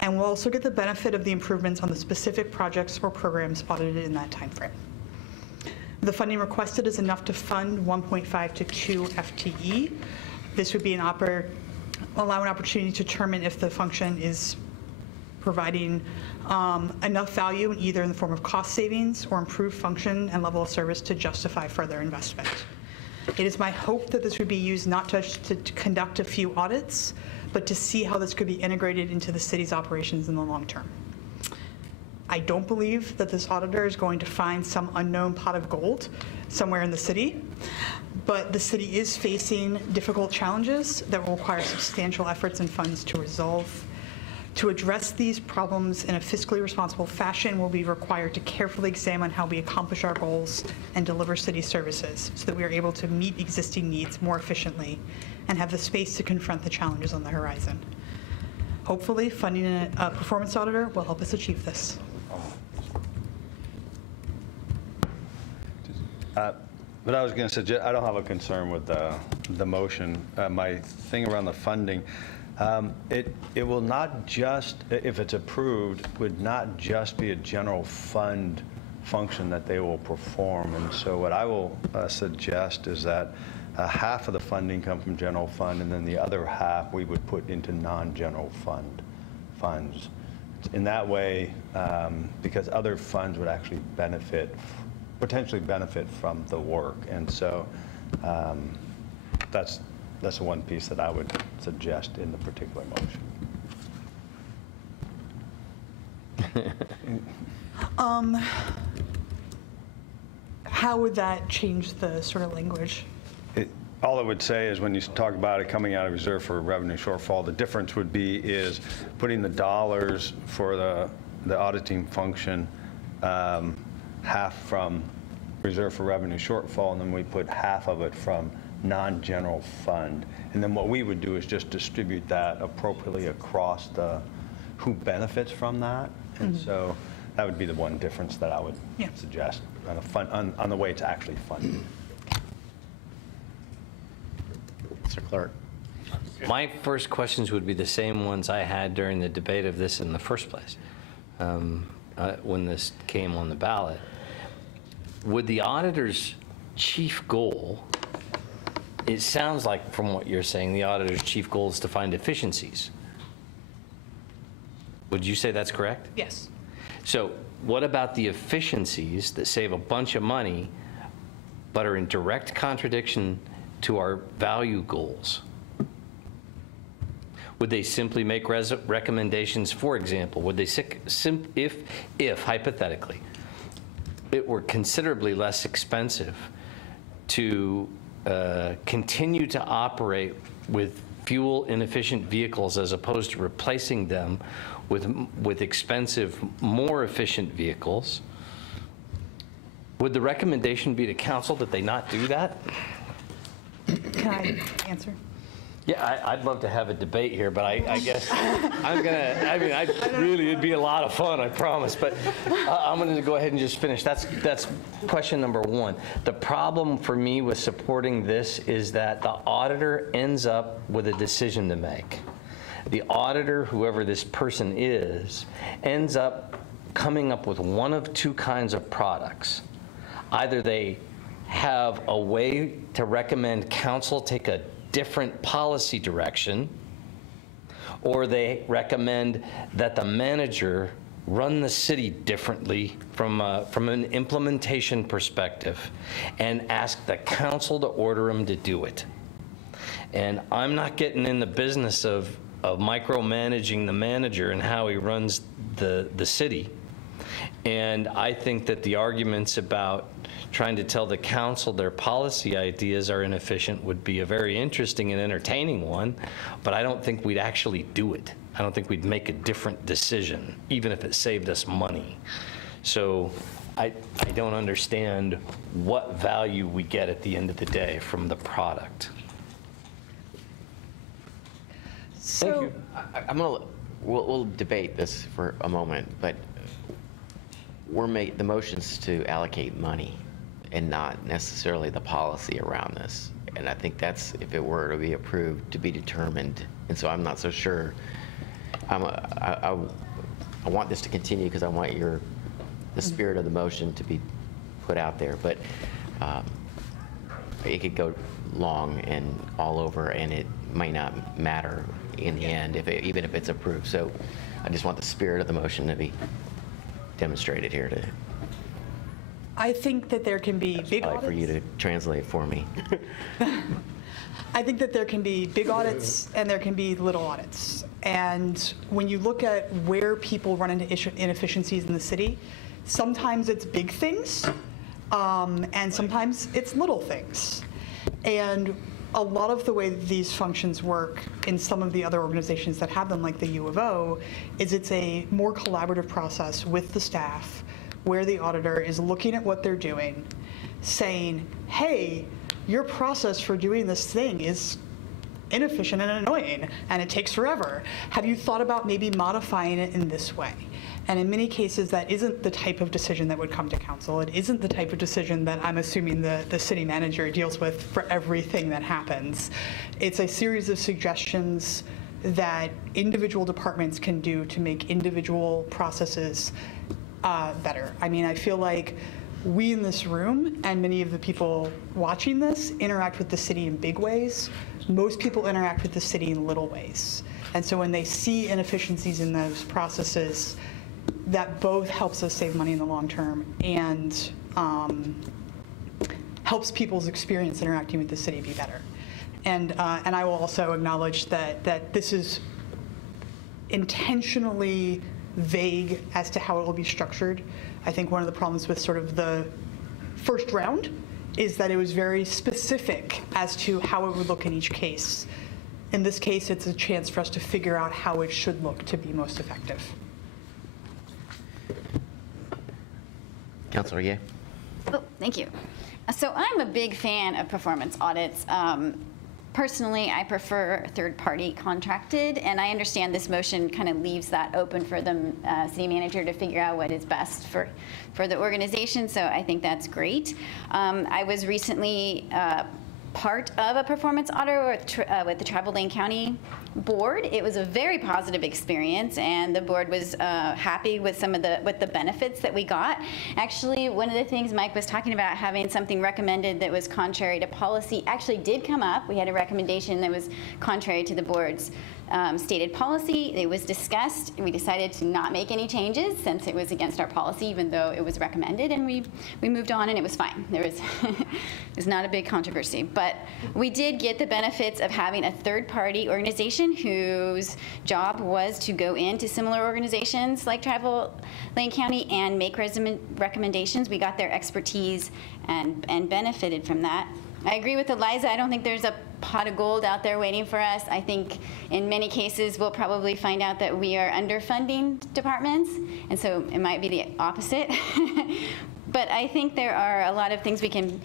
And we'll also get the benefit of the improvements on the specific projects or programs audited in that timeframe. The funding requested is enough to fund 1.5 to 2 FTE. This would be allow an opportunity to determine if the function is providing enough value, either in the form of cost savings or improved function and level of service to justify further investment. It is my hope that this would be used not just to conduct a few audits, but to see how this could be integrated into the city's operations in the long term. I don't believe that this auditor is going to find some unknown pot of gold somewhere in the city, but the city is facing difficult challenges that will require substantial efforts and funds to resolve. To address these problems in a fiscally responsible fashion, we'll be required to carefully examine how we accomplish our goals and deliver city services so that we are able to meet existing needs more efficiently and have the space to confront the challenges on the horizon. Hopefully, funding a performance auditor will help us achieve this. But I was going to suggest, I don't have a concern with the motion. My thing around the funding, it will not just, if it's approved, would not just be a general fund function that they will perform. And so what I will suggest is that half of the funding come from general fund, and then the other half we would put into non-general funds. In that way, because other funds would actually potentially benefit from the work. And so that's one piece that I would suggest in the particular motion. How would that change the sort of language? All it would say is when you talk about it coming out of reserve for revenue shortfall, the difference would be is putting the dollars for the auditing function half from reserve for revenue shortfall, and then we put half of it from non-general fund. And then what we would do is just distribute that appropriately across who benefits from that. And so that would be the one difference that I would suggest on the way it's actually funded. Mr. Clerk. My first questions would be the same ones I had during the debate of this in the first place, when this came on the ballot. Would the auditor's chief goal, it sounds like from what you're saying, the auditor's chief goal is to find efficiencies. Would you say that's correct? Yes. So what about the efficiencies that save a bunch of money but are in direct contradiction to our value goals? Would they simply make recommendations? For example, would they, if hypothetically, it were considerably less expensive to continue to operate with fuel inefficient vehicles as opposed to replacing them with expensive, more efficient vehicles, would the recommendation be to council that they not do that? Can I answer? Yeah, I'd love to have a debate here, but I guess it'd be a lot of fun, I promise, but I'm going to go ahead and just finish. That's question number one. The problem for me with supporting this is that the auditor ends up with a decision to make. The auditor, whoever this person is, ends up coming up with one of two kinds of products. Either they have a way to recommend council take a different policy direction, or they recommend that the manager run the city differently from an implementation perspective and ask the council to order them to do it. And I'm not getting in the business of micromanaging the manager and how he runs the city. And I think that the arguments about trying to tell the council their policy ideas are inefficient would be a very interesting and entertaining one, but I don't think we'd actually do it. I don't think we'd make a different decision, even if it saved us money. So I don't understand what value we get at the end of the day from the product. So, Thank you. We'll debate this for a moment, but the motion's to allocate money and not necessarily the policy around this. And I think that's, if it were to be approved, to be determined. And so I'm not so sure. I want this to continue because I want the spirit of the motion to be put out there. But it could go long and all over, and it might not matter in the end, even if it's approved. So I just want the spirit of the motion to be demonstrated here. I think that there can be big Probably for you audits. to translate for me. I think that there can be big audits and there can be little audits. And when you look at where people run into inefficiencies in the city, sometimes it's big things, and sometimes it's little things. And a lot of the way these functions work in some of the other organizations that have them, like the U of O, is it's a more collaborative process with the staff where the auditor is looking at what they're doing, saying, hey, your process for doing this thing is inefficient and annoying, and it takes forever. Have you thought about maybe modifying it in this way? And in many cases, that isn't the type of decision that would come to council. It isn't the type of decision that I'm assuming the city manager deals with for everything that happens. It's a series of suggestions that individual departments can do to make individual processes better. I mean, I feel like we in this room and many of the people watching this interact with the city in big ways. Most people interact with the city in little ways. And so when they see inefficiencies in those processes, that both helps us save money in the long term and helps people's experience interacting with the city be better. And I will also acknowledge that this is intentionally vague as to how it will be structured. I think one of the problems with sort of the first round is that it was very specific as to how it would look in each case. In this case, it's a chance for us to figure out how it should look to be most effective. Councilor Ye? Oh, thank you. So I'm a big fan of performance audits. Personally, I prefer third-party contracted, and I understand this motion kind of leaves that open for the city manager to figure out what is best for the organization, so I think that's great. I was recently part of a performance audit with the Travel Lane County Board. It was a very positive experience, and the board was happy with some of the benefits that we got. Actually, one of the things Mike was talking about, having something recommended that was contrary to policy, actually did come up. We had a recommendation that was contrary to the board's stated policy. It was discussed, and we decided to not make any changes since it was against our policy, even though it was recommended, and we moved on, and it was fine. There was it was not a big controversy, but we did get the benefits of having a third-party organization whose job was to go into similar organizations like Travel Lane County and make recommendations. We got their expertise and benefited from that. I agree with Eliza. I don't think there's a pot of gold out there waiting for us. I think in many cases we'll probably find out that we are underfunding departments, and so it might be the opposite. But I think there are a lot of things we can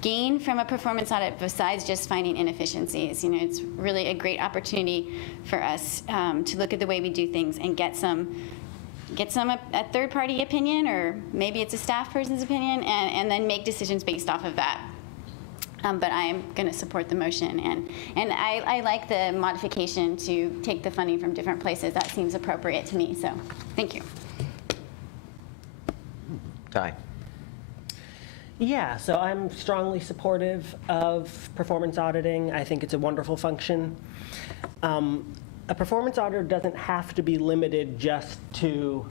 gain from a performance audit besides just finding inefficiencies. You know, it's really a great opportunity for us to look at the way we do things and get a third-party opinion, or maybe it's a staff person's opinion, and then make decisions based off of that. But I am going to support the motion, and I like the modification to take the funding from different places. That seems appropriate to me, so thank you. Ty? Yeah, so I'm strongly supportive of performance auditing. I think it's a wonderful function. A performance auditor doesn't have to be limited just to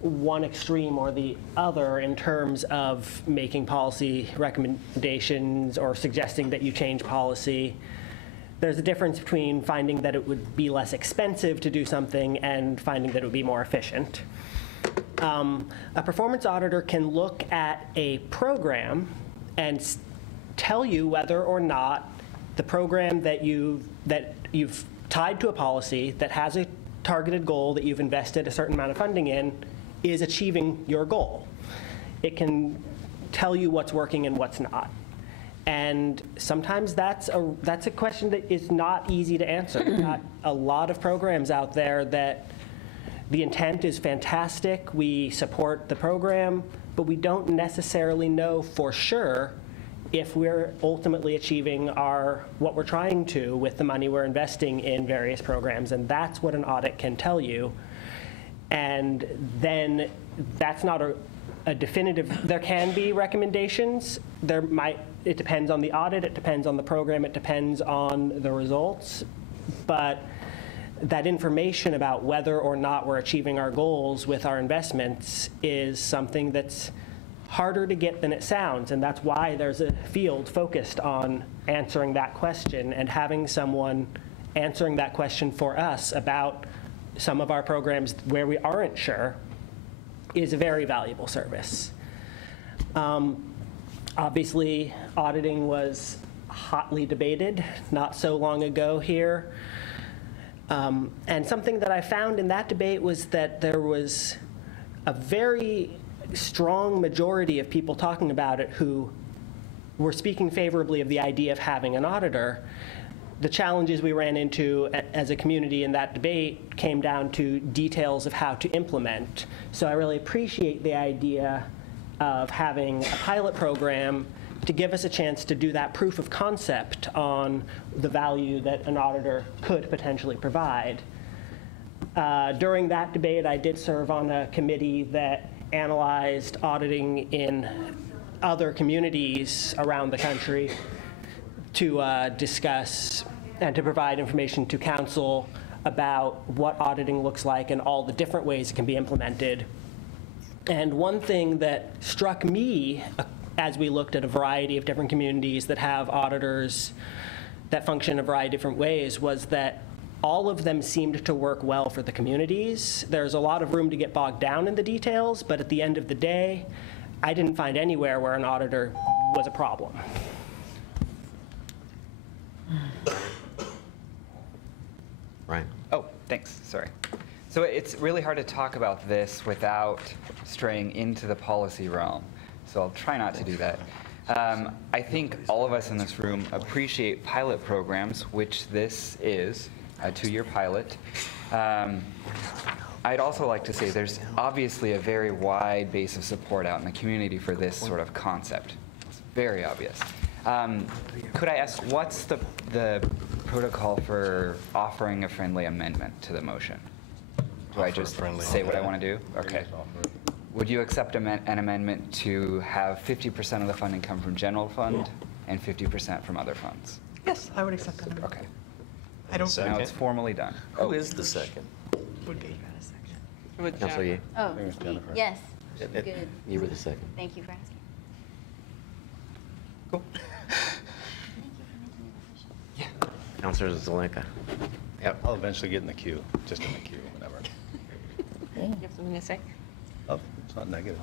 one extreme or the other in terms of making policy recommendations or suggesting that you change policy. There's a difference between finding that it would be less expensive to do something and finding that it would be more efficient. A performance auditor can look at a program and tell you whether or not the program that you've tied to a policy that has a targeted goal that you've invested a certain amount of funding in is achieving your goal. It can tell you what's working and what's not. And sometimes that's a question that is not easy to answer. There's not a lot of programs out there that the intent is fantastic. We support the program, but we don't necessarily know for sure if we're ultimately achieving what we're trying to with the money we're investing in various programs, and that's what an audit can tell you. And then that's not a definitive, there can be recommendations. It depends on the audit, it depends on the program, it depends on the results, but that information about whether or not we're achieving our goals with our investments is something that's harder to get than it sounds, and that's why there's a field focused on answering that question, and having someone answering that question for us about some of our programs where we aren't sure is a very valuable service. Obviously, auditing was hotly debated not so long ago here. And something that I found in that debate was that there was a very strong majority of people talking about it who were speaking favorably of the idea of having an auditor. The challenges we ran into as a community in that debate came down to details of how to implement. So I really appreciate the idea of having a pilot program to give us a chance to do that proof of concept on the value that an auditor could potentially provide. During that debate, I did serve on a committee that analyzed auditing in other communities around the country to discuss and to provide information to council about what auditing looks like and all the different ways it can be implemented. And one thing that struck me as we looked at a variety of different communities that have auditors that function in a variety of different ways was that all of them seemed to work well for the communities. There's a lot of room to get bogged down in the details, but at the end of the day, I didn't find anywhere where an auditor was a problem. Ryan. Oh, thanks, sorry. So it's really hard to talk about this without straying into the policy realm. So I'll try not to do that. I think all of us in this room appreciate pilot programs, which this is, a 2-year pilot. I'd also like to say there's obviously a very wide base of support out in the community for this sort of concept. It's very obvious. Could I ask, what's the protocol for offering a friendly amendment to the motion? Do I just say what I want to do? Okay. Would you accept an amendment to have 50% of the funding come from general fund and 50% from other funds? Yes, I would accept that. Okay. I don't. So now it's formally done. Who is the second? Would be. With Councilor Yee. Oh, yes. It- Good. You were the second. Thank you for asking. Cool. Councilor Zelenka. Yep, I'll eventually get in the queue, just in the queue, whatever. You have something to say? Oh, it's not negative.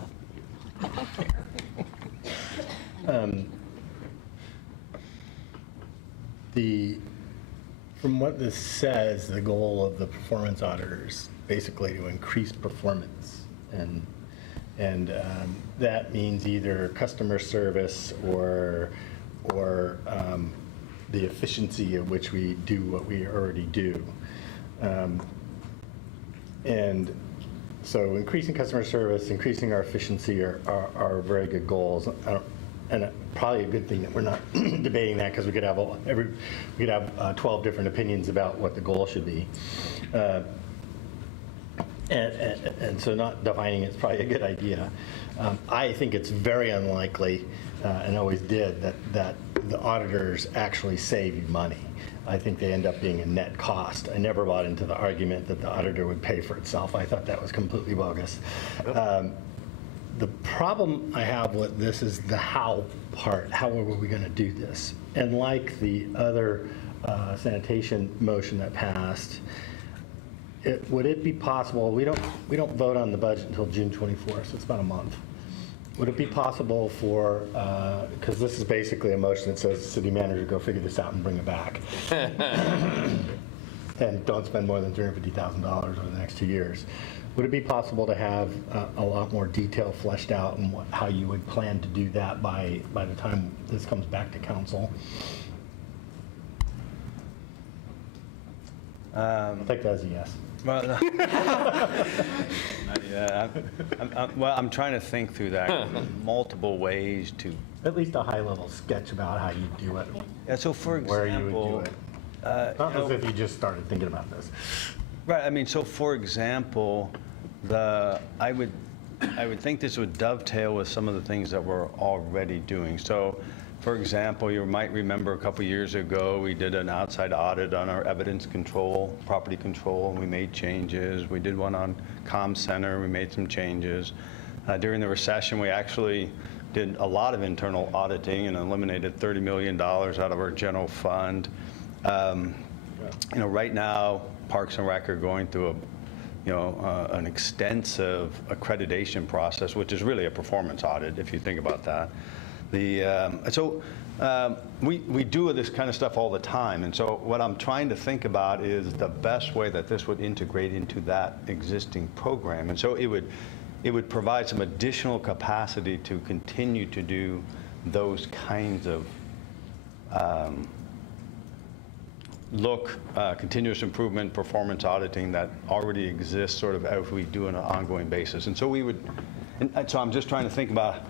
From what this says, the goal of the performance auditors basically to increase performance, and that means either customer service or the efficiency at which we do what we already do. And so increasing customer service, increasing our efficiency are very good goals. And probably a good thing that we're not debating that, because we could have 12 different opinions about what the goal should be. And so not defining it is probably a good idea. I think it's very unlikely, and always did, that the auditors actually save you money. I think they end up being a net cost. I never bought into the argument that the auditor would pay for itself. I thought that was completely bogus. The problem I have with this is the how part. How are we going to do this? And like the other sanitation motion that passed, would it be possible, we don't vote on the budget until June 24th, so it's about a month. Would it be possible for, because this is basically a motion that says city manager, go figure this out and bring it back. And don't spend more than $350,000 over the next 2 years. Would it be possible to have a lot more detail fleshed out and how you would plan to do that by the time this comes back to council? I'll take that as a yes. Well, yeah, I'm trying to think through that. Multiple ways to. At least a high-level sketch about how you do it. Yeah, so for Where you would example, do it. Not as if you just started thinking about this. right, I mean, so for example, I would think this would dovetail with some of the things that we're already doing. So, for example, you might remember a couple years ago, we did an outside audit on our evidence control, property control, and we made changes. We did one on comm center, we made some changes. During the recession, we actually did a lot of internal auditing and eliminated $30 million out of our general fund. Right now, Parks and Rec are going through an extensive accreditation process, which is really a performance audit, if you think about that. We do this kind of stuff all the time, and so what I'm trying to think about is the best way that this would integrate into that existing program. And so it would provide some additional capacity to continue to do those kinds of continuous improvement, performance auditing that already exists sort of as we do on an ongoing basis. And so so I'm just trying to think about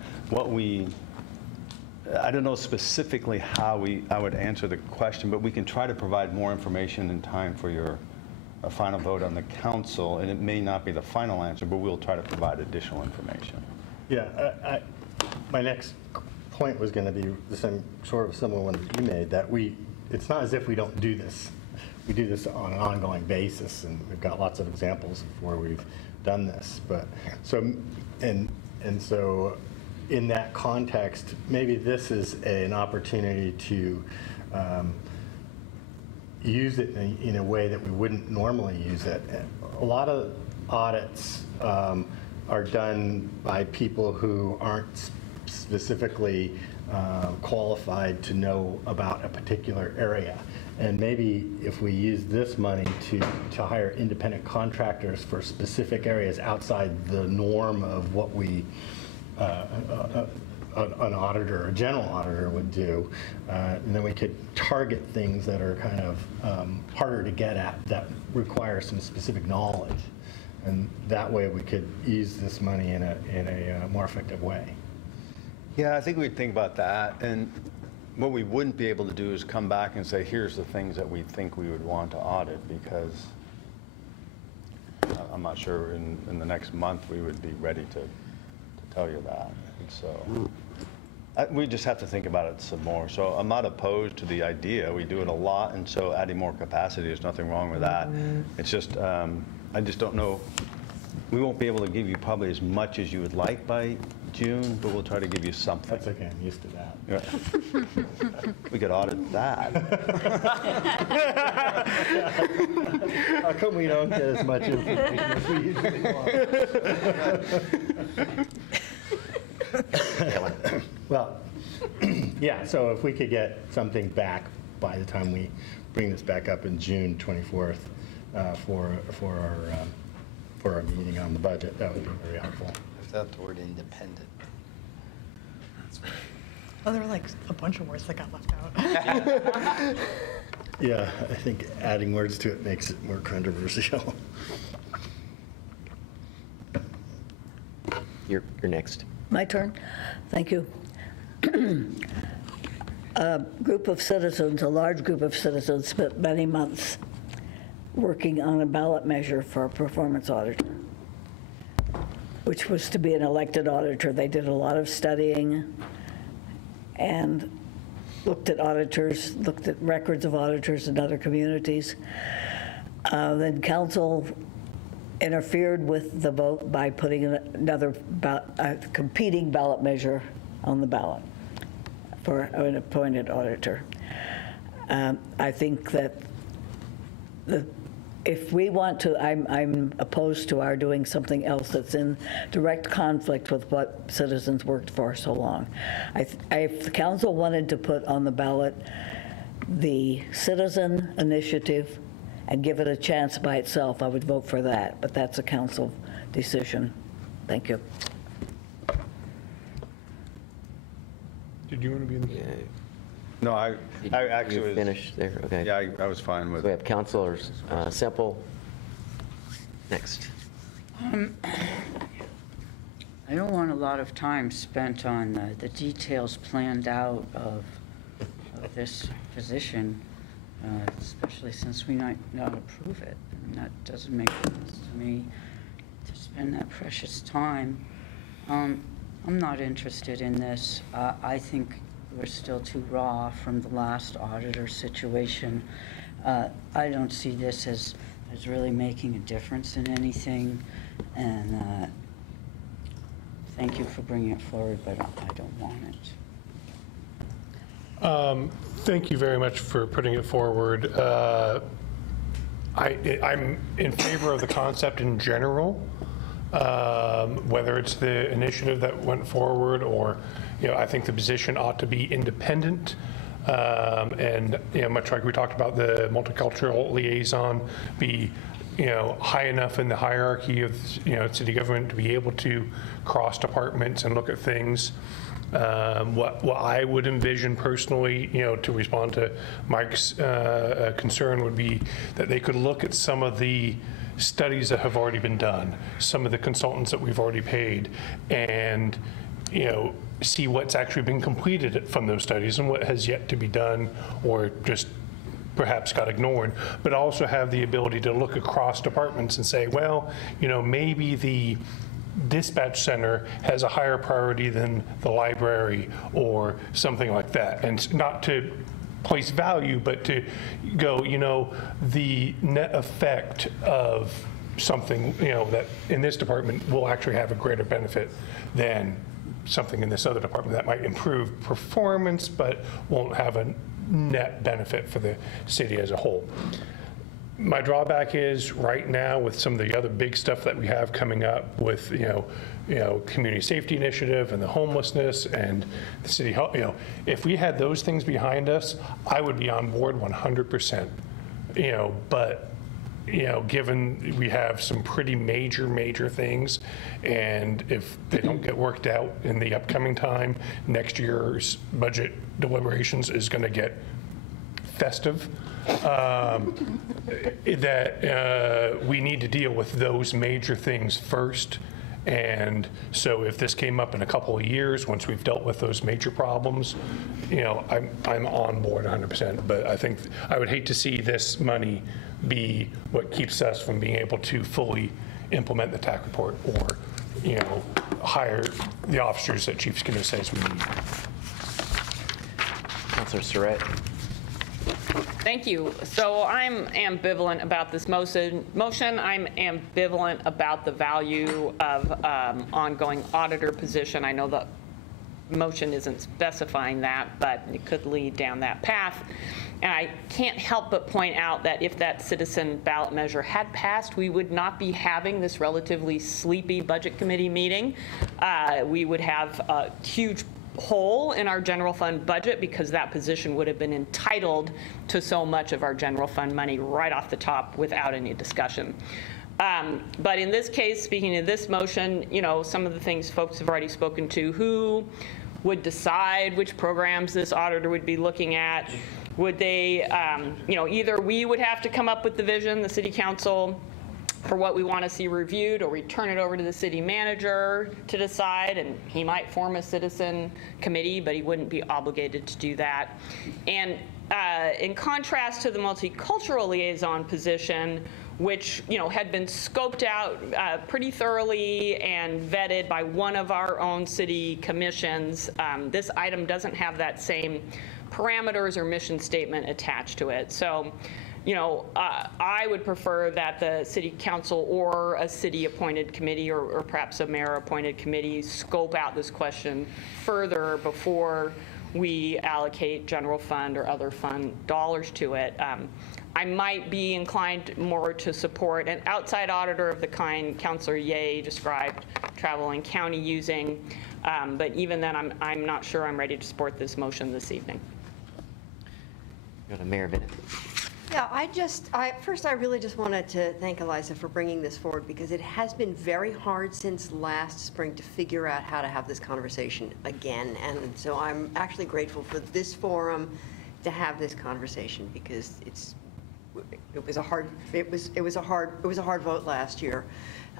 I don't know specifically how I would answer the question, but we can try to provide more information in time for your final vote on the council, and it may not be the final answer, but we'll try to provide additional information. Yeah, my next point was going to be the same, sort of similar one that you made, that it's not as if we don't do this. We do this on an ongoing basis, and we've got lots of examples of where we've done this. But so in that context, maybe this is an opportunity to use it in a way that we wouldn't normally use it. A lot of audits are done by people who aren't specifically qualified to know about a particular area. And maybe if we use this money to hire independent contractors for specific areas outside the norm of what we an auditor, a general auditor would do, and then we could target things that are kind of harder to get at, that require some specific knowledge. And that way we could use this money in a more effective way. Yeah, I think we'd think about that. And what we wouldn't be able to do is come back and say, here's the things that we think we would want to audit, because I'm not sure in the next month we would be ready to tell you that. And so we just have to think about it some more. So I'm not opposed to the idea. We do it a lot, and so adding more capacity, there's nothing wrong with that. It's just, I just don't know. We won't be able to give you probably as much as you would like by June, but we'll try to give you something. That's okay, I'm used to that. Yeah. We could audit that. How come we don't get as much information as we usually want? Well, yeah, so if we could get something back by the time we bring this back up in June 24th for our meeting on the budget, that would be very helpful. Without the word independent. Oh, there were like a bunch of words that got left out. Yeah, I think adding words to it makes it more controversial. You're next. My turn? Thank you. A group of citizens, a large group of citizens, spent many months working on a ballot measure for a performance auditor, which was to be an elected auditor. They did a lot of studying and looked at auditors, looked at records of auditors in other communities. Then council interfered with the vote by putting another competing ballot measure on the ballot for an appointed auditor. I think that if we want to, I'm opposed to our doing something else that's in direct conflict with what citizens worked for so long. If the council wanted to put on the ballot the citizen initiative and give it a chance by itself, I would vote for that, but that's a council decision. Thank you. Did you want to be in the? No, I actually You was. finished there? Okay. Yeah, I was fine with So we have Councilors Semple next. I don't want a lot of time spent on the details planned out of this position, especially since we might not approve it. And that doesn't make sense to me to spend that precious time. I'm not interested in this. I think we're still too raw from the last auditor situation. I don't see this as really making a difference in anything, and thank you for bringing it forward, but I don't want it. Thank you very much for putting it forward. I'm in favor of the concept in general, whether it's the initiative that went forward or, I think the position ought to be independent. And, much like we talked about the multicultural liaison, be, high enough in the hierarchy of, city government to be able to cross departments and look at things. What I would envision personally, to respond to Mike's concern would be that they could look at some of the studies that have already been done, some of the consultants that we've already paid, and, see what's actually been completed from those studies and what has yet to be done or just perhaps got ignored, but also have the ability to look across departments and say, well, maybe the dispatch center has a higher priority than the library or something like that. And not to place value, but to go, the net effect of something, that in this department will actually have a greater benefit than something in this other department that might improve performance, but won't have a net benefit for the city as a whole. My drawback is right now with some of the other big stuff that we have coming up with, community safety initiative and the homelessness and the city health, if we had those things behind us, I would be on board 100%, but given we have some pretty major things, and if they don't get worked out in the upcoming time, next year's budget deliberations is going to get festive, that we need to deal with those major things first. And so if this came up in a couple of years, once we've dealt with those major problems, I'm on board 100%. But I think I would hate to see this money be what keeps us from being able to fully implement the TAC report or, hire the officers that Chief Skinner says we need. Councilor Surratt. Thank you. So I'm ambivalent about this motion. I'm ambivalent about the value of ongoing auditor position. I know the motion isn't specifying that, but it could lead down that path. And I can't help but point out that if that citizen ballot measure had passed, we would not be having this relatively sleepy budget committee meeting. We would have a huge hole in our general fund budget because that position would have been entitled to so much of our general fund money right off the top without any discussion. But in this case, speaking of this motion, some of the things folks have already spoken to, who would decide which programs this auditor would be looking at? Would they, either we would have to come up with the vision, the city council, for what we want to see reviewed, or we turn it over to the city manager to decide, and he might form a citizen committee, but he wouldn't be obligated to do that. And in contrast to the multicultural liaison position, which had been scoped out pretty thoroughly and vetted by one of our own city commissions, this item doesn't have that same parameters or mission statement attached to it. So, I would prefer that the city council or a city-appointed committee or perhaps a mayor-appointed committee scope out this question further before we allocate general fund or other fund dollars to it. I might be inclined more to support an outside auditor of the kind Councilor Ye described Travel and County using, but even then, I'm not sure I'm ready to support this motion this evening. Go to Mayor Bennett. Yeah, first I really just wanted to thank Eliza for bringing this forward, because it has been very hard since last spring to figure out how to have this conversation again. And so I'm actually grateful for this forum to have this conversation, because it was a hard vote last year.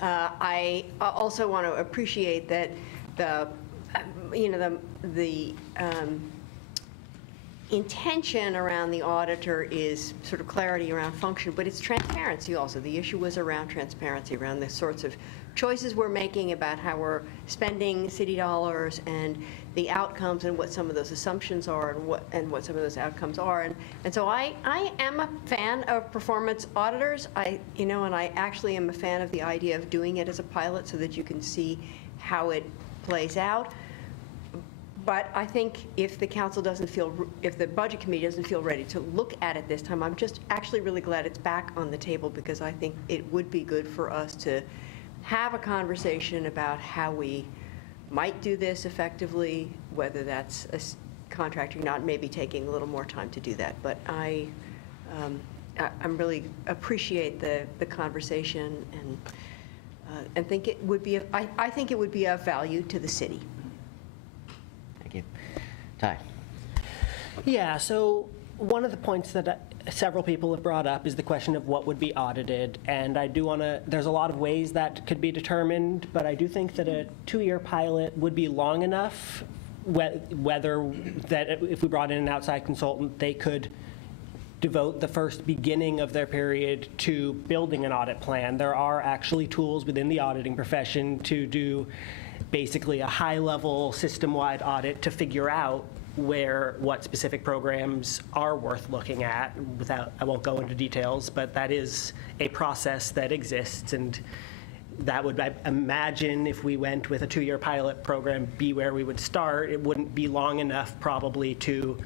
I also want to appreciate that the intention around the auditor is sort of clarity around function, but it's transparency also. The issue was around transparency, around the sorts of choices we're making about how we're spending city dollars and the outcomes and what some of those assumptions are and what some of those outcomes are. And so I am a fan of performance auditors. And I actually am a fan of the idea of doing it as a pilot so that you can see how it plays out. But I think if the budget committee doesn't feel ready to look at it this time, I'm just actually really glad it's back on the table, because I think it would be good for us to have a conversation about how we might do this effectively, whether that's a contract or not, maybe taking a little more time to do that. But I really appreciate the conversation and think it would be I think it would be of value to the city. Ty. Yeah, so one of the points that several people have brought up is the question of what would be audited. And I do want to, there's a lot of ways that could be determined, but I do think that a 2-year pilot would be long enough, whether that if we brought in an outside consultant, they could devote the first beginning of their period to building an audit plan. There are actually tools within the auditing profession to do basically a high-level system-wide audit to figure out what specific programs are worth looking at. I won't go into details, but that is a process that exists, and that would, I imagine, if we went with a 2-year pilot program, be where we would start. It wouldn't be long enough probably to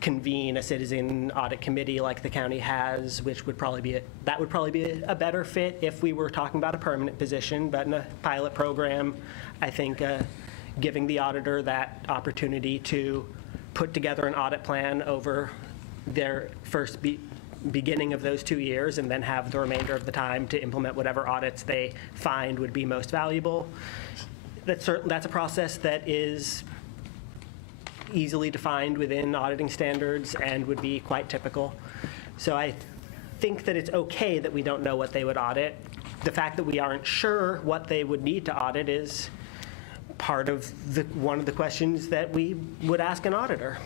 convene a citizen audit committee like the county has, which would probably be a better fit if we were talking about a permanent position. But in a pilot program, I think giving the auditor that opportunity to put together an audit plan over their first beginning of those 2 years, and then have the remainder of the time to implement whatever audits they find would be most valuable. That's a process that is easily defined within auditing standards and would be quite typical. So I think that it's okay that we don't know what they would audit. The fact that we aren't sure what they would need to audit is part of one of the questions that we would ask an auditor.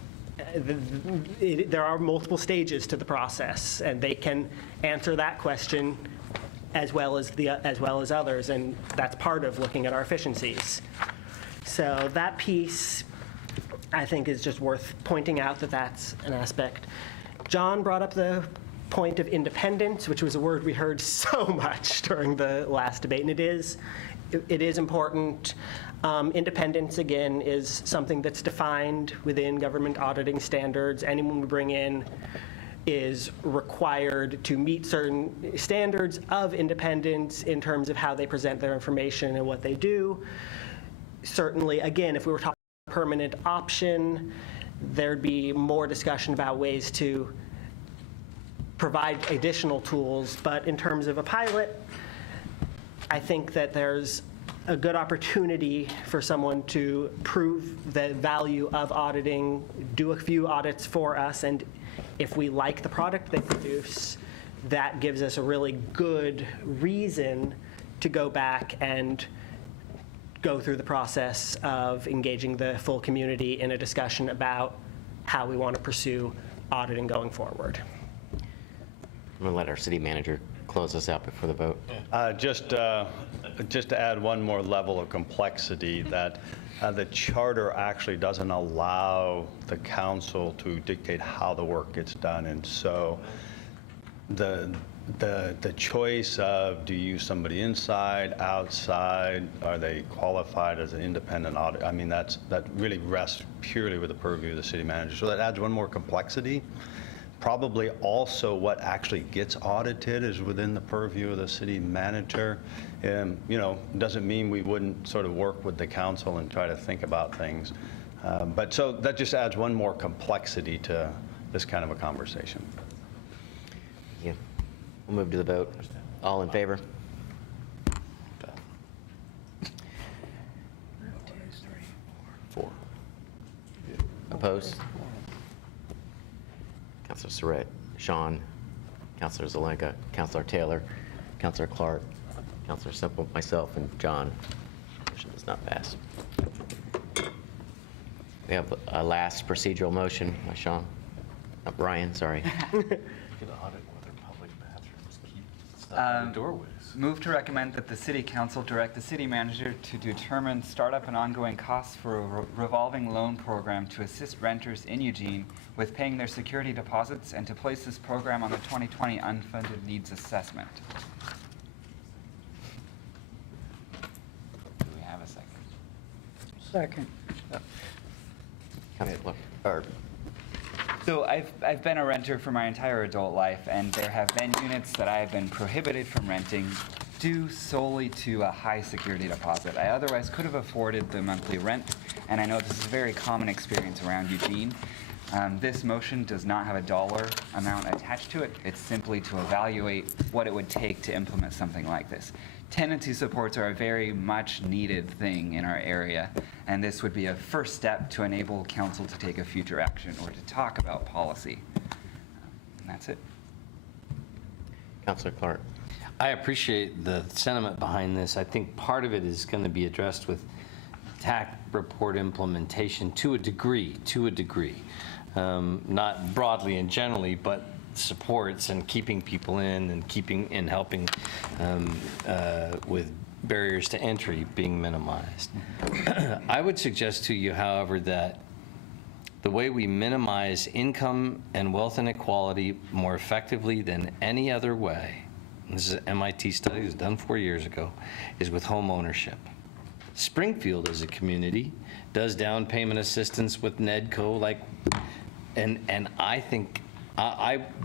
There are multiple stages to the process, and they can answer that question as well as others, and that's part of looking at our efficiencies. So that piece, I think, is just worth pointing out that that's an aspect. John brought up the point of independence, which was a word we heard so much during the last debate, and it is important. Independence, again, is something that's defined within government auditing standards. Anyone we bring in is required to meet certain standards of independence in terms of how they present their information and what they do. Certainly, again, if we were talking about a permanent option, there'd be more discussion about ways to provide additional tools. But in terms of a pilot, I think that there's a good opportunity for someone to prove the value of auditing, do a few audits for us, and if we like the product they produce, that gives us a really good reason to go back and go through the process of engaging the full community in a discussion about how we want to pursue auditing going forward. I'm going to let our city manager close us out before the vote. Just to add one more level of complexity, that the charter actually doesn't allow the council to dictate how the work gets done, and so the choice of, do you use somebody inside, outside, are they qualified as an independent audit? I mean, that really rests purely with the purview of the city manager. So that adds one more complexity. Probably also what actually gets audited is within the purview of the city manager. Doesn't mean we wouldn't sort of work with the council and try to think about things. But so that just adds one more complexity to this kind of a conversation. We'll move to the vote. All in favor? Four. Opposed? Counselor Surratt, Sean, Counselor Zelenka, Counselor Taylor, Counselor Clark, Counselor Semple, myself, and John. Motion does not pass. We have a last procedural motion by Sean. Brian, sorry. Move to recommend that the City Council direct the City Manager to determine startup and ongoing costs for a revolving loan program to assist renters in Eugene with paying their security deposits and to place this program on the 2020 unfunded needs assessment. Do we have a second? Second. Counselor, or So I've been a renter for my entire adult life, and there have been units that I have been prohibited from renting due solely to a high security deposit. I otherwise could have afforded the monthly rent, and I know this is a very common experience around Eugene. This motion does not have a dollar amount attached to it. It's simply to evaluate what it would take to implement something like this. Tenancy supports are a very much needed thing in our area, and this would be a first step to enable council to take a future action or to talk about policy. And that's it. Counselor Clark. I appreciate the sentiment behind this. I think part of it is going to be addressed with TAC report implementation to a degree. Not broadly and generally, but supports and keeping people in and helping with barriers to entry being minimized. I would suggest to you, however, that the way we minimize income and wealth inequality more effectively than any other way, and this is an MIT study that was done 4 years ago, is with home ownership. Springfield as a community does down payment assistance with NEDCO, and I think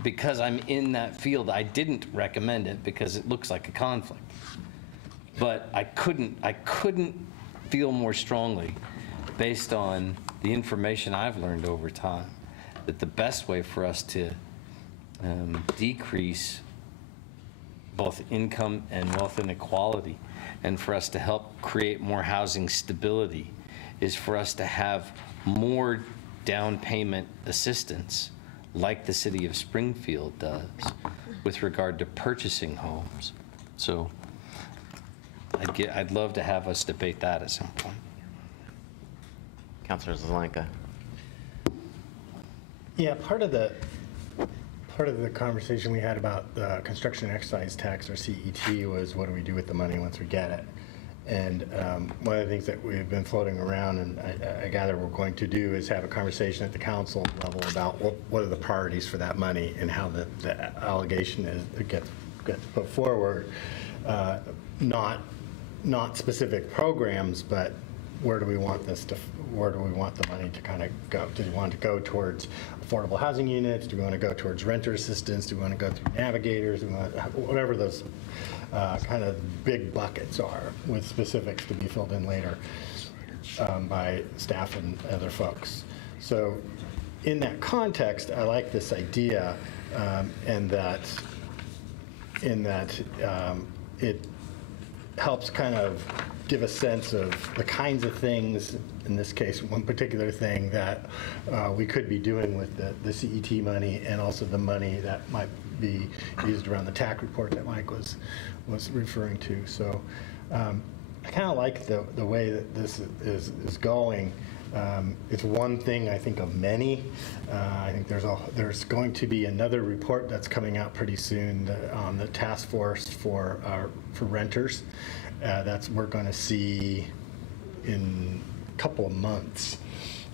because I'm in that field, I didn't recommend it because it looks like a conflict. But I couldn't feel more strongly, based on the information I've learned over time, that the best way for us to decrease both income and wealth inequality, and for us to help create more housing stability, is for us to have more down payment assistance, like the city of Springfield does, with regard to purchasing homes. So I'd love to have us debate that at some point. Counselor Zelenka. Yeah, part of the conversation we had about the construction excise tax, or CET, was what do we do with the money once we get it? And one of the things that we've been floating around, and I gather we're going to do, is have a conversation at the council level about what are the priorities for that money and how the allegation gets put forward. Not specific programs, but where do we want the money to kind of go? Do we want to go towards affordable housing units? Do we want to go towards renter assistance? Do we want to go through navigators? Do we want, whatever those kind of big buckets are, with specifics to be filled in later by staff and other folks. So in that context, I like this idea, and that it helps kind of give a sense of the kinds of things, in this case, one particular thing that we could be doing with the CET money, and also the money that might be used around the TAC report that Mike was referring to. So I kind of like the way that this is going. It's one thing, I think, of many. I think there's going to be another report that's coming out pretty soon on the task force for renters. We're going to see in a couple of months,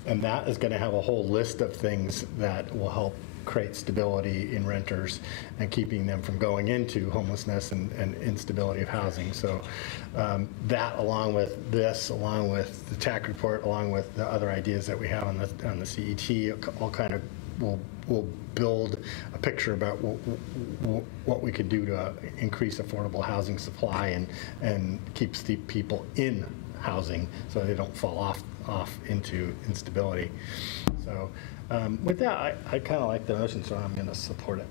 and that is going to have a whole list of things that will help create stability in renters and keeping them from going into homelessness and instability of housing. So that, along with this, along with the TAC report, along with the other ideas that we have on the CET, all kind of will build a picture about what we could do to increase affordable housing supply and keep people in housing so they don't fall off into instability. So with that, I kind of like the motion, so I'm going to support it.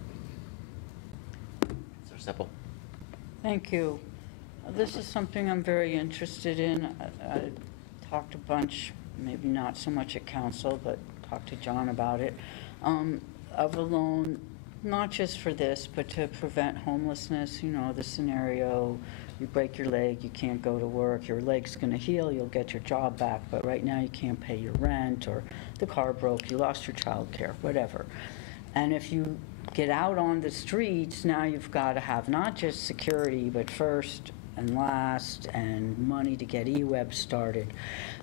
Semple? Thank you. This is something I'm very interested in. I talked a bunch, maybe not so much at council, but talked to John about it, of a loan, not just for this, but to prevent homelessness. You know, the scenario, you break your leg, you can't go to work, your leg's going to heal, you'll get your job back, but right now you can't pay your rent, or the car broke, you lost your child care, whatever. And if you get out on the streets, now you've got to have not just security, but first and last, and money to get eWeb started.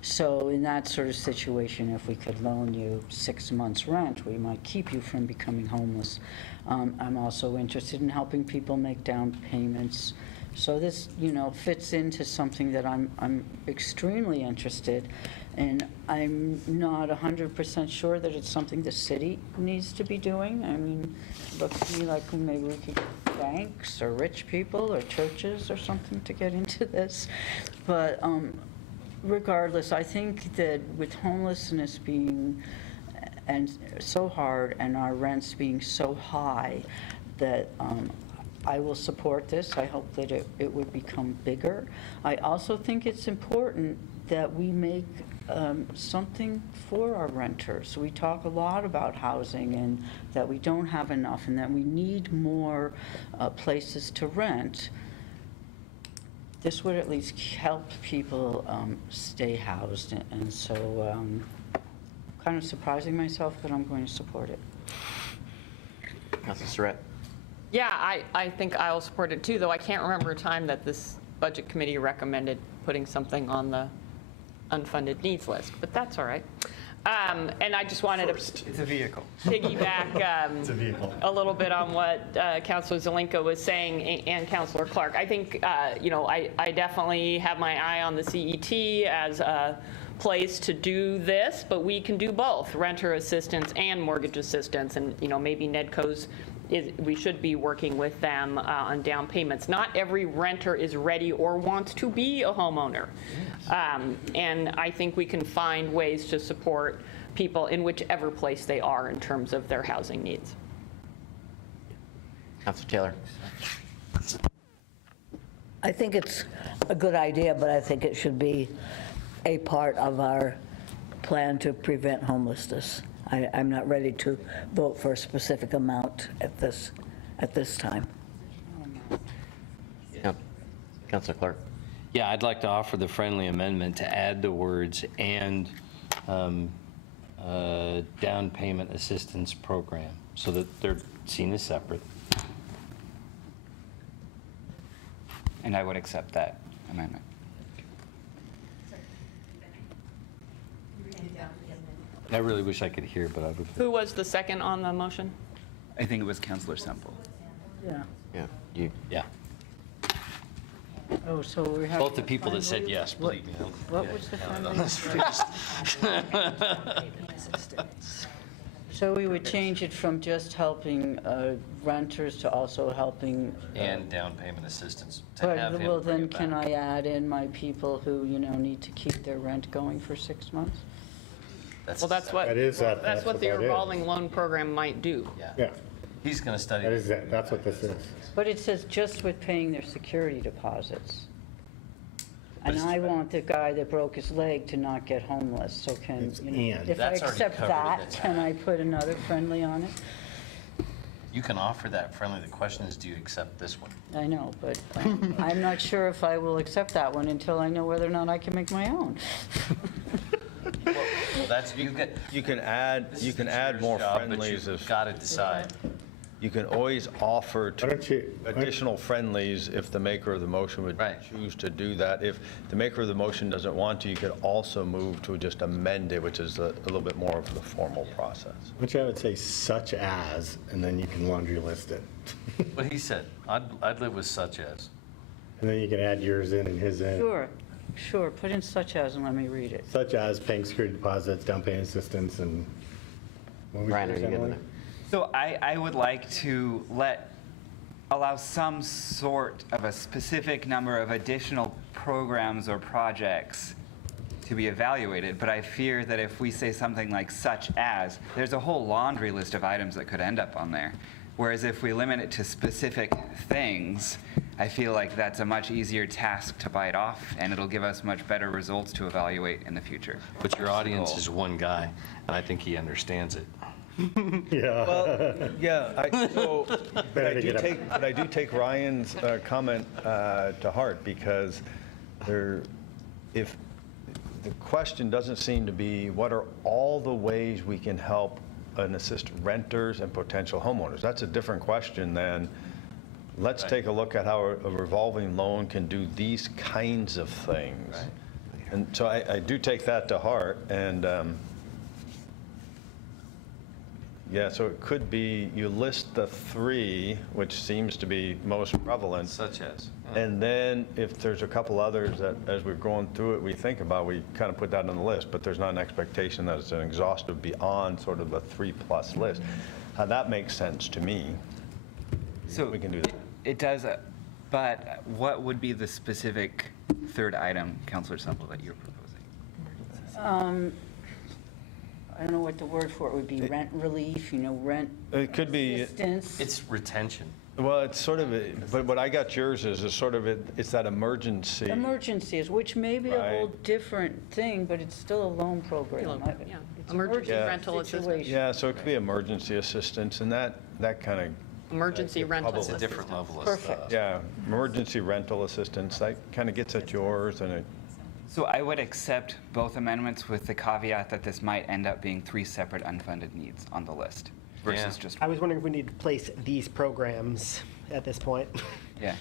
So in that sort of situation, if we could loan you 6 months' rent, we might keep you from becoming homeless. I'm also interested in helping people make down payments. So this, you know, fits into something that I'm extremely interested in. I'm not 100% sure that it's something the city needs to be doing. I mean, it looks to me like maybe we could get banks or rich people or churches or something to get into this. But regardless, I think that with homelessness being and so hard and our rents being so high, that I will support this. I hope that it would become bigger. I also think it's important that we make something for our renters. We talk a lot about housing and that we don't have enough and that we need more places to rent. This would at least help people stay housed, and so kind of surprising myself, but I'm going to support it. Councilor Surratt? Yeah, I think I'll support it too, though I can't remember a time that this budget committee recommended putting something on the unfunded needs list, but that's all right. And I just wanted to It's a vehicle. piggyback a little bit on what Councilor Zelenka was saying and Councilor Clark. I think, you know, I definitely have my eye on the CET as a place to do this, but we can do both, renter assistance and mortgage assistance, and, you know, maybe Nedco's we should be working with them on down payments. Not every renter is ready or wants to be a homeowner. And I think we can find ways to support people in whichever place they are in terms of their housing needs. Councilor Taylor? I think it's a good idea, but I think it should be a part of our plan to prevent homelessness. I'm not ready to vote for a specific amount at this time. Yeah. Councilor Clark? Yeah, I'd like to offer the friendly amendment to add the words "and down payment assistance program," so that they're seen as separate. And I would accept that amendment. I really wish I could hear, but I would. Who was the second on the motion? I think it was Councilor Semple. Yeah. Yeah. Yeah. Oh, so we have. Both the people that said yes, believe me. What was the friendly? So we would change it from just helping renters to also helping. And down payment assistance. To have him Well, bring then it can back. I add in my people who, you know, need to keep their rent going for 6 months? Well, that's what that's what the revolving loan program might do. Yeah, He's going to study. that's what this is. But it says just with paying their security deposits. And I want the guy that broke his leg to not get homeless, so can, you know, if I That's already accept covered in that, the can I put another friendly on it? You can offer that friendly. The question is, do you accept this one? I know, but I'm not sure if I will accept that one until I know whether or not I can make my own. Well, that's You can add more friendlies if. Got to decide. You can always offer additional friendlies if the maker of the motion would choose to do that. If the maker of the motion doesn't want to, you could also move to just amend it, which is a little bit more of the formal process. Which I would say such as, and then you can laundry list it. What he said, I'd live with such as. And then you can add yours in and his in. Sure, put in such as and let me read it. Such as paying security deposits, down payment assistance, and. Ryan, are you good with that? So I would like to allow some sort of a specific number of additional programs or projects to be evaluated, but I fear that if we say something like such as, there's a whole laundry list of items that could end up on there. Whereas if we limit it to specific things, I feel like that's a much easier task to bite off, and it'll give us much better results to evaluate in the future. But your audience is one guy, and I think he understands it. Well, yeah, but I do take Ryan's comment to heart, because if the question doesn't seem to be, what are all the ways we can help and assist renters and potential homeowners? That's a different question than, let's take a look at how a revolving loan can do these kinds of things. And so I do take that to heart, and yeah, so it could be, you list the 3, which seems to be most prevalent. Such as? And then if there's a couple others that, as we're going through it, we think about, we kind of put that on the list, but there's not an expectation that it's an exhaustive beyond sort of a 3+ list. That makes sense to me. So we can do that. It does, but what would be the specific third item, Councilor Semple, that you're proposing? I don't know what the word for it would be, rent relief, rent It could be. assistance. It's retention. Well, it's sort of, but what I got yours is sort of, it's that emergency. Emergencies, which may be a whole Right. different thing, but it's still a loan program. Yeah, It's emergency Yeah. rental assistance. situation. Yeah, so it could be emergency assistance, and that kind of. Emergency rental It's a assistance. different level of Perfect. stuff. Yeah, emergency rental assistance, that kind of gets at yours, and it, So I would accept both amendments with the caveat that this might end up being 3 separate unfunded needs on the list versus Yeah. just, I was wondering if we need to place these programs at this point. yeah.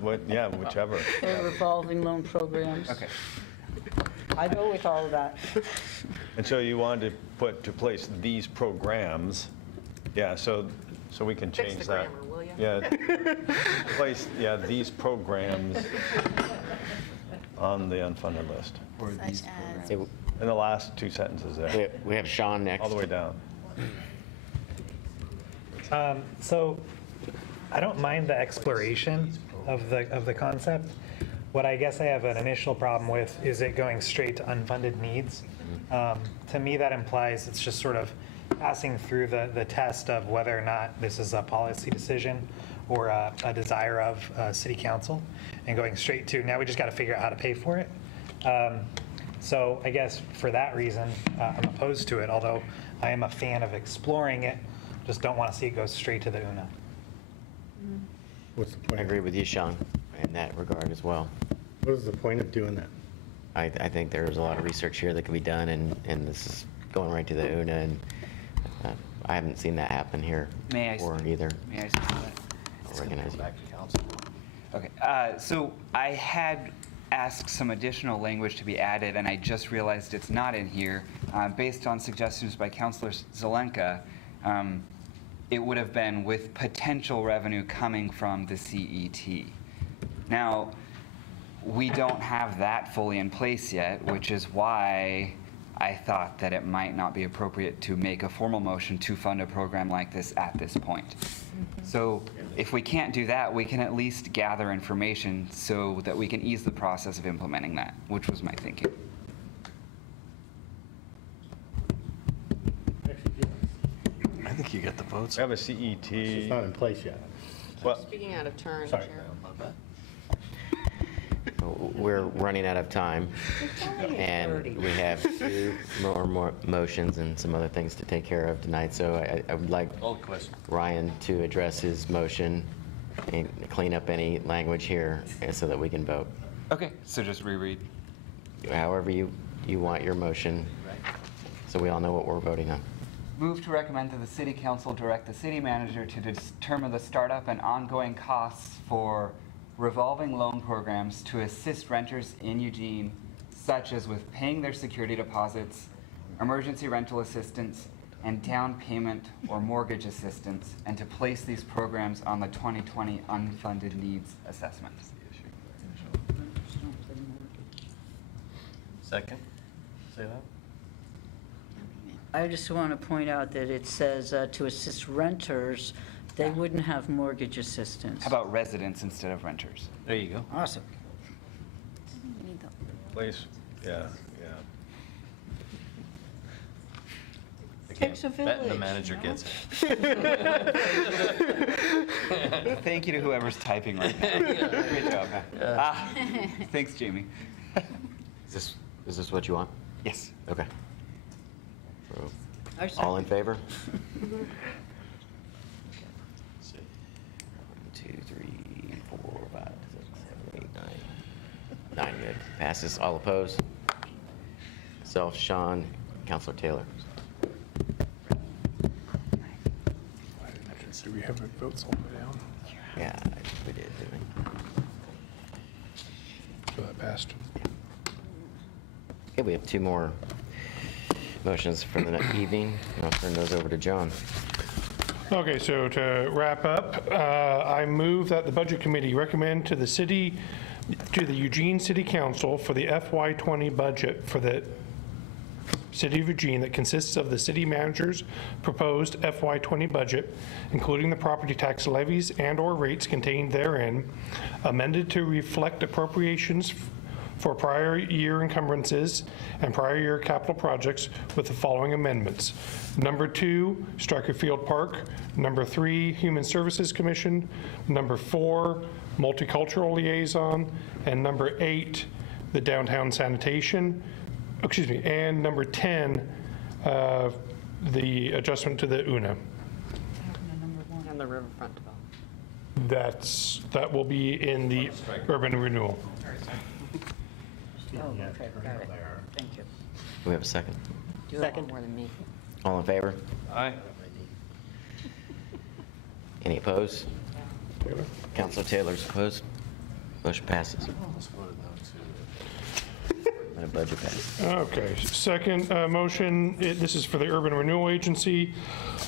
whichever. Or revolving loan programs. Okay. I go with all of that. And so you wanted to put to place these programs, yeah, so we can change Fix that. the grammar, will you? Yeah, place, these programs on the unfunded list. Such as. So In the last 2 sentences there, we have Sean next. all the way down. So I don't mind the exploration of the concept. What I guess I have an initial problem with is it going straight to unfunded needs. To me, that implies it's just sort of passing through the test of whether or not this is a policy decision or a desire of city council, and going straight to, now we just got to figure out how to pay for it. So I guess for that reason, I'm opposed to it, although I am a fan of exploring it, just don't want to see it go straight to the UNA. What's the point? I agree with you, Sean, in that regard as well. What is the point of doing that? I think there's a lot of research here that can be done, and this is going right to the UNA, and I haven't seen that happen here May I before speak? either. May I speak to that? I'll recognize you. Back to council. Okay, so I had asked some additional language to be added, and I just realized it's not in here. Based on suggestions by Councilor Zelenka, it would have been with potential revenue coming from the CET. Now, we don't have that fully in place yet, which is why I thought that it might not be appropriate to make a formal motion to fund a program like this at this point. So if we can't do that, we can at least gather information so that we can ease the process of implementing that, which was my thinking. I think you get the votes. We have a CET. It's not in place yet. Well, Speaking out of turn, Sorry. Chair. We're running out of time, and we have 2 more motions and some other things to take care of tonight, so I would like Ryan to address his motion and clean up any language here so that we can vote. Okay, so just reread. However you want your motion, so we all know what we're voting on. Move to recommend that the City Council direct the city manager to determine the startup and ongoing costs for revolving loan programs to assist renters in Eugene, such as with paying their security deposits, emergency rental assistance, and down payment or mortgage assistance, and to place these programs on the 2020 unfunded needs assessment. Second? Say that? I just want to point out that it says to assist renters, they wouldn't have mortgage assistance. How about residents instead of renters? There you go. Awesome. please, yeah. Takes a Betting the village. manager gets it. Thank you to whoever's typing right now. Great job. Thanks, Jamie. Is this what you want? Yes. Okay. I All in favor? 1, 2, 3, 4, 5, 6, 7, 8, 9. 9, good. Passes. All opposed? Self, Sean, Counselor Taylor. Do we have votes all the way down? Yeah, I think we did, didn't we? So that passed. Okay, we have 2 more motions for the evening. I'll turn those over to John. Okay, so to wrap up, I move that the Budget Committee recommend to the Eugene City Council for the FY20 budget for the City of Eugene that consists of the city manager's proposed FY20 budget, including the property tax levies and/or rates contained therein, amended to reflect appropriations for prior year encumbrances and prior year capital projects with the following amendments. Number 2, Stryker Field Park. Number 3, Human Services Commission. Number 4, Multicultural Liaison. And number 8, the Downtown Sanitation. And number 10, the adjustment to the UNA. And the riverfront development. That will be in the urban renewal. Oh, okay, got it. Thank you. Do we have a second? Do that one more than me. All in favor? Aye. Any opposed? Counselor Taylor's opposed? Motion passes. And a budget pass. Okay, second motion, this is for the Urban Renewal Agency.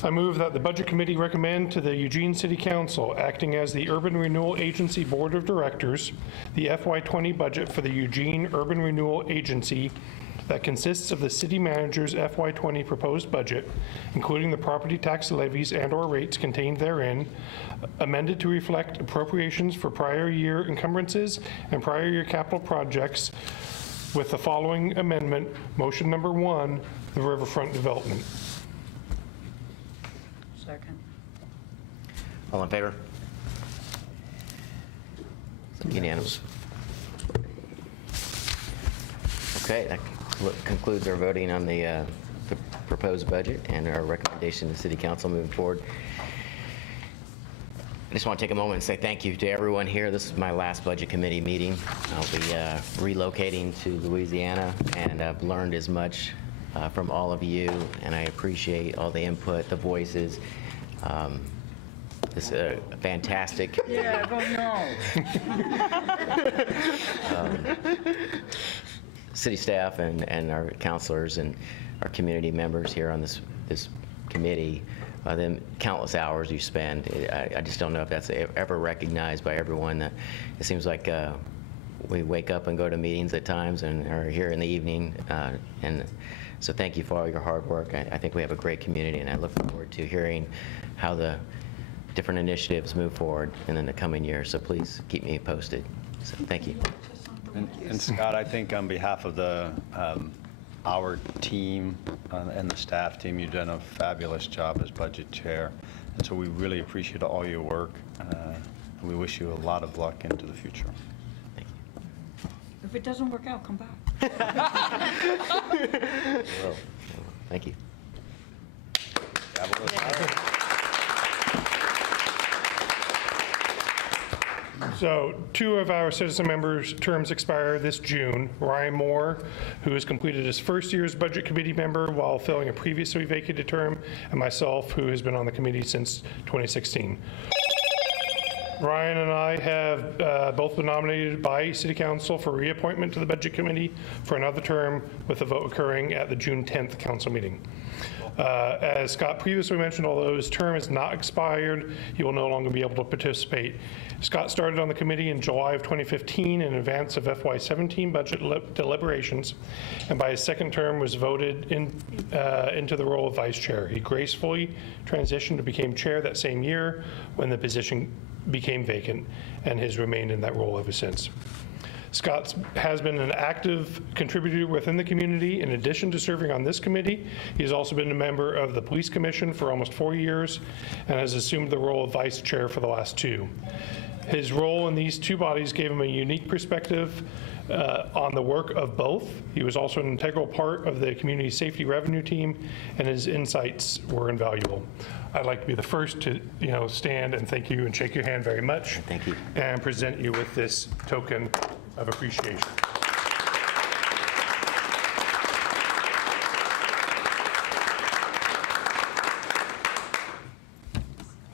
I move that the Budget Committee recommend to the Eugene City Council, acting as the Urban Renewal Agency Board of Directors, the FY20 budget for the Eugene Urban Renewal Agency that consists of the city manager's FY20 proposed budget, including the property tax levies and/or rates contained therein, amended to reflect appropriations for prior year encumbrances and prior year capital projects, with the following amendment. Motion number 1, the riverfront development. Second. All in favor? Unanimous. Okay, that concludes our voting on the proposed budget and our recommendation to the City Council moving forward. I just want to take a moment and say thank you to everyone here. This is my last Budget Committee meeting. I'll be relocating to Louisiana, and I've learned as much from all of you, and I appreciate all the input, the voices. This is a fantastic Yeah, city staff and our counselors and our community members here on this committee. Then countless hours you spend. I just don't know if that's ever recognized by everyone. That it seems like we wake up and go to meetings at times and are here in the evening. And so thank you for all your hard work. I think we have a great community, and I look forward to hearing how the different initiatives move forward in the coming year. So please keep me posted. So thank you. And Scott, I think on behalf of our team and the staff team, you've done a fabulous job as budget chair. And so we really appreciate all your work. And we wish you a lot of luck into the future. If it doesn't work out, come back. Well, thank you. So 2 of our citizen members' terms expire this June. Ryan Moore, who has completed his first year as Budget Committee member while filling a previously vacated term, and myself, who has been on the committee since 2016. Ryan and I have both been nominated by City Council for reappointment to the Budget Committee for another term, with a vote occurring at the June 10th council meeting. As Scott previously mentioned, although his term is not expired, he will no longer be able to participate. Scott started on the committee in July of 2015 in advance of FY17 budget deliberations, and by his second term was voted into the role of vice chair. He gracefully transitioned to become chair that same year when the position became vacant, and has remained in that role ever since. Scott has been an active contributor within the community. In addition to serving on this committee, he has also been a member of the Police Commission for almost 4 years and has assumed the role of vice chair for the last 2. His role in these 2 bodies gave him a unique perspective on the work of both. He was also an integral part of the community safety revenue team, and his insights were invaluable. I'd like to be the first to, stand and thank you and shake your hand very much. Thank you. And present you with this token of appreciation.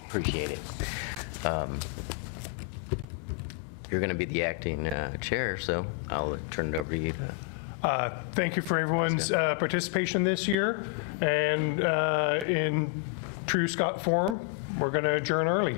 Appreciate it. You're going to be the acting chair, so I'll turn it over to you. Thank you for everyone's participation this year. And in true Scott form, we're going to adjourn early.